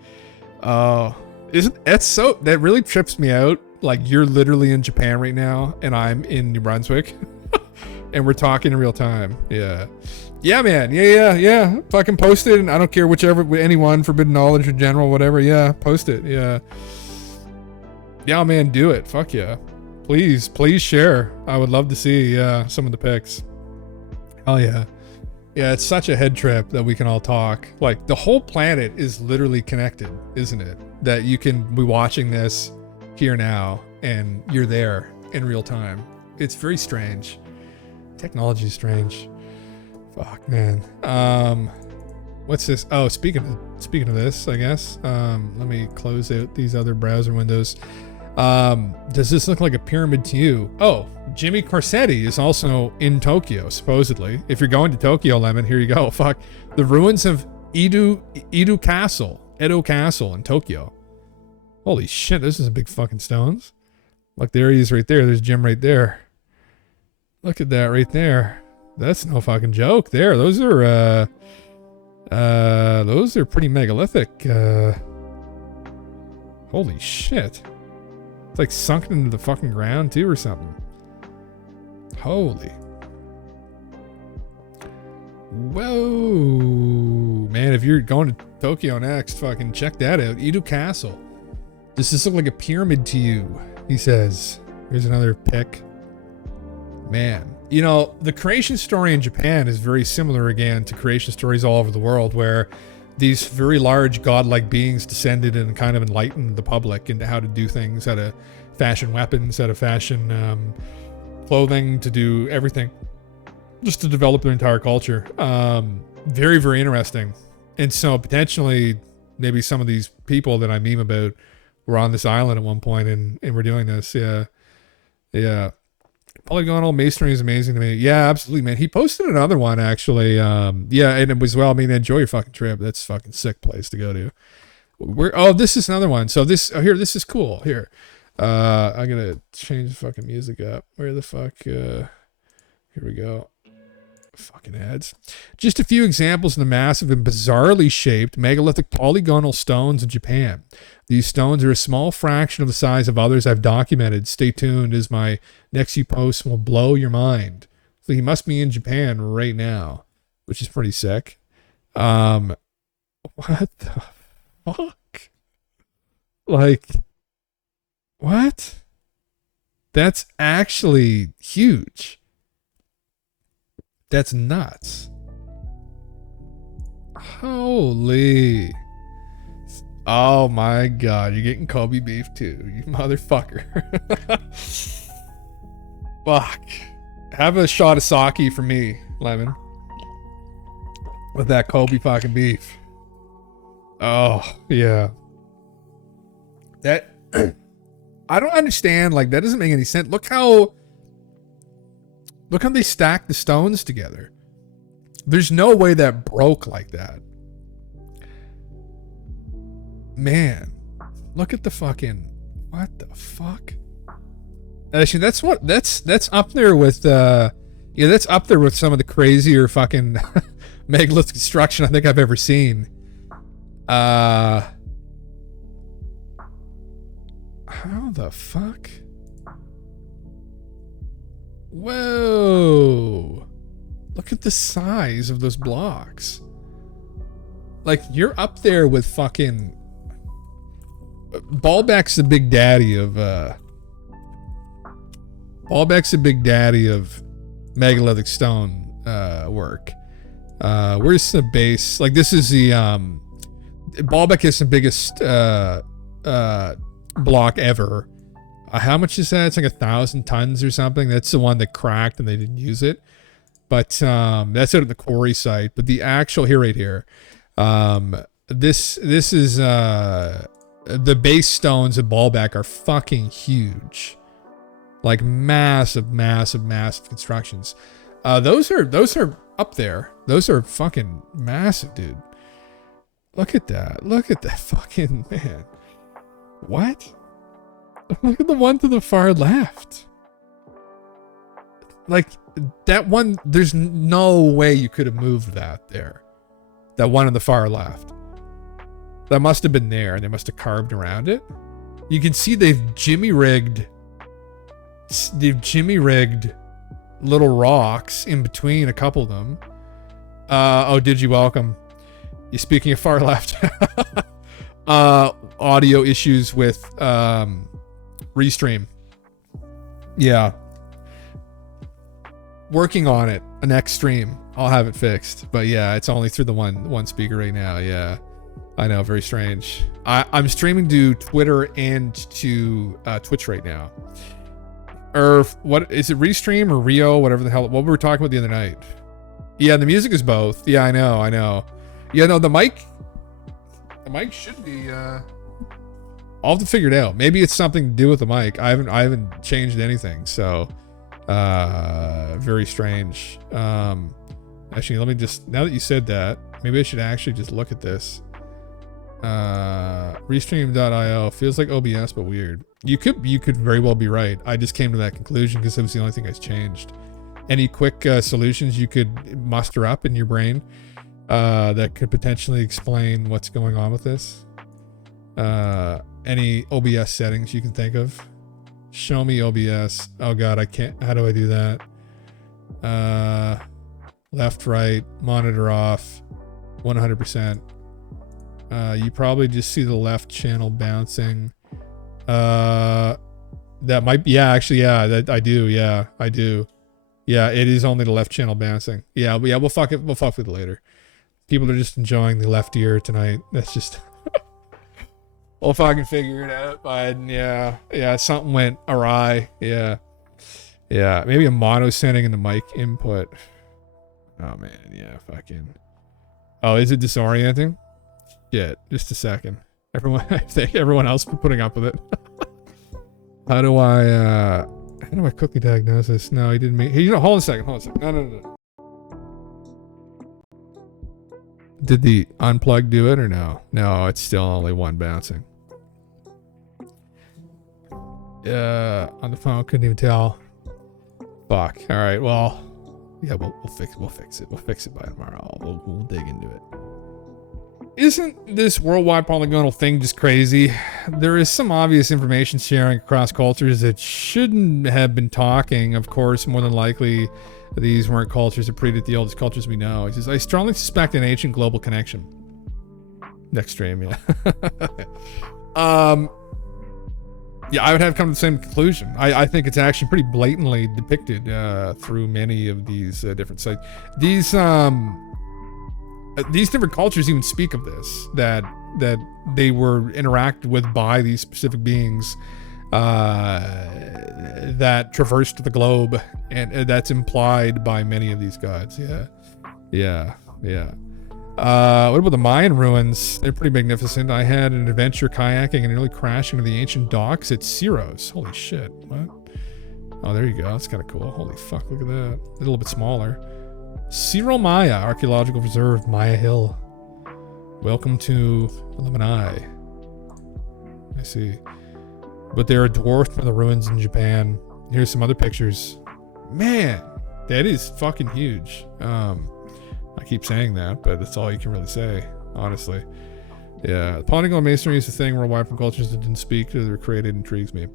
that really trips me out. Like, you're literally in Japan right now, and I'm in New Brunswick, and we're talking in real time. Yeah, yeah, man. Yeah. Fucking post it, and I don't care whichever anyone, Forbidden Knowledge or General, whatever. Yeah, post it. Yeah, man. Do it. Fuck yeah. Please share. I would love to see some of the pics. Oh yeah. Yeah, it's such a head trip that we can all talk. Like, the whole planet is literally connected, isn't it? That you can be watching this here now and you're there in real time. It's very strange. Technology is strange. Fuck, man. What's this? Oh, speaking of this, I guess. Let me close out these other browser windows. Does this look like a pyramid to you? Oh, Jimmy Corsetti is also in Tokyo, supposedly. If you're going to Tokyo, Lemon, here you go. Fuck. The ruins of Edo Castle in Tokyo. Holy shit, this is a big fucking stones. Look, there he is right there. There's Jim right there. Look at that right there. That's no fucking joke there. Those are pretty megalithic. Holy shit. It's like sunken into the fucking ground too or something. Holy. Whoa. Man, if you're going to Tokyo next, fucking check that out. Edo Castle. Does this look like a pyramid to you? He says. Here's another pic. Man. You know, the creation story in Japan is very similar again to creation stories all over the world, where these very large godlike beings descended and kind of enlightened the public into how to do things, how to fashion weapons, how to fashion clothing, to do everything, just to develop their entire culture. Very, very interesting. And so potentially maybe some of these people that I meme about were on this island at one point and we're doing this. Yeah. Polygonal masonry is amazing to me. Yeah, absolutely, man. He posted another one actually. Yeah, and it was, well, I mean, enjoy your fucking trip. That's a fucking sick place to go to. Oh, this is another one. So this this is cool. Here. I'm gonna change the fucking music up. Where the fuck here we go. Fucking ads. Just a few examples of the massive and bizarrely shaped megalithic polygonal stones in Japan. These stones are a small fraction of the size of others I've documented. Stay tuned as my next few posts will blow your mind. So he must be in Japan right now, which is pretty sick. What the fuck? Like, what? That's actually huge. That's nuts. Holy. Oh my god, you're getting Kobe beef too, you motherfucker. Fuck. Have a shot of sake for me, Lemon. With that Kobe fucking beef. Oh, yeah. That I don't understand, like that doesn't make any sense. Look how they stack the stones together. There's no way that broke like that. Man, look at the fucking, what the fuck? Actually, that's up there with that's up there with some of the crazier fucking megalith construction I think I've ever seen. How the fuck? Whoa. Look at the size of those blocks. Like, you're up there with fucking Baalbek's the big daddy of megalithic stone work. Where's the base? Like, this is the Baalbek is the biggest block ever. How much is that? It's like 1,000 tons or something. That's the one that cracked and they didn't use it. But that's out at the quarry site. But the actual right here. This is the base stones of Baalbek are fucking huge. Like massive constructions. Those are up there. Those are fucking massive, dude. Look at that. Look at that fucking, man. What? Look at the one to the far left. Like, that one, there's no way you could have moved that there. That one on the far left. That must have been there, and they must have carved around it. You can see they've jimmy rigged little rocks in between a couple of them. Oh, did you welcome? You speaking of far left. Audio issues with Restream. Yeah. Working on it. A next stream. I'll have it fixed. But yeah, it's only through the one speaker right now. Yeah. I know, very strange. I'm streaming to Twitter and to Twitch right now. Or what is it, Restream or Rio, whatever the hell, what we were talking about the other night. Yeah, the music is both. Yeah, I know. Yeah, no, the mic should be I'll have to figure it out. Maybe it's something to do with the mic. I haven't changed anything, so Very strange. Actually, let me just, now that you said that, maybe I should actually just look at this. Restream.io feels like OBS, but weird. You could very well be right. I just came to that conclusion because it was the only thing that's changed. Any quick solutions you could muster up in your brain that could potentially explain what's going on with this? Any OBS settings you can think of? Show me OBS. Oh god, I can't. How do I do that? Left, right, monitor off, 100%. You probably just see the left channel bouncing. That might be, yeah, actually, yeah, that I do. Yeah, I do. Yeah, it is only the left channel bouncing. Yeah, but yeah, we'll fuck it. We'll fuck with it later. People are just enjoying the left ear tonight. That's just. We'll fucking figure it out, Biden. Yeah, something went awry. Yeah, maybe a mono setting in the mic input. Oh man, yeah, fucking. Oh, is it disorienting? Yeah, just a second. I think everyone else been putting up with it. How do I quickly diagnose this? No, he didn't make. Hey, hold on a second. No. Did the unplug do it or no? No, it's still only one bouncing. On the phone, couldn't even tell. Fuck. All right. Well, yeah, we'll fix it. We'll fix it by tomorrow. We'll dig into it. Isn't this worldwide polygonal thing just crazy? There is some obvious information sharing across cultures that shouldn't have been talking. Of course, more than likely, these weren't cultures that predate the oldest cultures we know. He says, I strongly suspect an ancient global connection. Next stream, yeah. Yeah, I would have come to the same conclusion. I think it's actually pretty blatantly depicted through many of these different sites. These different cultures even speak of this, that they were interacted with by these specific beings that traversed the globe, and that's implied by many of these gods. Yeah. What about the Mayan ruins? They're pretty magnificent. I had an adventure kayaking and nearly crashing into the ancient docks at Syros. Holy shit, what? Oh, there you go. That's kind of cool. Holy fuck, look at that. A little bit smaller. Cerro Maya Archaeological Reserve, Maya Hill. Welcome to Lemonai. I see. But they are dwarfed by the ruins in Japan. Here's some other pictures. Man, that is fucking huge. I keep saying that, but that's all you can really say, honestly. Yeah, polygonal masonry is a thing worldwide from cultures that didn't speak or that were created. Intrigues me.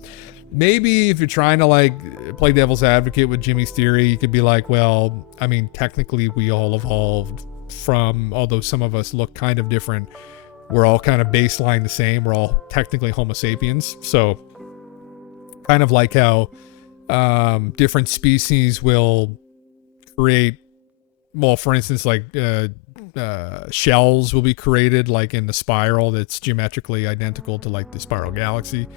Maybe if you're trying to like play devil's advocate with Jimmy's theory, you could be like, well, I mean, technically we all evolved from, although some of us look kind of different, we're all kind of baseline the same. We're all technically Homo sapiens. So kind of like how different species will create, well, for instance, like shells will be created like in the spiral that's geometrically identical to like the spiral galaxy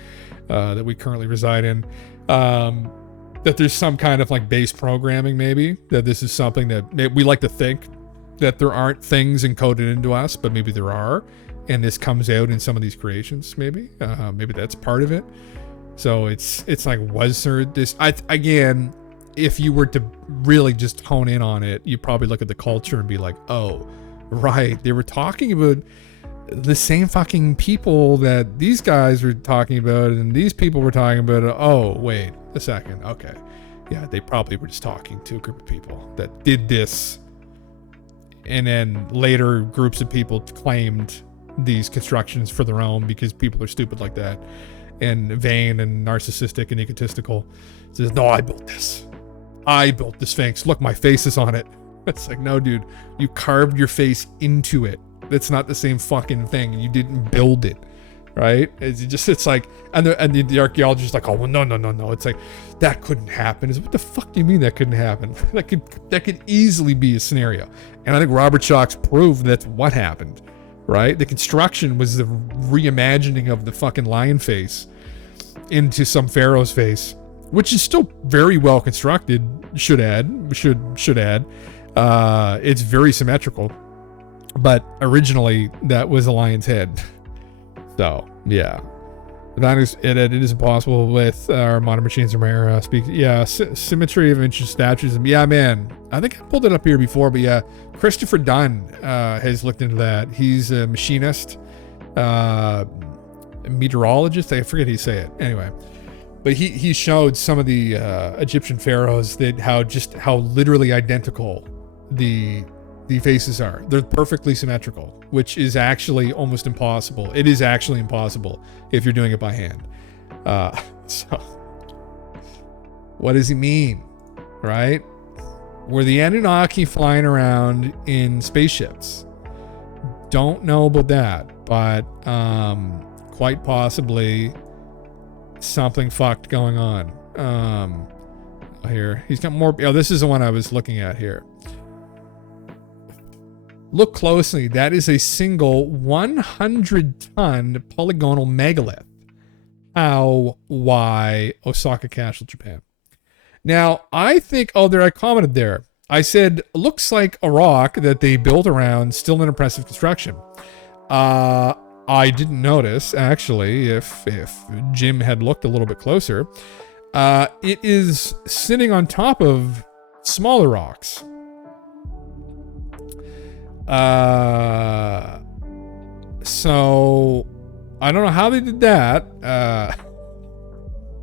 that we currently reside in. That there's some kind of like base programming, maybe, that this is something that we like to think that there aren't things encoded into us, but maybe there are, and this comes out in some of these creations. Maybe that's part of it. So it's like, was there this? Again, if you were to really just hone in on it, you probably look at the culture and be like, oh, right, they were talking about the same fucking people that these guys were talking about, and these people were talking about it. Oh, wait a second. Okay. Yeah, they probably were just talking to a group of people that did this. And then later groups of people claimed these constructions for their own because people are stupid like that and vain and narcissistic and egotistical. It says, no, I built this. I built the Sphinx. Look, my face is on it. It's like, no, dude, you carved your face into it. That's not the same fucking thing. You didn't build it, right? It's like, and the archaeologist is like, oh, well, no. It's like, that couldn't happen. What the fuck do you mean that couldn't happen? That could easily be a scenario. And I think Robert Schoch's proved that's what happened, right? The construction was the reimagining of the fucking lion face into some pharaoh's face, which is still very well constructed. Should add. It's very symmetrical, but originally that was a lion's head. So yeah, It is impossible with our modern machines from era. Symmetry of inch statues. Yeah, man. I think I pulled it up here before, but yeah, Christopher Dunn has looked into that. He's a machinist, meteorologist. I forget how you say it. Anyway, but he showed some of the Egyptian pharaohs that how literally identical the faces are. They're perfectly symmetrical, which is actually almost impossible. It is actually impossible if you're doing it by hand. So what does he mean, right? Were the Anunnaki flying around in spaceships? Don't know about that, but quite possibly something fucked going on. Here he's got more. Oh, this is the one I was looking at here. Look closely. That is a single 100-ton polygonal megalith. How? Why? Osaka Castle, Japan. Now, I think, there I commented there. I said, looks like a rock that they built around still an impressive construction. I didn't notice, actually, if Jim had looked a little bit closer. It is sitting on top of smaller rocks. So I don't know how they did that.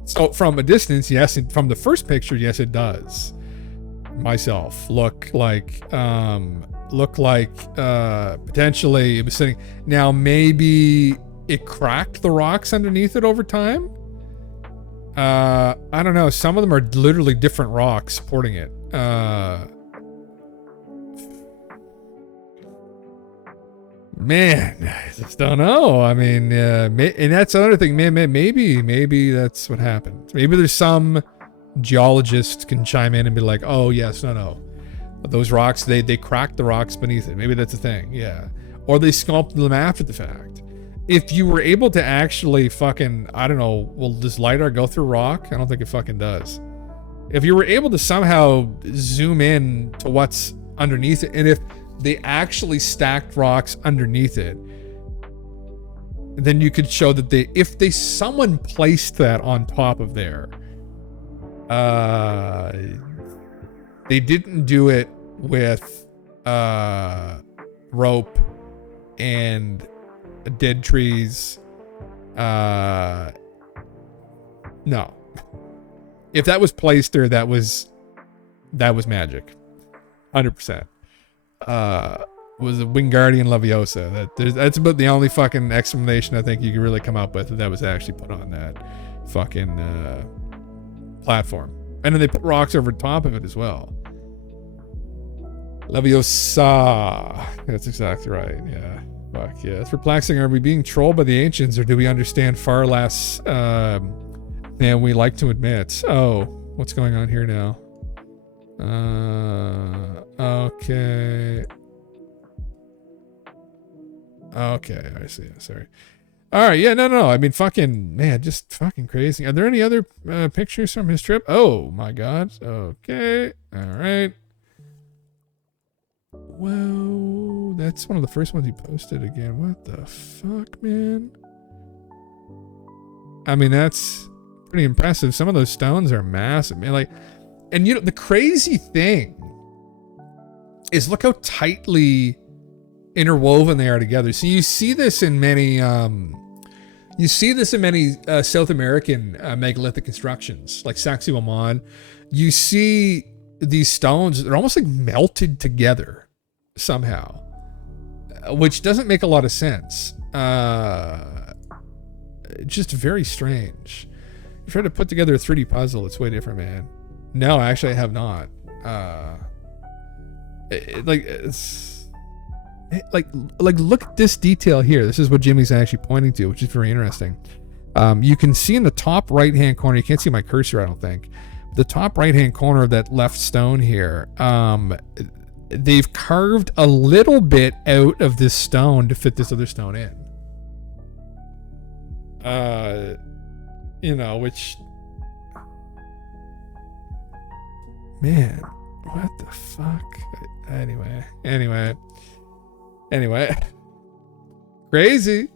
So from a distance, yes, and from the first picture, yes, it does. Myself look like potentially it was sitting. Now maybe it cracked the rocks underneath it over time. I don't know. Some of them are literally different rocks supporting it. Man, I just don't know. I mean, and that's another thing. Man, maybe that's what happened. Maybe there's some geologist can chime in and be like, "Oh yes, no, those rocks they cracked the rocks beneath it. Maybe that's a thing." Yeah, or they sculpted them after the fact. If you were able to actually fucking, I don't know, will this LiDAR go through rock? I don't think it fucking does. If you were able to somehow zoom in to what's underneath it, and if they actually stacked rocks underneath it, then you could show that someone placed that on top of there, they didn't do it with rope and dead trees. No. If that was placed there, that was magic. 100%. Was a Wingardium Leviosa. That's about the only fucking explanation I think you could really come up with that was actually put on that fucking platform. And then they put rocks over top of it as well. Leviosa. That's exactly right. Yeah. Fuck yeah. It's perplexing. Are we being trolled by the ancients, or do we understand far less than we like to admit? Oh, what's going on here now? Okay, I see. Sorry. All right, yeah, no. I mean, fucking, man, just fucking crazy. Are there any other pictures from his trip? Oh, my God. Okay, all right. Well, that's one of the first ones he posted again. What the fuck, man? I mean, that's pretty impressive. Some of those stones are massive, man. Like, and the crazy thing is look how tightly interwoven they are together. So you see this in many South American megalithic constructions, like Sacsayhuaman. You see these stones, they're almost like melted together somehow, which doesn't make a lot of sense. Just very strange. If you try to put together a 3D puzzle, it's way different, man. No, actually, I have not. Look at this detail here. This is what Jimmy's actually pointing to, which is very interesting. You can see in the top right-hand corner. You can't see my cursor, I don't think. The top right-hand corner of that left stone here. They've carved a little bit out of this stone to fit this other stone in. Which. Man, what the fuck? Anyway. Crazy.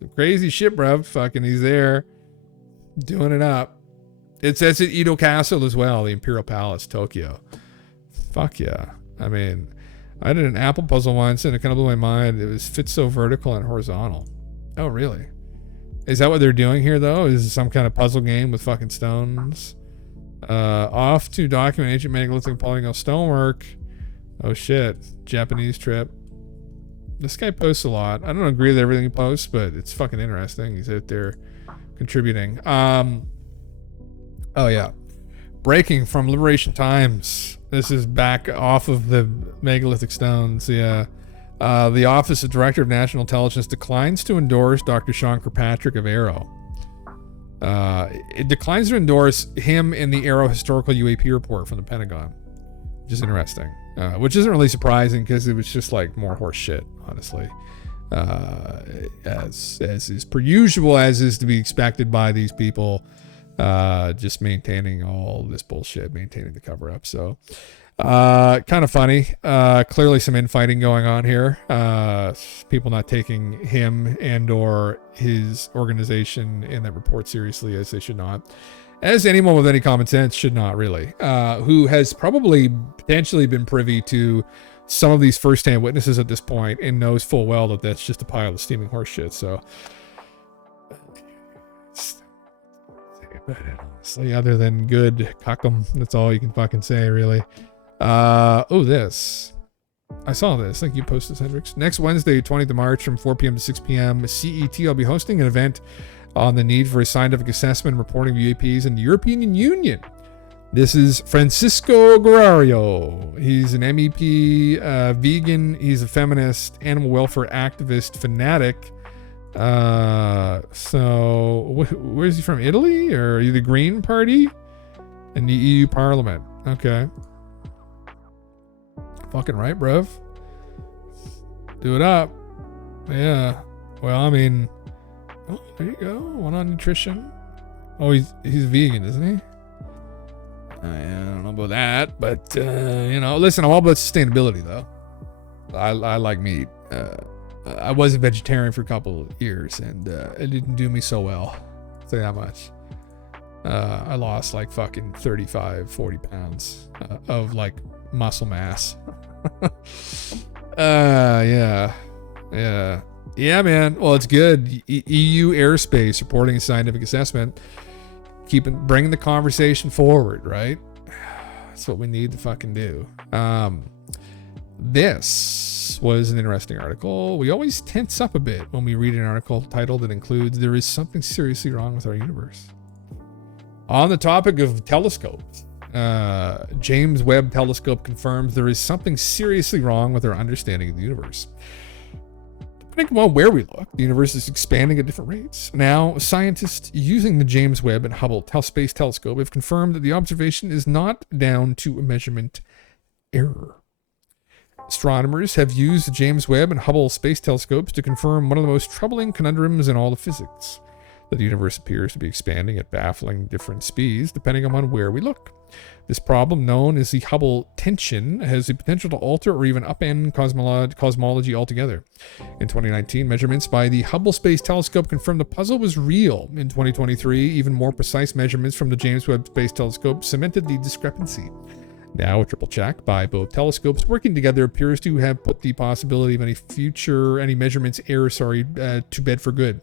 Some crazy shit, bruv. Fucking he's there doing it up. It says at Edo Castle as well, the Imperial Palace, Tokyo. Fuck yeah. I mean, I did an apple puzzle once and it kind of blew my mind. It was so vertical and horizontal. Oh, really? Is that what they're doing here, though? Is it some kind of puzzle game with fucking stones? Off to document ancient megalithic polygonal stonework. Oh, shit. Japanese trip. This guy posts a lot. I don't agree with everything he posts, but it's fucking interesting. He's out there contributing. Oh, yeah. Breaking from Liberation Times. This is back off of the megalithic stones. Yeah. The Office of Director of National Intelligence declines to endorse Dr. Sean Kirkpatrick of Arrow. It declines to endorse him in the Arrow historical UAP report from the Pentagon, which is interesting. Which isn't really surprising because it was just like more horse shit, honestly. As is per usual, as is to be expected by these people, just maintaining all this bullshit, maintaining the cover up. So, kind of funny. Clearly some infighting going on here. People not taking him and or his organization in that report seriously, as they should not. As anyone with any common sense should not, really. Who has probably potentially been privy to some of these first-hand witnesses at this point and knows full well that that's just a pile of steaming horse shit. So, honestly, other than good, cuck 'em. That's all you can fucking say, really. Oh, this. I saw this. Thank you, posted Hendrix. Next Wednesday, 20th of March, from 4 p.m. to 6 p.m. CET, I'll be hosting an event on the need for a scientific assessment and reporting of UAPs in the European Union. This is Francisco Guerrero. He's an MEP, vegan. He's a feminist, animal welfare activist, fanatic. So where is he from? Italy? Or are you the Green Party? In the EU Parliament. Okay. Fucking right, bruv. Do it up. Yeah. Well, I mean, oh, there you go. One on nutrition. Oh, he's vegan, isn't he? I don't know about that, but listen, I'm all about sustainability, though. I like meat. I was a vegetarian for a couple of years, and it didn't do me so well. I'll say that much. I lost like fucking 35, 40 pounds of like muscle mass. Yeah, man. Well, it's good. EU airspace reporting a scientific assessment. Bringing the conversation forward, right? That's what we need to fucking do. This was an interesting article. We always tense up a bit when we read an article title that includes "There is something seriously wrong with our universe." On the topic of telescopes, James Webb Telescope confirms there is something seriously wrong with our understanding of the universe. Depending on where we look, the universe is expanding at different rates. Now, scientists using the James Webb and Hubble Space Telescope have confirmed that the observation is not down to a measurement error. Astronomers have used the James Webb and Hubble Space Telescopes to confirm one of the most troubling conundrums in all of physics, that the universe appears to be expanding at baffling different speeds depending on where we look. This problem, known as the Hubble tension, has the potential to alter or even upend cosmology altogether. In 2019, measurements by the Hubble Space Telescope confirmed the puzzle was real. In 2023, even more precise measurements from the James Webb Space Telescope cemented the discrepancy. Now, a triple check by both telescopes working together appears to have put the possibility of any measurements error, to bed for good.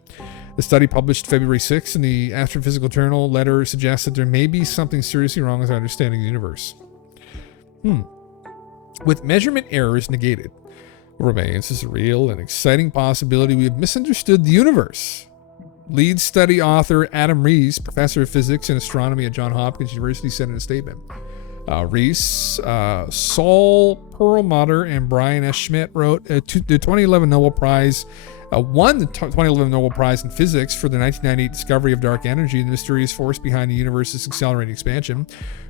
The study, published February 6th in the Astrophysical Journal letter, suggests that there may be something seriously wrong with our understanding of the universe. With measurement errors negated, what remains is a real and exciting possibility we have misunderstood the universe. Lead study author Adam Rees, professor of physics and astronomy at Johns Hopkins University, said in a statement. Rees, Saul Perlmutter, and Brian S. Schmidt wrote the 2011 Nobel Prize, won the 2011 Nobel Prize in Physics for the 1998 discovery of dark energy and the mysterious force behind the universe's accelerating expansion.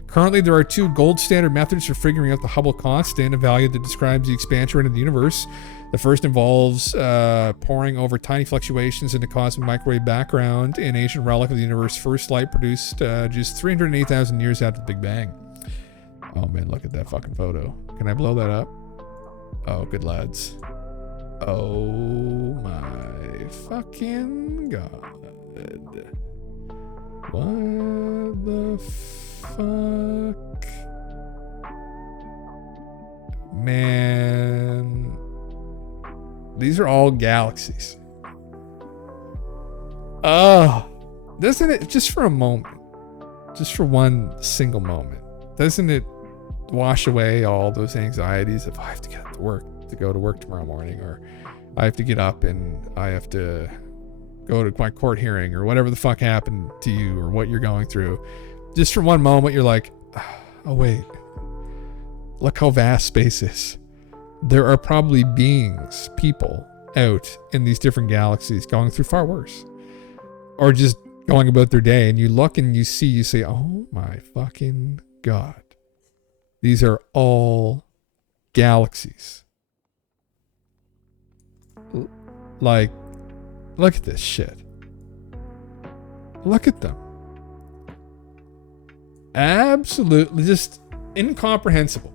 Currently, there are two gold standard methods for figuring out the Hubble constant, a value that describes the expansion rate of the universe. The first involves poring over tiny fluctuations in the cosmic microwave background, an ancient relic of the universe, first light produced just 308,000 years after the Big Bang. Oh man, look at that fucking photo. Can I blow that up? Oh, good lads. Oh my fucking god. What the fuck? Man. These are all galaxies. Doesn't it, just for a moment, just for one single moment, doesn't it wash away all those anxieties of I have to get up to work, to go to work tomorrow morning, or I have to get up and I have to go to my court hearing, or whatever the fuck happened to you, or what you're going through. Just for one moment, you're like, oh wait, look how vast space is. There are probably beings, people out in these different galaxies going through far worse, or just going about their day, and you look and you see, you say, oh my fucking god, these are all galaxies. Like, look at this shit. Look at them. Absolutely just incomprehensible.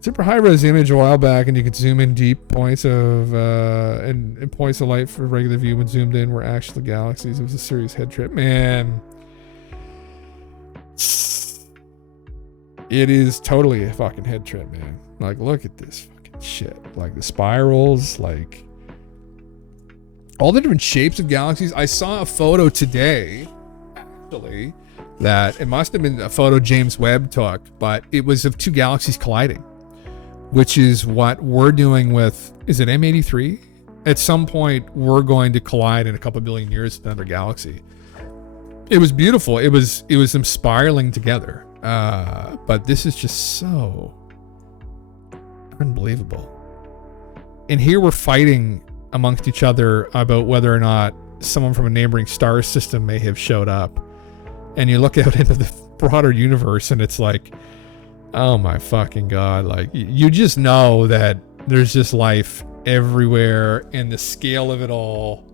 Super high res image a while back, and you could zoom in deep points of and points of light for regular view. When zoomed in were actual galaxies. It was a serious head trip, man. It is totally a fucking head trip, man. Like, look at this fucking shit. Like the spirals, like all the different shapes of galaxies. I saw a photo today, actually, that it must have been a photo James Webb took, but it was of two galaxies colliding, which is what we're doing with, is it M83? At some point, we're going to collide in a couple billion years with another galaxy. It was beautiful. It was them spiraling together. But this is just so unbelievable. And here we're fighting amongst each other about whether or not someone from a neighboring star system may have showed up. And you look out into the broader universe, and it's like, oh my fucking god. Like, you just know that there's just life everywhere, and the scale of it all,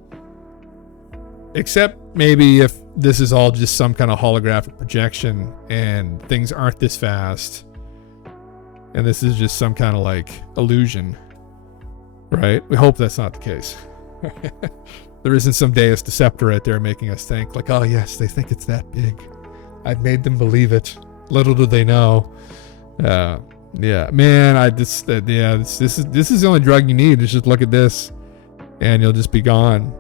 except maybe if this is all just some kind of holographic projection and things aren't this fast, and this is just some kind of like illusion, right? We hope that's not the case. There isn't some Deus Deceptor out there making us think like, oh yes, they think it's that big, I've made them believe it. Little do they know. Yeah, man, this is the only drug you need. Is just look at this and you'll just be gone.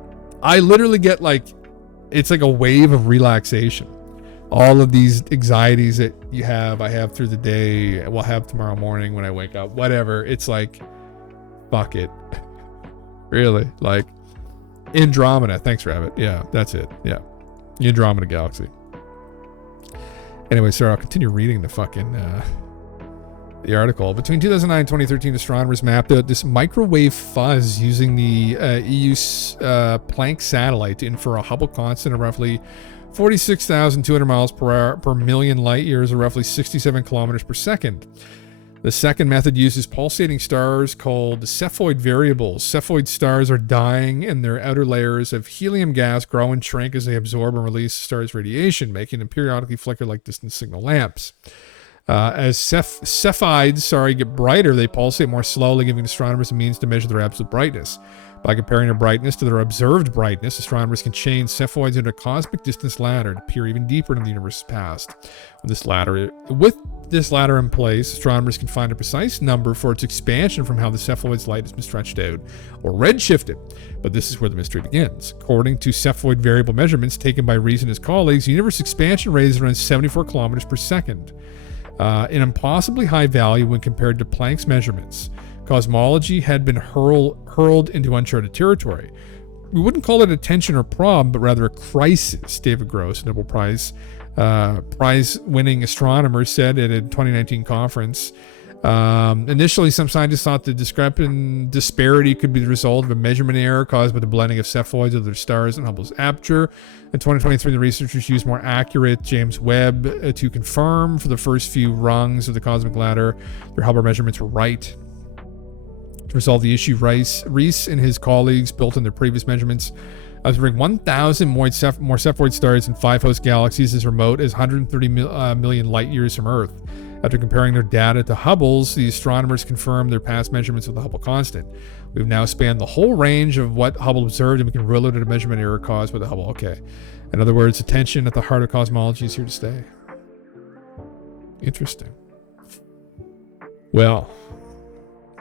I literally get like, it's like a wave of relaxation. All of these anxieties that you have, I have through the day, will have tomorrow morning when I wake up, whatever. It's like, fuck it. Really, like Andromeda. Thanks, Rabbit. Yeah, that's it. Yeah, the Andromeda Galaxy. Anyway, sir, I'll continue reading the fucking the article. Between 2009 and 2013, astronomers mapped out this microwave fuzz using the EU Planck satellite to infer a Hubble constant of roughly 46,200 miles per million light years, or roughly 67 kilometers per second. The second method uses pulsating stars called Cepheid variables. Cepheid stars are dying, and their outer layers of helium gas grow and shrink as they absorb and release the star's radiation, making them periodically flicker like distant signal lamps. As Cepheids get brighter, they pulsate more slowly, giving astronomers a means to measure their absolute brightness. By comparing their brightness to their observed brightness, astronomers can change Cepheids into a cosmic distance ladder to peer even deeper into the universe's past. With this ladder in place, astronomers can find a precise number for its expansion from how the Cepheid's light has been stretched out or redshifted. But this is where the mystery begins. According to Cepheid variable measurements taken by Rees and his colleagues, the universe expansion rate is around 74 kilometers per second. An impossibly high value when compared to Planck's measurements. Cosmology had been hurled into uncharted territory. We wouldn't call it a tension or problem, but rather a crisis, David Gross, a Nobel Prize-winning astronomer, said at a 2019 conference. Initially, some scientists thought the disparity could be the result of a measurement error caused by the blending of Cepheids with their stars in Hubble's aperture. In 2023, the researchers used more accurate James Webb to confirm for the first few rungs of the cosmic ladder their Hubble measurements were right. To resolve the issue, Rees and his colleagues built on their previous measurements observing 1,000 more Cepheid stars in 5 host galaxies as remote as 130 million light years from Earth. After comparing their data to Hubble's, the astronomers confirmed their past measurements of the Hubble constant. We've now spanned the whole range of what Hubble observed, and we can rule out a measurement error caused by the Hubble. Okay. In other words, attention at the heart of cosmology is here to stay. Interesting. Well,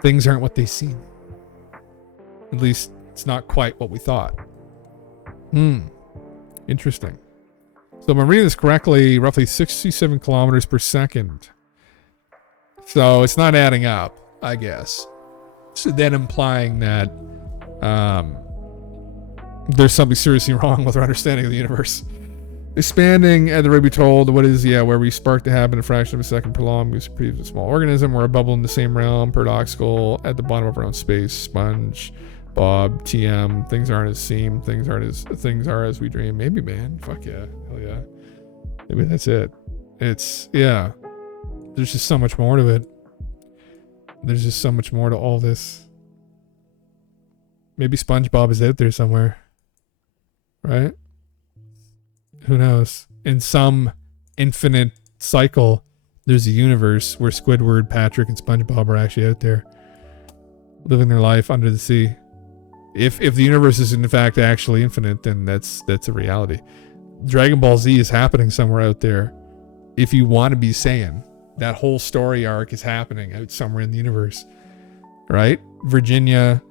things aren't what they seem. At least it's not quite what we thought. Interesting. So if I'm reading this correctly, roughly 67 kilometers per second. So it's not adding up, I guess. So then implying that there's something seriously wrong with our understanding of the universe. Expanding at the rate we told, what is, where we spark to happen a fraction of a second per long, we perceive a small organism, or a bubble in the same realm, paradoxical, at the bottom of our own space, sponge, Bob, TM, things aren't as seem, things are as we dream. Maybe, man. Fuck yeah. Hell yeah. Maybe that's it. It's, there's just so much more to it. There's just so much more to all this. Maybe SpongeBob is out there somewhere. Right? Who knows? In some infinite cycle, there's a universe where Squidward, Patrick, and SpongeBob are actually out there living their life under the sea. If the universe is in fact actually infinite, then that's a reality. Dragon Ball Z is happening somewhere out there. If you want to be saying that whole story arc is happening out somewhere in the universe, right? Virginia,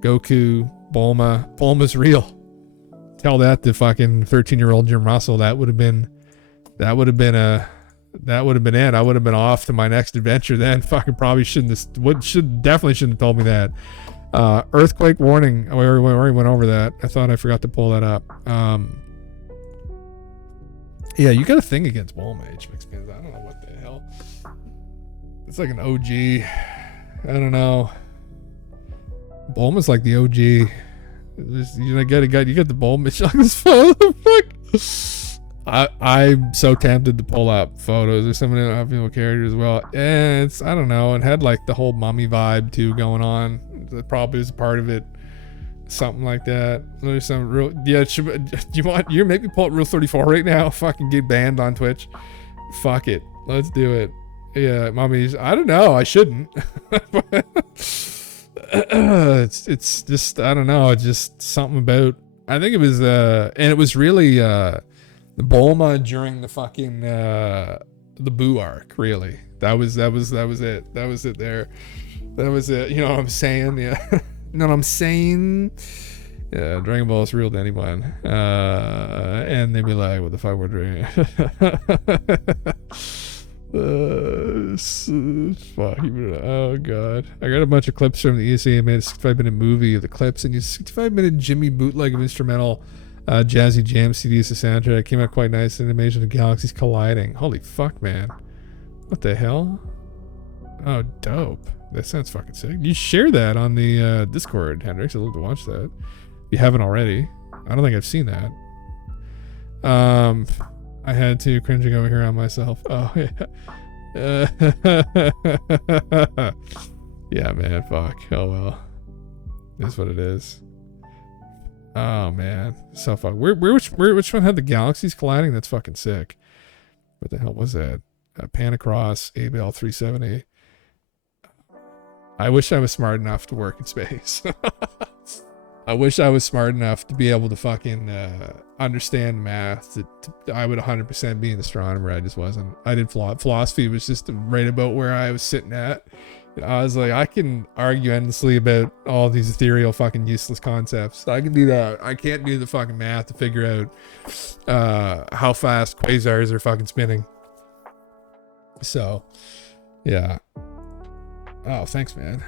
Goku, Bulma. Bulma's real. Tell that to fucking 13-year-old Jim Russell. That would have been it. I would have been off to my next adventure then. Fucking probably definitely shouldn't have told me that. Earthquake warning. We already went over that. I thought I forgot to pull that up. Yeah, you got a thing against Bulma, HMX fans. I don't know what the hell. It's like an OG. I don't know. Bulma's like the OG. You get the Bulma. Look at this photo. I'm so tempted to pull up photos or some of the female characters as well. And it's, I don't know, it had like the whole mummy vibe too going on. That probably is a part of it. Something like that. There's some real, you maybe pull up Rule 34 right now? Fucking get banned on Twitch. Fuck it. Let's do it. Yeah, mummies. I don't know. I shouldn't. It's just, I don't know. It's just something about, I think it was, and it was really, the Bulma during the fucking, the Boo arc, really. That was it. That was it there. That was it. You know what I'm saying? Yeah. You know what I'm saying? Yeah, Dragon Ball is real to anyone. And they'd be like, what the fuck we're doing? Fuck. Oh, God. I got a bunch of clips from the ESA. I made a 65-minute movie of the clips, and used 65-minute Jimmy bootleg of instrumental jazzy jam CD as a soundtrack. It came out quite nice. Animation of galaxies colliding. Holy fuck, man. What the hell? Oh, dope. That sounds fucking sick. You share that on the Discord, Hendrix. I'd love to watch that. If you haven't already. I don't think I've seen that. I had to cringing over here on myself. Oh, yeah. Yeah, man. Fuck. Oh, well. That's what it is. Oh, man. So fuck. Which one had the galaxies colliding? That's fucking sick. What the hell was that? Panicross, Abel 370. I wish I was smart enough to work in space. I wish I was smart enough to be able to fucking understand math. I would 100% be an astronomer. I just wasn't. I did philosophy was just right about where I was sitting at. I was like, I can argue endlessly about all these ethereal fucking useless concepts. I can do that. I can't do the fucking math to figure out how fast quasars are fucking spinning. So, yeah. Oh, thanks, man.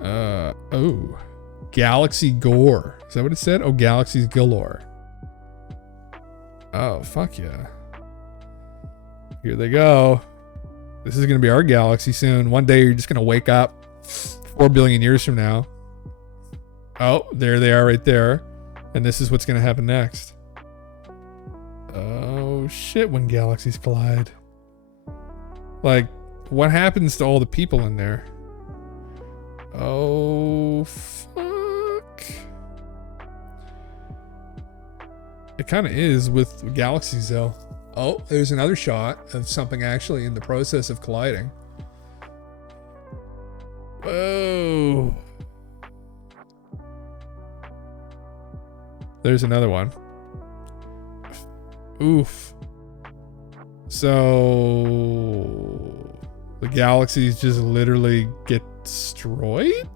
Oh. Galaxy Gore. Is that what it said? Oh, galaxies galore. Oh, fuck yeah. Here they go. This is going to be our galaxy soon. One day you're just going to wake up 4 billion years from now. Oh, there they are right there. And this is what's going to happen next. Oh, shit, when galaxies collide. Like, what happens to all the people in there? Oh, fuck. It kind of is with galaxies, though. Oh, there's another shot of something actually in the process of colliding. Whoa. There's another one. Oof. So the galaxies just literally get destroyed?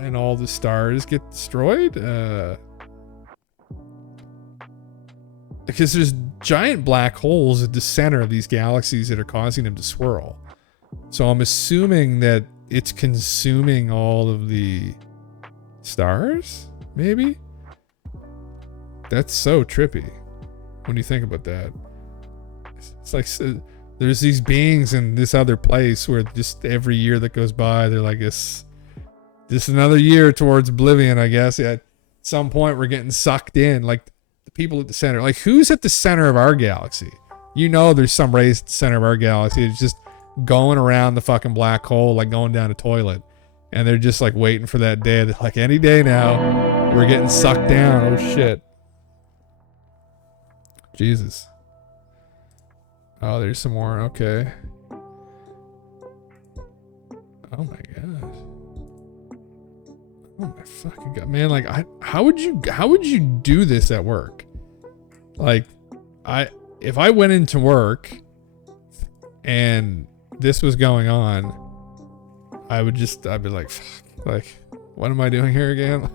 And all the stars get destroyed? Because there's giant black holes at the center of these galaxies that are causing them to swirl. So I'm assuming that it's consuming all of the stars, maybe? That's so trippy when you think about that. It's like there's these beings in this other place where just every year that goes by, they're like, this another year towards oblivion, I guess. At some point, we're getting sucked in. Like the people at the center. Like, who's at the center of our galaxy? You know, there's some race at the center of our galaxy. It's just going around the fucking black hole, like going down a toilet. And they're just like waiting for that day. They're like, any day now, we're getting sucked down. Oh, shit. Jesus. Oh, there's some more. Okay. Oh my gosh. Oh my fucking god, man! Like, how would you do this at work? Like, if I went into work and this was going on, I'd be like, fuck, like, what am I doing here again?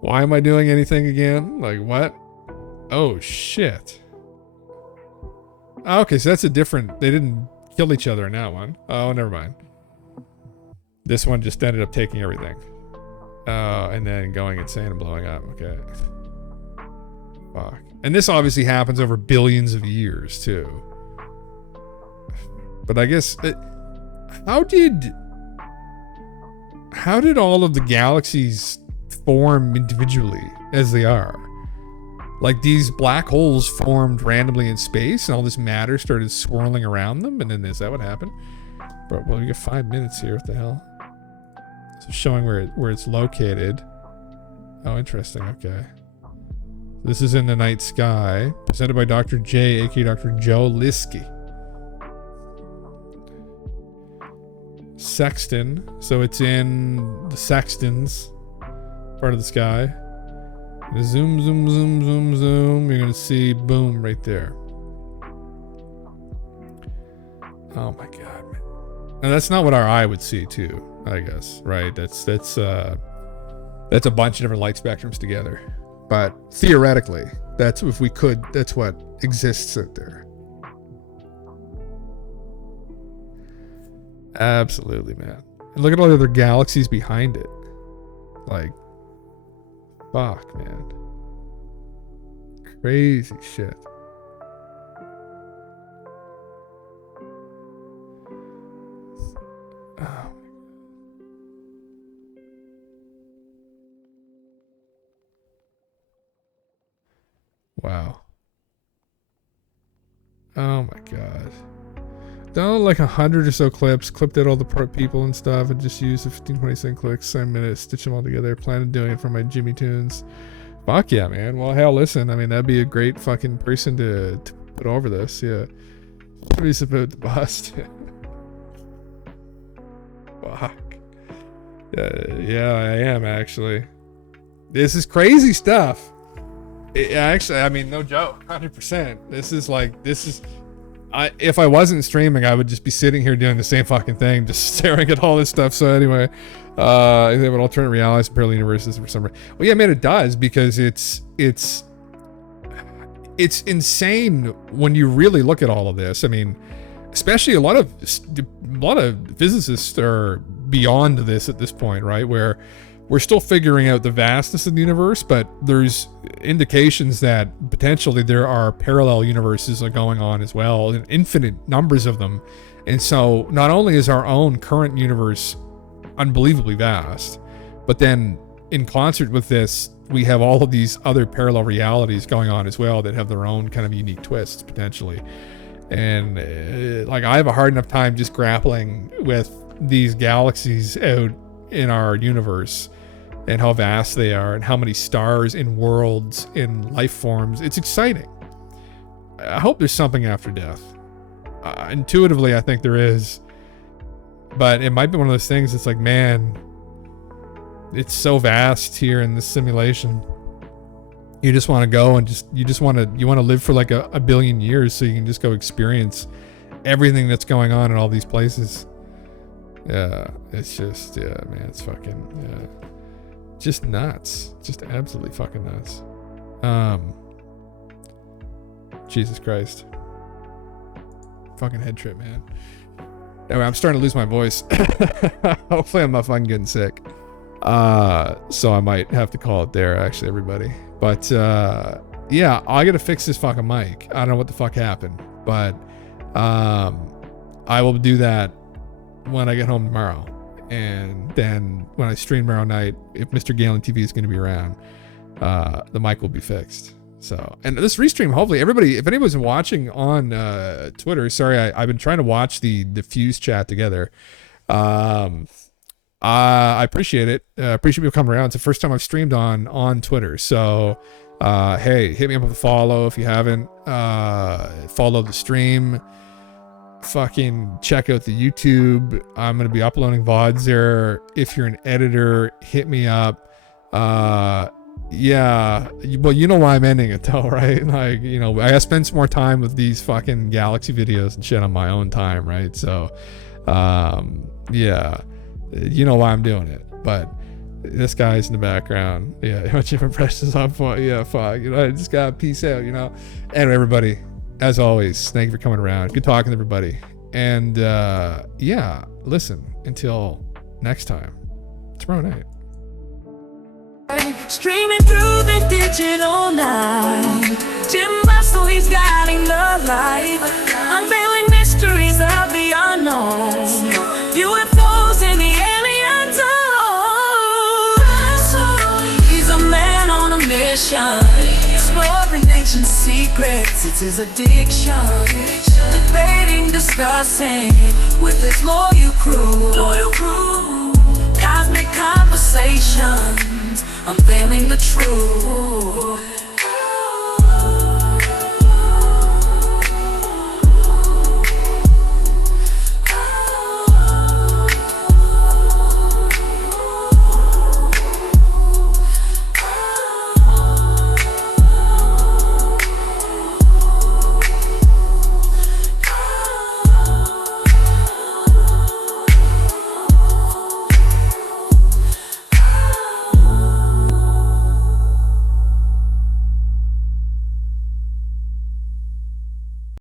Why am I doing anything again? Like, what? Oh shit. Okay, so that's a different. They didn't kill each other in that one. Oh, never mind. This one just ended up taking everything. And then going insane and blowing up. Okay. Fuck. And this obviously happens over billions of years, too. But I guess... How did all of the galaxies form individually as they are? Like, these black holes formed randomly in space and all this matter started swirling around them? And then is that what happened? But, well, we got 5 minutes here. What the hell? So showing where it's located. Oh, interesting. Okay. This is in the night sky. Presented by Dr. J, aka Dr. Joe Liskey. Sexton. So it's in the Sextons part of the sky. Zoom, zoom, zoom, zoom, zoom. You're gonna see, boom, right there. Oh my god, man. And that's not what our eye would see, too. I guess, right? That's a bunch of different light spectrums together. But theoretically, that's if we could. That's what exists out there. Absolutely, man. And look at all the other galaxies behind it. Like, fuck, man. Crazy shit. Oh. Wow. Oh my god. Download like 100 or so clips, clipped out all the people and stuff, and just used the 15-20 clicks, 7 minutes, stitch them all together. Plan on doing it for my Jimmy Tunes. Fuck yeah, man. Well, hell, listen, I mean, that'd be a great fucking person to put over this. Yeah. He's about to bust. Fuck. Yeah, I am actually. This is crazy stuff. Actually, I mean, no joke, 100%. If I wasn't streaming, I would just be sitting here doing the same fucking thing, just staring at all this stuff. So anyway, they have an alternate reality, some parallel universes for some reason. Well, yeah, man, it does, because it's insane when you really look at all of this. I mean, especially a lot of physicists are beyond this at this point, right? Where we're still figuring out the vastness of the universe, but there's indications that potentially there are parallel universes going on as well, and infinite numbers of them. And so not only is our own current universe unbelievably vast, but then in concert with this, we have all of these other parallel realities going on as well that have their own kind of unique twists potentially. And like, I have a hard enough time just grappling with these galaxies out in our universe and how vast they are and how many stars and worlds and life forms. It's exciting. I hope there's something after death. Intuitively, I think there is. But it might be one of those things that's like, man, it's so vast here in this simulation. You just want to go and you want to live for like a billion years so you can just go experience everything that's going on in all these places. Yeah, it's just, yeah, man, it's fucking, yeah, just nuts. Just absolutely fucking nuts. Jesus Christ. Fucking head trip, man. Anyway, I'm starting to lose my voice. Hopefully I'm not fucking getting sick. So I might have to call it there, actually, everybody. But, yeah, I gotta fix this fucking mic. I don't know what the fuck happened, but, I will do that when I get home tomorrow. And then when I stream tomorrow night, if Mr. Galen TV is going to be around, the mic will be fixed. So, and this restream, hopefully everybody, if anyone's watching on Twitter, sorry, I've been trying to watch the Fuse chat together. I appreciate it. Appreciate people coming around. It's the first time I've streamed on Twitter. So, hey, hit me up with a follow if you haven't. Follow the stream. Fucking check out the YouTube. I'm going to be uploading VODs there. If you're an editor, hit me up. Yeah, well, you know why I'm ending it though, right? Like, you know, I gotta spend some more time with these fucking Galaxy videos and shit on my own time, right? So, yeah, you know why I'm doing it. But this guy's in the background. Yeah, how much impressions on point? Yeah, fuck. You know, I just gotta peace out, you know? Anyway, everybody, as always, thank you for coming around. Good talking to everybody. And, yeah, listen, until next time, tomorrow night. Streaming through the digital night, Jim Russell, he's guiding the light, unveiling mysteries of the unknown, UFOs in the alien zone. He's a man on a mission, exploring ancient secrets, it's his addiction, debating, discussing with his loyal crew, cosmic conversations, unveiling the truth.